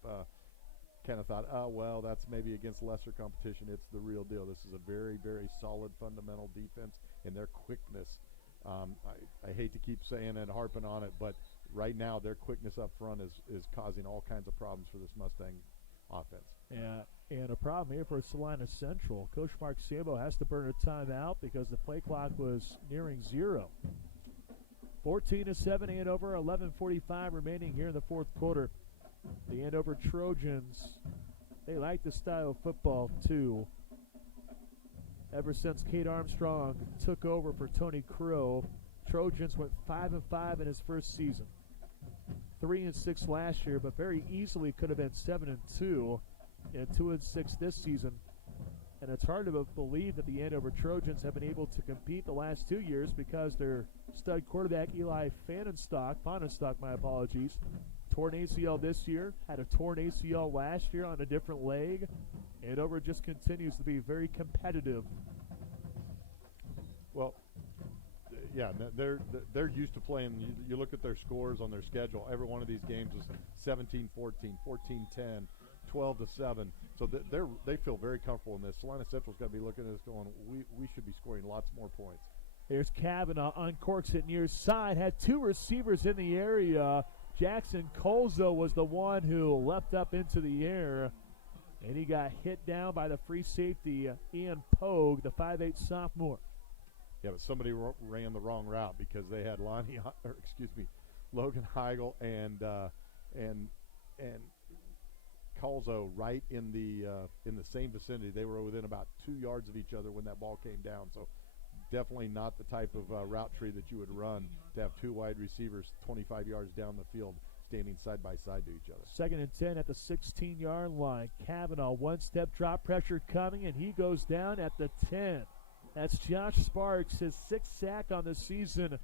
Kind of thought, oh well, that's maybe against lesser competition. It's the real deal. This is a very, very solid fundamental defense, and their quickness. I hate to keep saying and harping on it, but right now their quickness up front is causing all kinds of problems for this Mustang offense. Yeah, and a problem here for Salina Central. Coach Mark Sambo has to burn a timeout because the play clock was nearing 0. 14-7 Andover, 11:45 remaining here in the fourth quarter. The Andover Trojans, they like the style of football too. Ever since Kate Armstrong took over for Tony Crow, Trojans went 5-5 in his first season. 3-6 last year, but very easily could have been 7-2 and 2-6 this season. And it's hard to believe that the Andover Trojans have been able to compete the last 2 years because their stud quarterback Eli Fanenstock, my apologies, torn ACL this year, had a torn ACL last year on a different leg. Andover just continues to be very competitive. Well, yeah, they're used to playing. You look at their scores on their schedule. Every one of these games is 17-14, 14-10, 12-7. So they feel very comfortable in this. Salina Central's got to be looking at this going, we should be scoring lots more points. There's Kavanaugh, uncorks it near side, had 2 receivers in the area. Jackson Colzo was the one who leapt up into the air, and he got hit down by the free safety, Ian Pogue, the 5'8 sophomore. Yeah, but somebody ran the wrong route because they had Logan Heigl and Colzo right in the same vicinity. They were within about 2 yards of each other when that ball came down. So definitely not the type of route tree that you would run to have 2 wide receivers 25 yards down the field standing side by side to each other. 2nd and 10 at the 16-yard line. Kavanaugh, one-step drop pressure coming, and he goes down at the 10. That's Josh Sparks, his 6th sack on the season.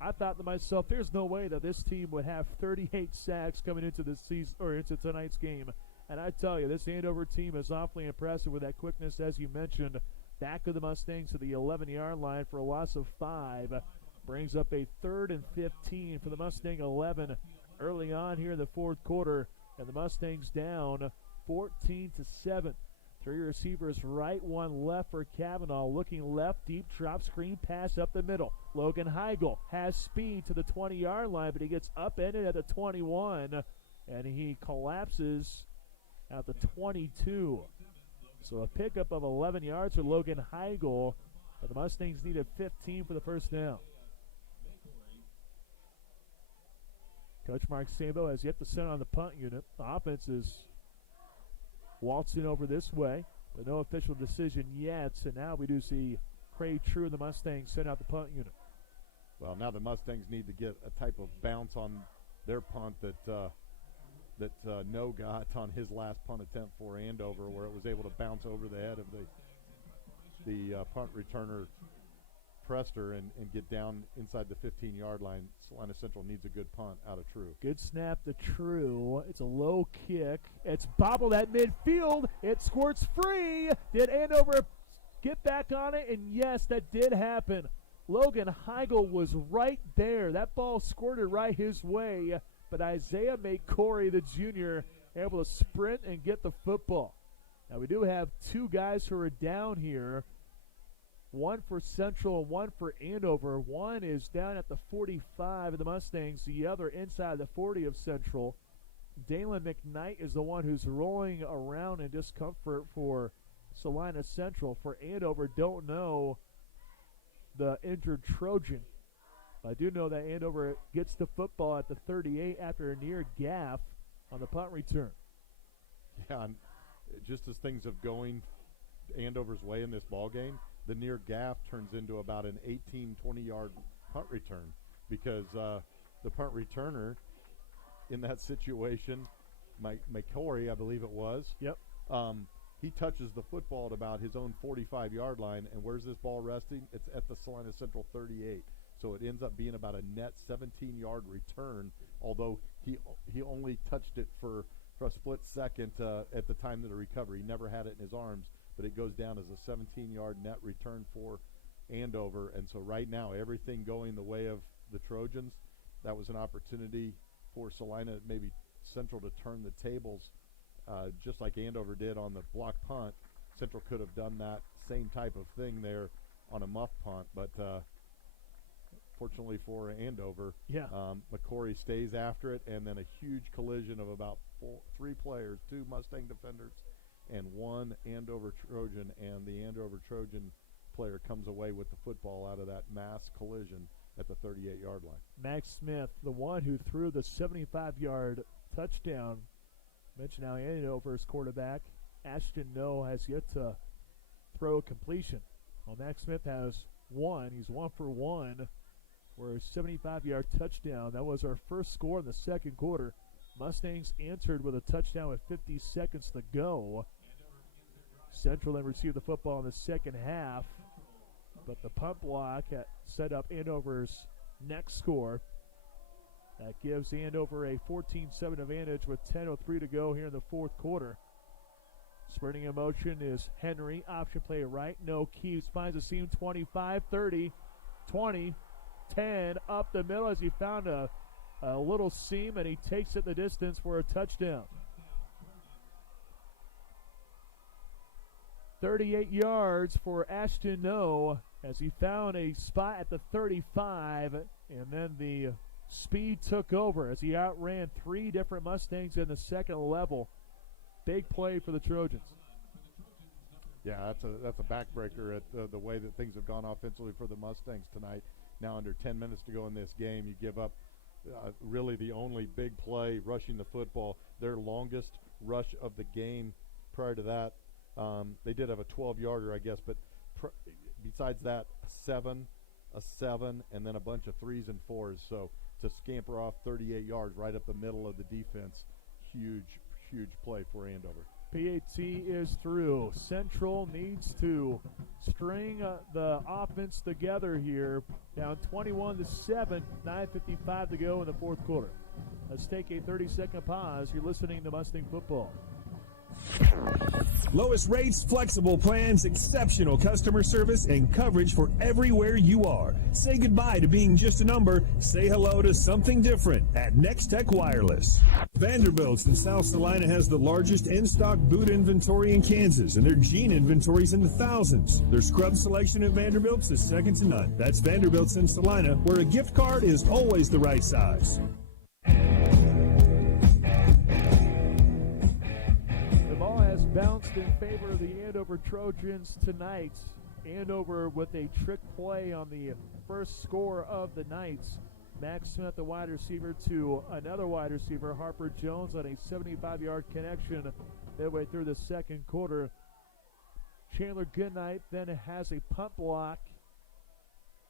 I thought to myself, there's no way that this team would have 38 sacks coming into this season or into tonight's game. And I tell you, this Andover team is awfully impressive with that quickness, as you mentioned. Back of the Mustangs to the 11-yard line for a loss of 5. Brings up a 3rd and 15 for the Mustang 11 early on here in the fourth quarter. And the Mustangs down 14-7. Three receivers right, one left for Kavanaugh. Looking left, deep drop screen pass up the middle. Logan Heigl has speed to the 20-yard line, but he gets upended at the 21, and he collapses at the 22. So a pickup of 11 yards for Logan Heigl, but the Mustangs needed 15 for the first down. Coach Mark Sabo has yet to send on the punt unit. The offense is waltzing over this way, but no official decision yet. So now we do see Craig True and the Mustangs send out the punt unit. Well, now the Mustangs need to get a type of bounce on their punt that No got on his last punt attempt for Andover, where it was able to bounce over the head of the punt returner Prester and get down inside the 15-yard line. Salina Central needs a good punt out of True. Good snap to True. It's a low kick. It's bobbled at midfield. It squirts free. Did Andover get back on it? And yes, that did happen. Logan Heigl was right there. That ball squirted right his way, but Isaiah McCory, the junior, able to sprint and get the football. Now we do have two guys who are down here. One for Central and one for Andover. One is down at the 45 of the Mustangs, the other inside the 40 of Central. Dalen McKnight is the one who's rolling around in discomfort for Salina Central. For Andover, don't know the injured Trojan. I do know that Andover gets the football at the 38 after a near gaff on the punt return. Yeah, and just as things have going Andover's way in this ball game, the near gaff turns into about an 18, 20-yard punt return because the punt returner in that situation, McCory, I believe it was. Yep. He touches the football at about his own 45-yard line, and where's this ball resting? It's at the Salina Central 38. So it ends up being about a net 17-yard return, although he only touched it for a split second at the time of the recovery. He never had it in his arms, but it goes down as a 17-yard net return for Andover. And so right now, everything going the way of the Trojans, that was an opportunity for Salina, maybe Central, to turn the tables, just like Andover did on the block punt. Central could have done that same type of thing there on a muff punt, but fortunately for Andover, McCory stays after it, and then a huge collision of about three players, two Mustang defenders and one Andover Trojan, and the Andover Trojan player comes away with the football out of that mass collision at the 38-yard line. Max Smith, the one who threw the 75-yard touchdown. Mentioned now Andover's quarterback, Ashton No, has yet to throw a completion. Well, Max Smith has one. He's 1 for 1 for a 75-yard touchdown. That was our first score in the second quarter. Mustangs answered with a touchdown with 50 seconds to go. Central then received the football in the second half, but the punt block had set up Andover's next score. That gives Andover a 14-7 advantage with 10:03 to go here in the fourth quarter. Sprinting in motion is Henry. Option play right. No keeps. Finds a seam. 25, 30, 20, 10. Up the middle as he found a little seam, and he takes it the distance for a touchdown. 38 yards for Ashton No as he found a spot at the 35, and then the speed took over as he outran three different Mustangs in the second level. Big play for the Trojans. Yeah, that's a backbreaker at the way that things have gone offensively for the Mustangs tonight. Now under 10 minutes to go in this game, you give up really the only big play, rushing the football. Their longest rush of the game prior to that, they did have a 12-yarder, I guess, but besides that, a 7, and then a bunch of 3s and 4s. So to scamper off 38 yards right up the middle of the defense, huge play for Andover. PAT is through. Central needs to string the offense together here. Down 21-7, 9:55 to go in the fourth quarter. Let's take a 30-second pause. You're listening to Mustang Football. Lowest rates, flexible plans, exceptional customer service, and coverage for everywhere you are. Say goodbye to being just a number. Say hello to something different at Next Tech Wireless. Vanderbilt's in South Salina has the largest in-stock boot inventory in Kansas, and their jean inventory's in the thousands. Their scrub selection at Vanderbilt's is second to none. That's Vanderbilt's in Salina, where a gift card is always the right size. Bounced in favor of the Andover Trojans tonight. Andover with a trick play on the first score of the night. Max Smith, the wide receiver, to another wide receiver, Harper Jones, on a 75-yard connection midway through the second quarter. Chandler Goodnight then has a punt block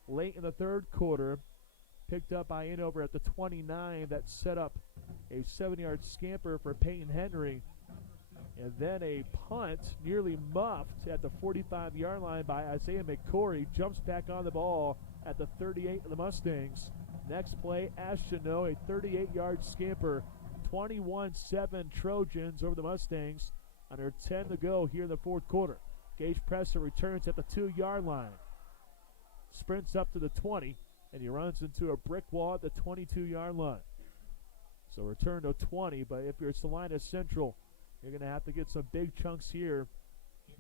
late in the third quarter, picked up by Andover at the 29. That set up a 7-yard scamper for Peyton Henry. And then a punt nearly muffed at the 45-yard line by Isaiah McCory. Jumps back on the ball at the 38 of the Mustangs. Next play, Ashton-O, a 38-yard scamper. 21-7 Trojans over the Mustangs. Under 10 to go here in the fourth quarter. Gage Presser returns at the 2-yard line. Sprints up to the 20, and he runs into a brick wall at the 22-yard line. So return to 20, but if you're Salina Central, you're going to have to get some big chunks here,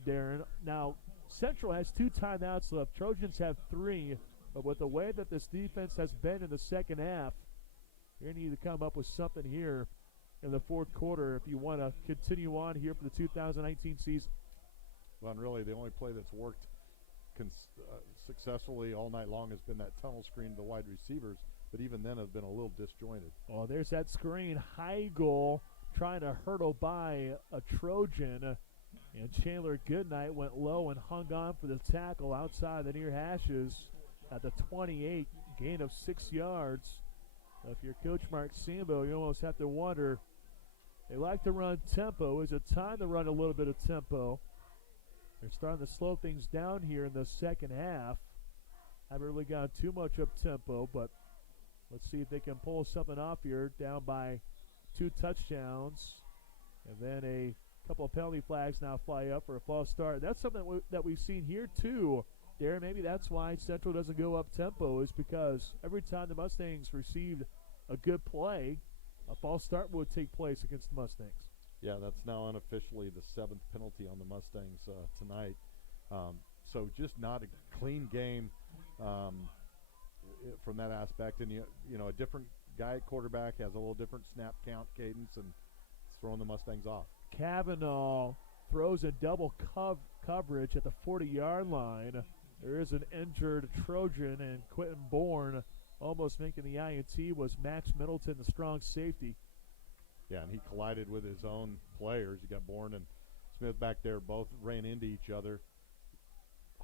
Darren. Now, Central has 2 timeouts left. Trojans have 3. But with the way that this defense has been in the second half, you're going to need to come up with something here in the fourth quarter if you want to continue on here for the 2019 season. Well, and really the only play that's worked successfully all night long has been that tunnel screen to the wide receivers, but even then have been a little disjointed. Oh, there's that screen. Heigl trying to hurdle by a Trojan, and Chandler Goodnight went low and hung on for the tackle outside the near hashes at the 28, gain of 6 yards. If you're Coach Mark Sambo, you almost have to wonder, they like to run tempo. Is it time to run a little bit of tempo? They're starting to slow things down here in the second half. Haven't really gone too much up tempo, but let's see if they can pull something off here, down by 2 touchdowns, and then a couple of penalty flags now fly up for a false start. That's something that we've seen here too, Darren. Maybe that's why Central doesn't go up tempo, is because every time the Mustangs received a good play, a false start would take place against the Mustangs. Yeah, that's now unofficially the 7th penalty on the Mustangs tonight. So just not a clean game from that aspect, and you know, a different guy at quarterback has a little different snap count cadence, and it's throwing the Mustangs off. Kavanaugh throws a double coverage at the 40-yard line. There is an injured Trojan, and Quentin Bourne almost making the INT was Max Middleton, the strong safety. Yeah, and he collided with his own players. You got Bourne and Smith back there, both ran into each other.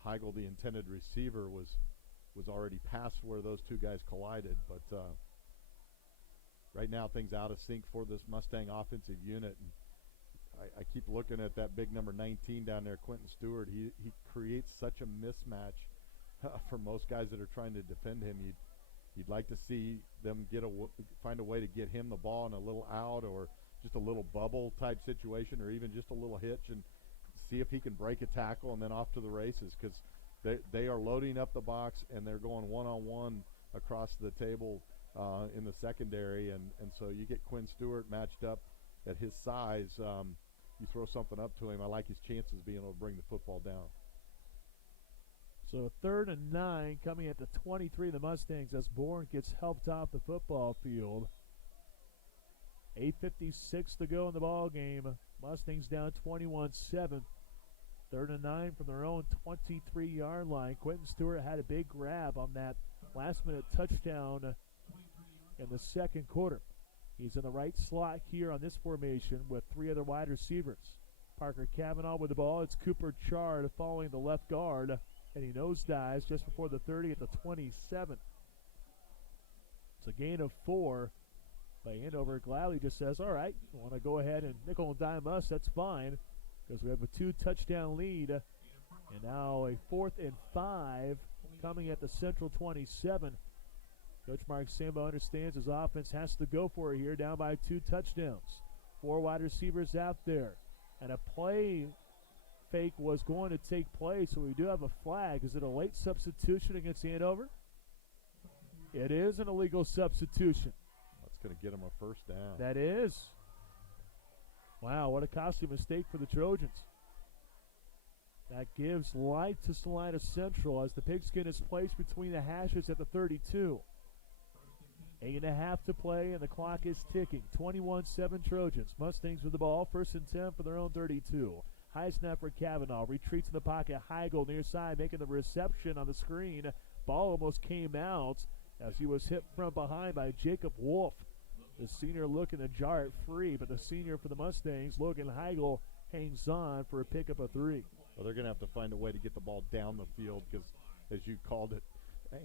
Heigl, the intended receiver, was already past where those two guys collided, but right now things out of sync for this Mustang offensive unit. And I keep looking at that big number 19 down there, Quentin Stewart. He creates such a mismatch for most guys that are trying to defend him. You'd like to see them find a way to get him the ball in a little out, or just a little bubble type situation, or even just a little hitch, and see if he can break a tackle and then off to the races, because they are loading up the box and they're going one-on-one across the table in the secondary, and so you get Quinn Stewart matched up at his size. You throw something up to him, I like his chances being able to bring the football down. So 3rd and 9 coming at the 23 of the Mustangs as Bourne gets helped off the football field. 8:56 to go in the ball game. Mustangs down 21-7. 3rd and 9 from their own 23-yard line. Quentin Stewart had a big grab on that last-minute touchdown in the second quarter. He's in the right slot here on this formation with 3 other wide receivers. Parker Kavanaugh with the ball. It's Cooper Chard following the left guard, and he nosedives just before the 30 at the 27. It's a gain of 4. But Andover gladly just says, all right, you want to go ahead and nickel and dime us, that's fine, because we have a 2-touchdown lead. And now a 4th and 5 coming at the Central 27. Coach Mark Sambo understands his offense has to go for it here, down by 2 touchdowns. 4 wide receivers out there. and a play fake was going to take place, so we do have a flag. Is it a late substitution against Andover? It is an illegal substitution. That's going to get him a first down. That is. Wow, what a costly mistake for the Trojans. That gives life to Salina Central as the pigskin is placed between the hashes at the 32. 8.5 to play, and the clock is ticking. 21-7 Trojans. Mustangs with the ball. 1st and 10 for their own 32. High snap for Kavanaugh. Retreats in the pocket. Heigl near side making the reception on the screen. Ball almost came out as he was hit from behind by Jacob Wolf. The senior looking to jar it free, but the senior for the Mustangs, Logan Heigl, hangs on for a pickup of 3. Well, they're going to have to find a way to get the ball down the field because, as you called it,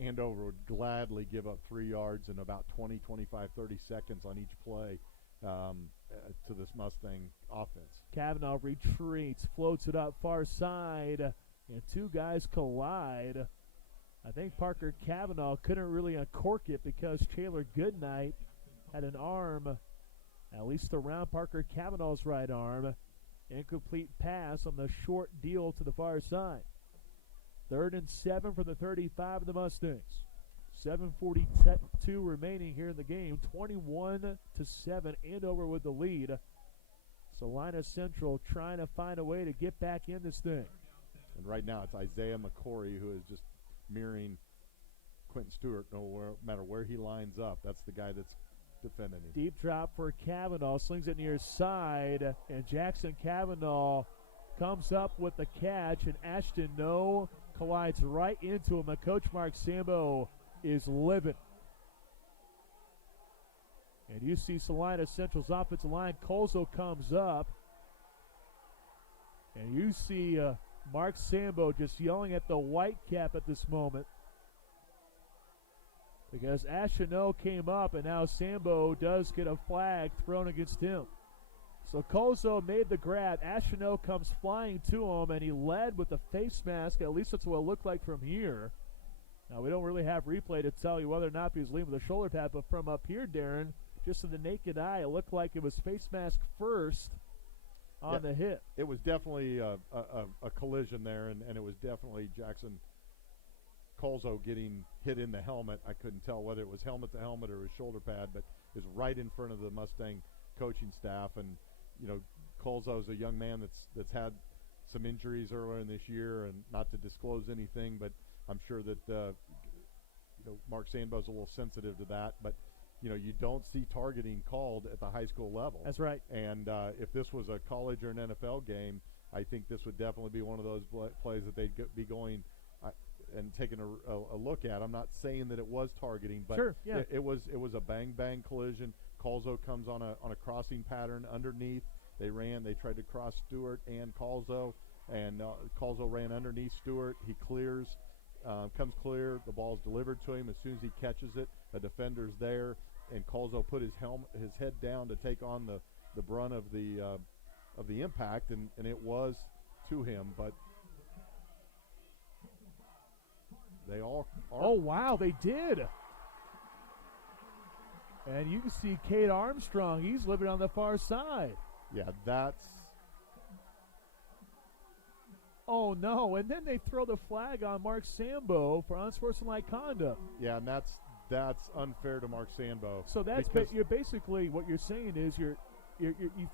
Andover would gladly give up 3 yards in about 20, 25, 30 seconds on each play to this Mustang offense. Kavanaugh retreats, floats it up far side, and 2 guys collide. I think Parker Kavanaugh couldn't really uncork it because Taylor Goodnight had an arm, at least around Parker Kavanaugh's right arm. Incomplete pass on the short deal to the far side. 3rd and 7 for the 35 of the Mustangs. 7:42 remaining here in the game. 21-7, Andover with the lead. Salina Central trying to find a way to get back in this thing. And right now it's Isaiah McCory who is just mirroring Quentin Stewart. No matter where he lines up, that's the guy that's defending him. Deep drop for Kavanaugh, slings it near side, and Jackson Kavanaugh comes up with the catch, and Ashton No collides right into him, and Coach Mark Sambo is livid. And you see Salina Central's offensive line, Colzo comes up, and you see Mark Sambo just yelling at the white cap at this moment, because Ashano came up, and now Sambo does get a flag thrown against him. So Colzo made the grab. Ashano comes flying to him, and he led with the face mask. At least that's what it looked like from here. Now, we don't really have replay to tell you whether or not he was leading with a shoulder pad, but from up here, Darren, just to the naked eye, it looked like it was face mask first on the hit. It was definitely a collision there, and it was definitely Jackson Colzo getting hit in the helmet. I couldn't tell whether it was helmet to helmet or his shoulder pad, but is right in front of the Mustang coaching staff. And you know, Colzo's a young man that's had some injuries earlier in this year, and not to disclose anything, but I'm sure that Mark Sandbo's a little sensitive to that. But you don't see targeting called at the high school level. That's right. And if this was a college or an NFL game, I think this would definitely be one of those plays that they'd be going and taking a look at. I'm not saying that it was targeting, but sure, yeah. it was a bang collision. Colzo comes on a crossing pattern underneath. They tried to cross Stewart and Colzo, and Colzo ran underneath Stewart. He clears, comes clear. The ball's delivered to him. As soon as he catches it, a defender's there, and Colzo put his head down to take on the brunt of the impact, and it was to him, but they all are. Oh, wow, they did. And you can see Cade Armstrong. He's living on the far side. Yeah, that's... Oh, no. And then they throw the flag on Mark Sambo for unsportsmanlike conduct. Yeah, and that's unfair to Mark Sambo. So that's you're basically what you're saying is you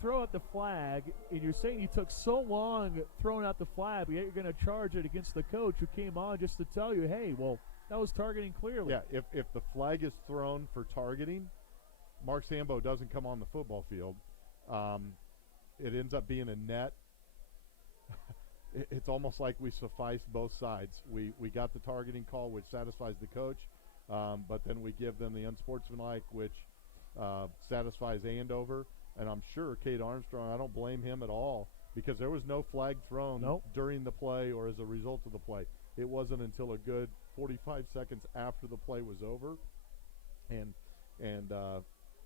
throw out the flag, and you're saying you took so long throwing out the flag, but yet you're going to charge it against the coach who came on just to tell you, hey, well, that was targeting clearly. Yeah, if the flag is thrown for targeting, Mark Sambo doesn't come on the football field. It ends up being a net. It's almost like we sufficed both sides. We got the targeting call, which satisfies the coach, but then we give them the unsportsmanlike, which satisfies Andover. And I'm sure Cade Armstrong, I don't blame him at all, because there was no flag thrown during the play or as a result of the play. It wasn't until a good 45 seconds after the play was over, and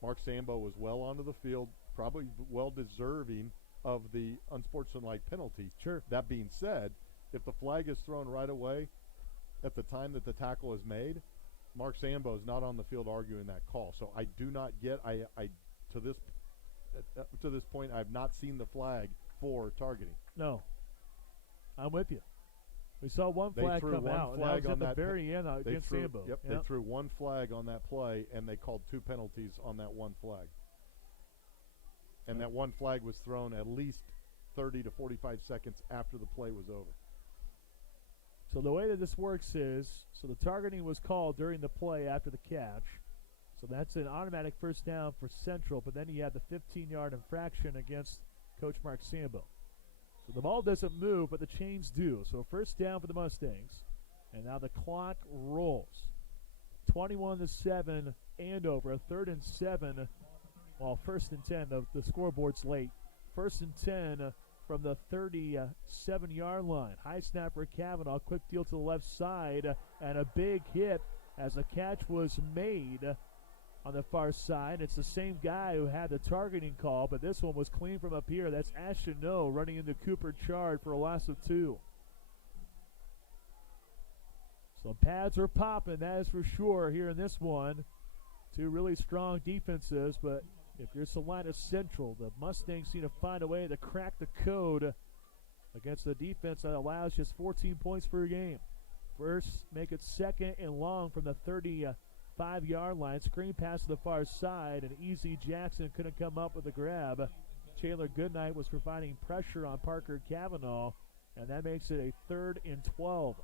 Mark Sambo was well onto the field, probably well deserving of the unsportsmanlike penalty. Sure. That being said, if the flag is thrown right away at the time that the tackle is made, Mark Sambo is not on the field arguing that call. So I do not get to this point, I've not seen the flag for targeting. No. I'm with you. We saw one They flag threw come one out, and that flag was on at the that very end against threw, Sambo. Yep, they threw one flag on that play, and they called 2 penalties on that one flag. And that one flag was thrown at least 30 to 45 seconds after the play was over. So the way that this works is, so the targeting was called during the play after the catch. So that's an automatic first down for Central, but then you have the 15-yard infraction against Coach Mark Sambo. So the ball doesn't move, but the chains do. So first down for the Mustangs. And now the clock rolls. 21-7, Andover, 3rd and 7. Well, 1st and 10, the scoreboard's late. 1st and 10 from the 37-yard line. High snap for Kavanaugh, quick deal to the left side, and a big hit as the catch was made on the far side. It's the same guy who had the targeting call, but this one was clean from up here. That's Ashton No running into Cooper Chard for a loss of 2. So pads are popping, that is for sure here in this one. 2 really strong defenses, but if you're Salina Central, the Mustangs need to find a way to crack the code against the defense that allows just 14 points per game. First, make it 2nd and long from the 35-yard line. Screen pass to the far side, and Easy Jackson couldn't come up with a grab. Chandler Goodnight was providing pressure on Parker Kavanaugh, and that makes it a 3rd and 12.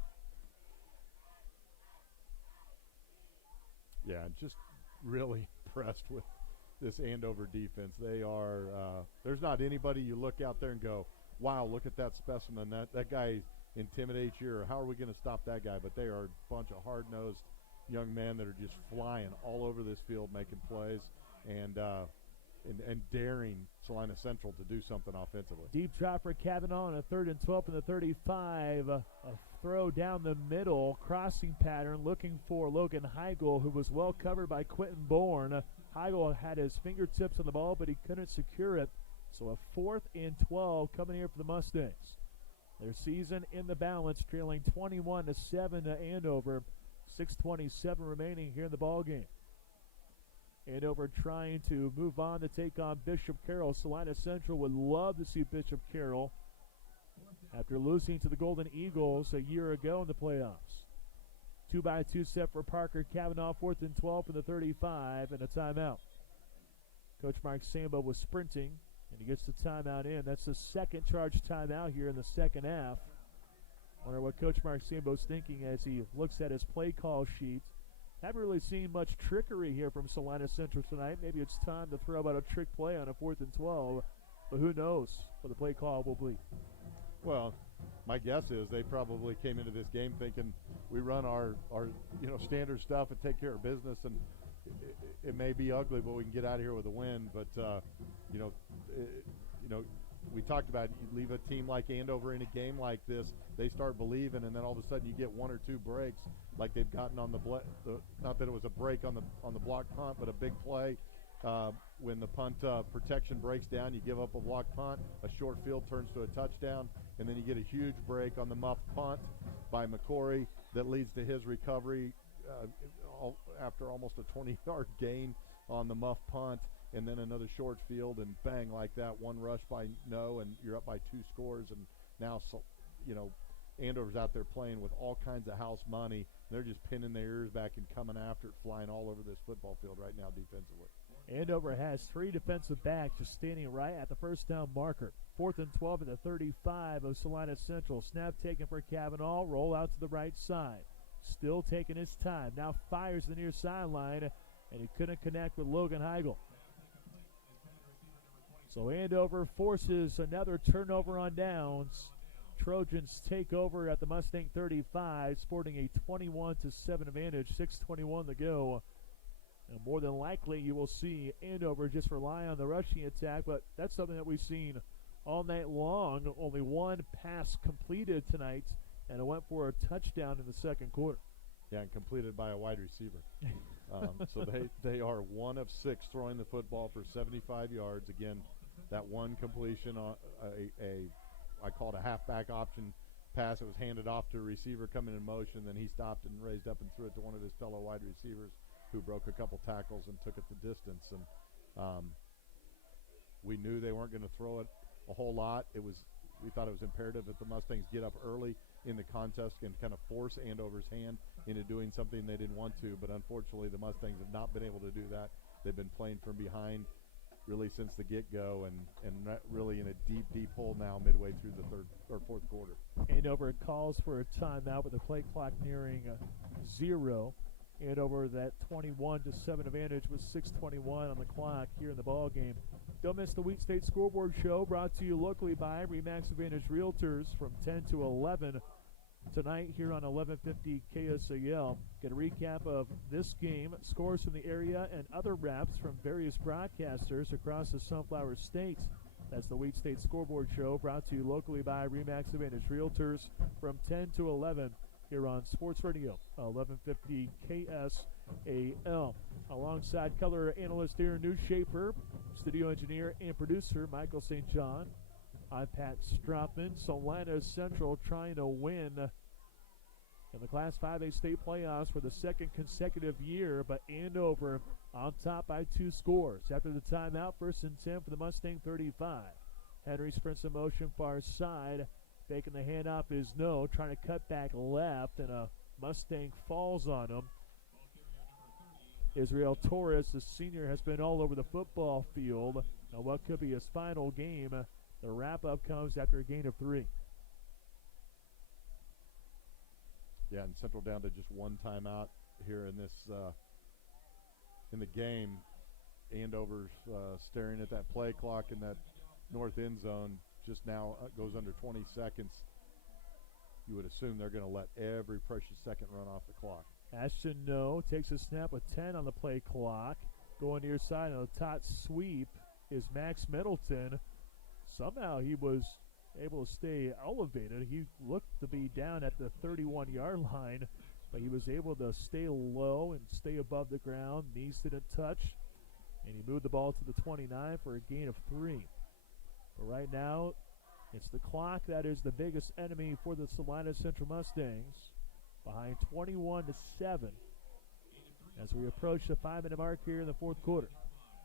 Yeah, just really impressed with this Andover defense. They are there's not anybody you look out there and go, wow, look at that specimen. That guy intimidates you, or how are we going to stop that guy? But they are a bunch of hard-nosed young men that are just flying all over this field making plays and daring Salina Central to do something offensively. Deep drop for Kavanaugh on a 3rd and 12 from the 35. A throw down the middle, crossing pattern, looking for Logan Heigl, who was well covered by Quentin Bourne. Heigl had his fingertips on the ball, but he couldn't secure it. So a 4th and 12 coming here for the Mustangs. Their season in the balance, trailing 21-7 to Andover. 6:27 remaining here in the ball game. Andover trying to move on to take on Bishop Carroll. Salina Central would love to see Bishop Carroll after losing to the Golden Eagles a year ago in the playoffs. 2-by-2 set for Parker Kavanaugh, 4th and 12 from the 35, and a timeout. Coach Mark Sambo was sprinting, and he gets the timeout in. That's the second charge timeout here in the second half. Wonder what Coach Mark Sambo's thinking as he looks at his play call sheet. Haven't really seen much trickery here from Salina Central tonight. Maybe it's time to throw out a trick play on a 4th and 12, but who knows what the play call will be. Well, my guess is they probably came into this game thinking we run our standard stuff and take care of business, and it may be ugly, but we can get out of here with a win. But we talked about you leave a team like Andover in a game like this, they start believing, and then all of a sudden you get 1 or 2 breaks like they've gotten on the not that it was a break on the block punt, but a big play. When the punt protection breaks down, you give up a block punt, a short field turns to a touchdown, and then you get a huge break on the muff punt by McCory that leads to his recovery after almost a 20-yard gain on the muff punt, and then another short field, and bang, like that, one rush by No, and you're up by 2 scores, and now, Andover's out there playing with all kinds of house money. They're just pinning their ears back and coming after it, flying all over this football field right now defensively. Andover has 3 defensive backs just standing right at the first down marker. 4th and 12 at the 35 of Salina Central. Snap taken for Kavanaugh. Roll out to the right side. Still taking his time. Now fires the near sideline, and he couldn't connect with Logan Heigl. So Andover forces another turnover on downs. Trojans take over at the Mustang 35, sporting a 21-7 advantage, 6:21 to go. And more than likely, you will see Andover just rely on the rushing attack, but that's something that we've seen all night long. Only 1 pass completed tonight, and it went for a touchdown in the second quarter. Yeah, and completed by a wide receiver. So they are 1 of 6 throwing the football for 75 yards. Again, that one completion on I call it a halfback option pass. It was handed off to a receiver coming in motion. Then he stopped and raised up and threw it to one of his fellow wide receivers, who broke a couple tackles and took it the distance. And we knew they weren't going to throw it a whole lot. We thought it was imperative that the Mustangs get up early in the contest and kind of force Andover's hand into doing something they didn't want to, but unfortunately the Mustangs have not been able to do that. They've been playing from behind really since the get-go and really in a deep hole now midway through the third or fourth quarter. Andover calls for a timeout with the play clock nearing 0. Andover that 21-7 advantage with 6:21 on the clock here in the ball game. Don't miss the Wheat State Scoreboard Show, brought to you locally by Remax Advantage Realtors from 10 to 11 tonight here on 1150 KSAL. Get a recap of this game, scores from the area, and other wraps from various broadcasters across the Sunflower State. That's the Wheat State Scoreboard Show, brought to you locally by Remax Advantage Realtors from 10 to 11 here on Sports Radio 1150 KSAL. Alongside color analyst Aaron Newshafer, studio engineer and producer Michael St. John, I'm Pat Stropman. Salina Central trying to win in the Class 5A state playoffs for the second consecutive year, but Andover on top by 2 scores. After the timeout, 1st and 10 for the Mustang 35. Henry sprints in motion far side. Faking the handoff is no, trying to cut back left, and a Mustang falls on him. Israel Torres, the senior, has been all over the football field. Now what could be his final game, the wrap-up comes after a gain of 3. Yeah, and Central down to just one timeout here in this in the game. Andover's staring at that play clock in that north end zone. Just now goes under 20 seconds. You would assume they're going to let every precious second run off the clock. Ashton No takes a snap with 10 on the play clock. Going near side on the top sweep is Max Middleton. Somehow he was able to stay elevated. He looked to be down at the 31-yard line, but he was able to stay low and stay above the ground. Knees didn't touch, and he moved the ball to the 29 for a gain of 3. But right now, it's the clock that is the biggest enemy for the Salina Central Mustangs, behind 21-7 as we approach the 5-minute mark here in the fourth quarter.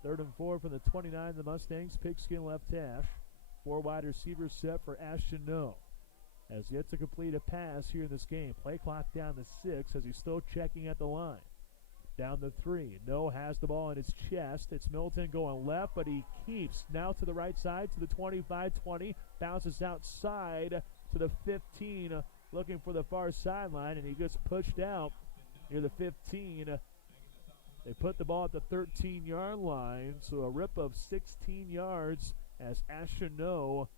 3rd and 4 from the 29, the Mustangs. Pigskin left hash. 4 wide receivers set for Ashton No. Has yet to complete a pass here in this game. Play clock down to 6 as he's still checking at the line. Down to 3. No has the ball in his chest. It's Milton going left, but he keeps now to the right side to the 25-20. Bounces outside to the 15, looking for the far sideline, and he gets pushed out near the 15. They put the ball at the 13-yard line, so a rip of 16 yards as Ashton No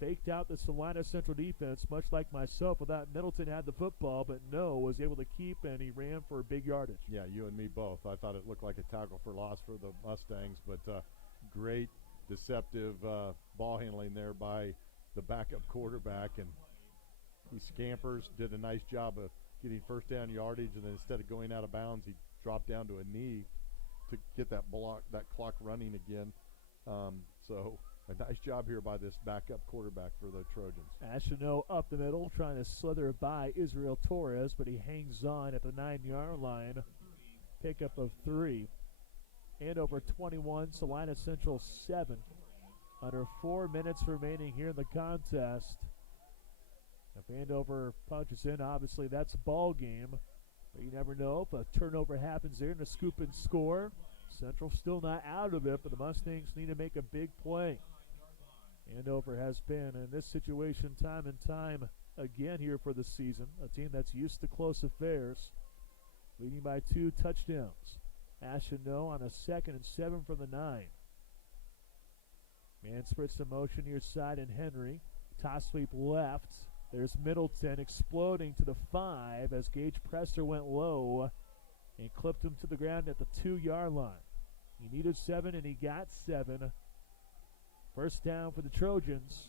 faked out the Salina Central defense, much like myself. Without Middleton had the football, but No was able to keep, and he ran for big yardage. Yeah, you and me both. I thought it looked like a tackle for loss for the Mustangs, but great deceptive ball handling there by the backup quarterback, and he scampers, did a nice job of getting first down yardage, and then instead of going out of bounds, he dropped down to a knee to get that clock running again. So a nice job here by this backup quarterback for the Trojans. Ashton No up the middle, trying to slither by Israel Torres, but he hangs on at the 9-yard line. Pickup of 3. Andover 21, Salina Central 7. Under 4 minutes remaining here in the contest. If Andover punches in, obviously that's a ball game. But you never know if a turnover happens there and a scoop and score. Central still not out of it, but the Mustangs need to make a big play. Andover has been in this situation time and time again here for the season. A team that's used to close affairs. Leading by 2 touchdowns. Ashton No on a 2nd and 7 from the 9. Man splits the motion near side and Henry. Toss sweep left. There's Middleton exploding to the 5 as Gage Presser went low and clipped him to the ground at the 2-yard line. He needed 7 and he got 7. First down for the Trojans.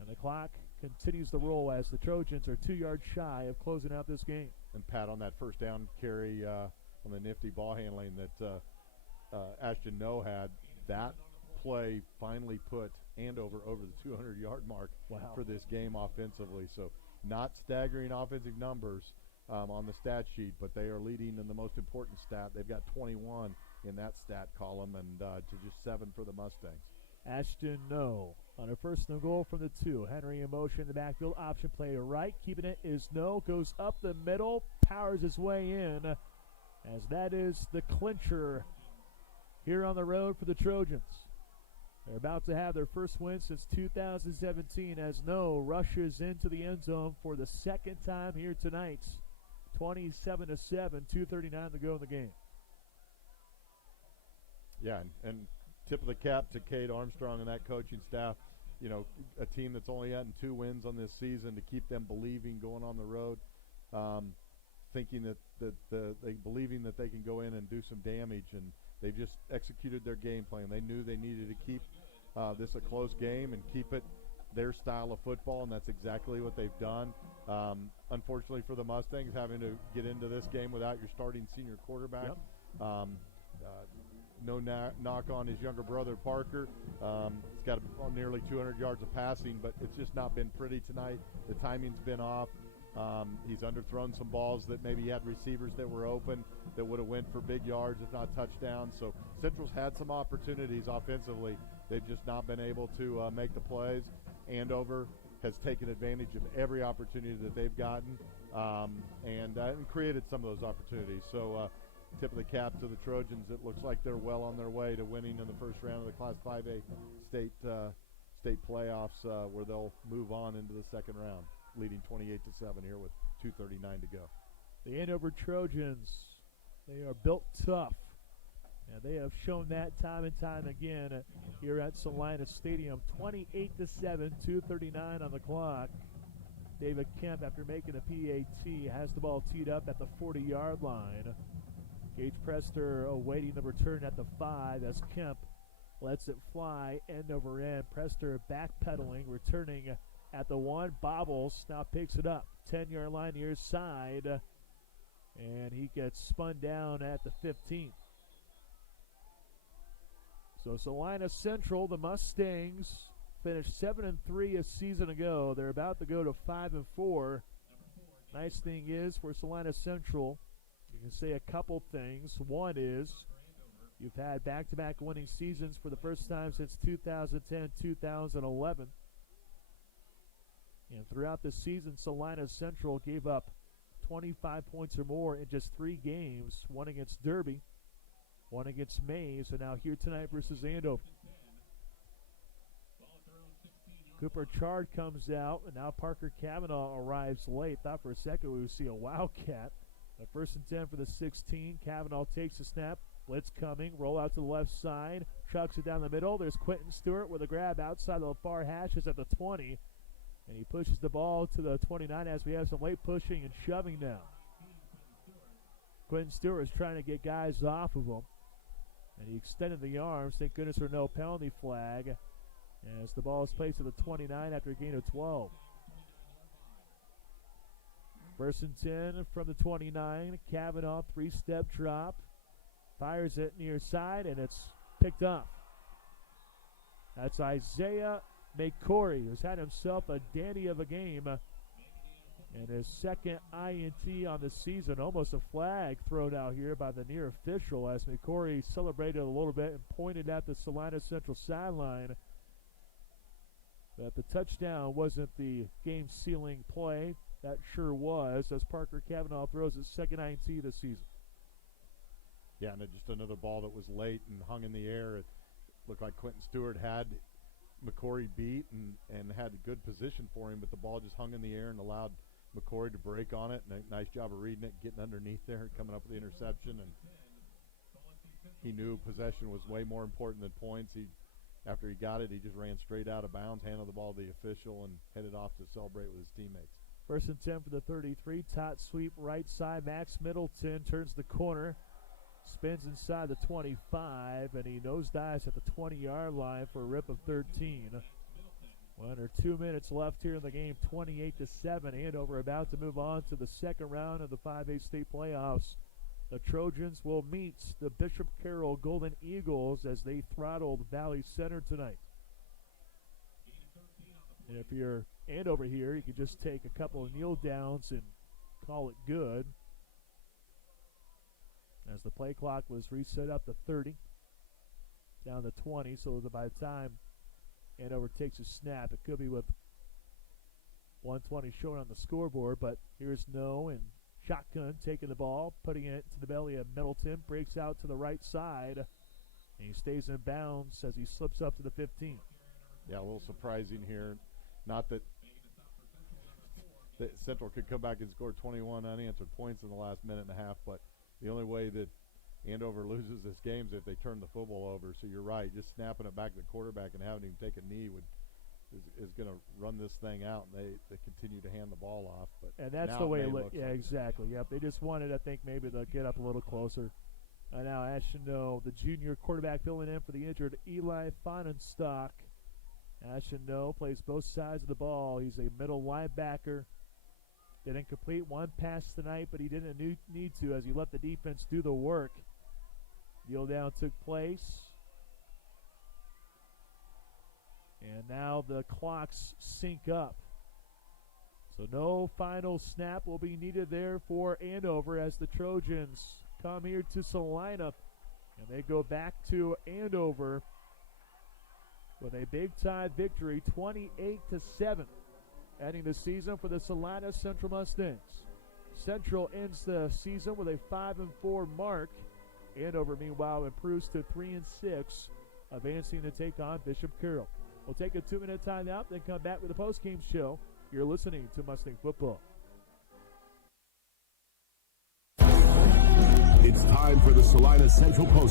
And the clock continues to roll as the Trojans are 2 yards shy of closing out this game. And Pat, on that first down carry on the nifty ball handling that Ashton No had, that play finally put Andover over the 200-yard mark for this game offensively. So not staggering offensive numbers on the stat sheet, but they are leading in the most important stat. They've got 21 in that stat column, and to just 7 for the Mustangs. Ashton No. On a first and goal from the 2. Henry in motion in the backfield. Option play to right. Keeping it is No. Goes up the middle. Powers his way in. As that is the clincher here on the road for the Trojans. They're about to have their first win since 2017 as No rushes into the end zone for the second time here tonight. 27-7, 2:39 to go in the game. Yeah, and tip of the cap to Kate Armstrong and that coaching staff. You know, a team that's only gotten 2 wins on this season, to keep them believing going on the road, thinking that they believing that they can go in and do some damage, and they've just executed their game plan. They knew they needed to keep this a close game and keep it their style of football, and that's exactly what they've done. Unfortunately for the Mustangs, having to get into this game without your starting senior quarterback. Yep. No knock on his younger brother, Parker. He's got nearly 200 yards of passing, but it's just not been pretty tonight. The timing's been off. He's underthrown some balls that maybe he had receivers that were open that would have went for big yards, if not touchdowns. So Central's had some opportunities offensively. They've just not been able to make the plays. Andover has taken advantage of every opportunity that they've gotten and created some of those opportunities. So tip of the cap to the Trojans. It looks like they're well on their way to winning in the first round of the Class 5A state playoffs, where they'll move on into the second round, leading 28-7 here with 2:39 to go. The Andover Trojans, they are built tough, and they have shown that time and time again here at Salina Stadium. 28-7, 2:39 on the clock. David Kemp, after making a PAT, has the ball teed up at the 40-yard line. Gage Prester awaiting the return at the 5 as Kemp lets it fly end over end. Prester backpedaling, returning at the 1, bobbles, now picks it up. 10-yard line near side, and he gets spun down at the 15. So Salina Central, the Mustangs, finished 7-3 a season ago. They're about to go to 5-4. Nice thing is for Salina Central, you can say a couple things. One is you've had back-to-back winning seasons for the first time since 2010-2011. And throughout the season, Salina Central gave up 25 points or more in just 3 games, one against Derby, one against Mays, and now here tonight versus Andover. Cooper Chard comes out, and now Parker Cavanaugh arrives late. Thought for a second we would see a Wildcat. A 1st and 10 for the 16. Cavanaugh takes the snap. Blitz coming. Roll out to the left side. Chucks it down the middle. There's Quentin Stewart with a grab outside the far hashes at the 20. And he pushes the ball to the 29 as we have some late pushing and shoving now. Quentin Stewart is trying to get guys off of him. And he extended the arms. Thank goodness for no penalty flag as the ball is placed to the 29 after a gain of 12. 1st and 10 from the 29. Cavanaugh, 3-step drop. Fires it near side, and it's picked up. That's Isaiah McCory, who's had himself a dandy of a game. And his second INT on the season. Almost a flag thrown out here by the near official as McCory celebrated a little bit and pointed at the Salina Central sideline. But the touchdown wasn't the game-sealing play. That sure was, as Parker Cavanaugh throws his second INT this season. Yeah, and just another ball that was late and hung in the air. It looked like Quentin Stewart had McCory beat and had a good position for him, but the ball just hung in the air and allowed McCory to break on it. And a nice job of reading it, getting underneath there and coming up with the interception. And he knew possession was way more important than points. After he got it, he just ran straight out of bounds, handed the ball to the official, and headed off to celebrate with his teammates. 1st and 10 for the 33. Tot sweep right side. Max Middleton turns the corner. Spins inside the 25, and he nosedives at the 20-yard line for a rip of 13. 1 or 2 minutes left here in the game, 28-7. Andover about to move on to the second round of the 5A state playoffs. The Trojans will meet the Bishop Carroll Golden Eagles as they throttled Valley Center tonight. And if you're Andover here, you can just take a couple of kneel downs and call it good. As the play clock was reset up to 30, down to 20, so that by the time Andover takes a snap. It could be with 1:20 showing on the scoreboard, but here's No and shotgun taking the ball, putting it to the belly of Middleton, breaks out to the right side, and he stays in bounds as he slips up to the 15. Yeah, a little surprising here. Not that Central could come back and score 21 unanswered points in the last minute and a half, but the only way that Andover loses this game is if they turn the football over. So you're right, just snapping it back to the quarterback and having him take a knee is going to run this thing out, and they continue to hand the ball off. But and that's the way it looks. Yeah, exactly. Yep, they just wanted, I think, maybe to get up a little closer. Now, as you know, the junior quarterback filling in for the injured Eli Fonenstock. As you know, plays both sides of the ball. He's a middle linebacker. Didn't complete one pass tonight, but he didn't need to as he let the defense do the work. Kneel down took place. And now the clocks sync up. So no final snap will be needed there for Andover as the Trojans come here to Salina. And they go back to Andover with a big-time victory, 28-7, ending the season for the Salina Central Mustangs. Central ends the season with a 5-4 mark. Andover, meanwhile, improves to 3-6, advancing to take on Bishop Carroll. We'll take a 2-minute timeout, then come back with a post-game show. You're listening to Mustang Football. It's time for the Salina Central Post.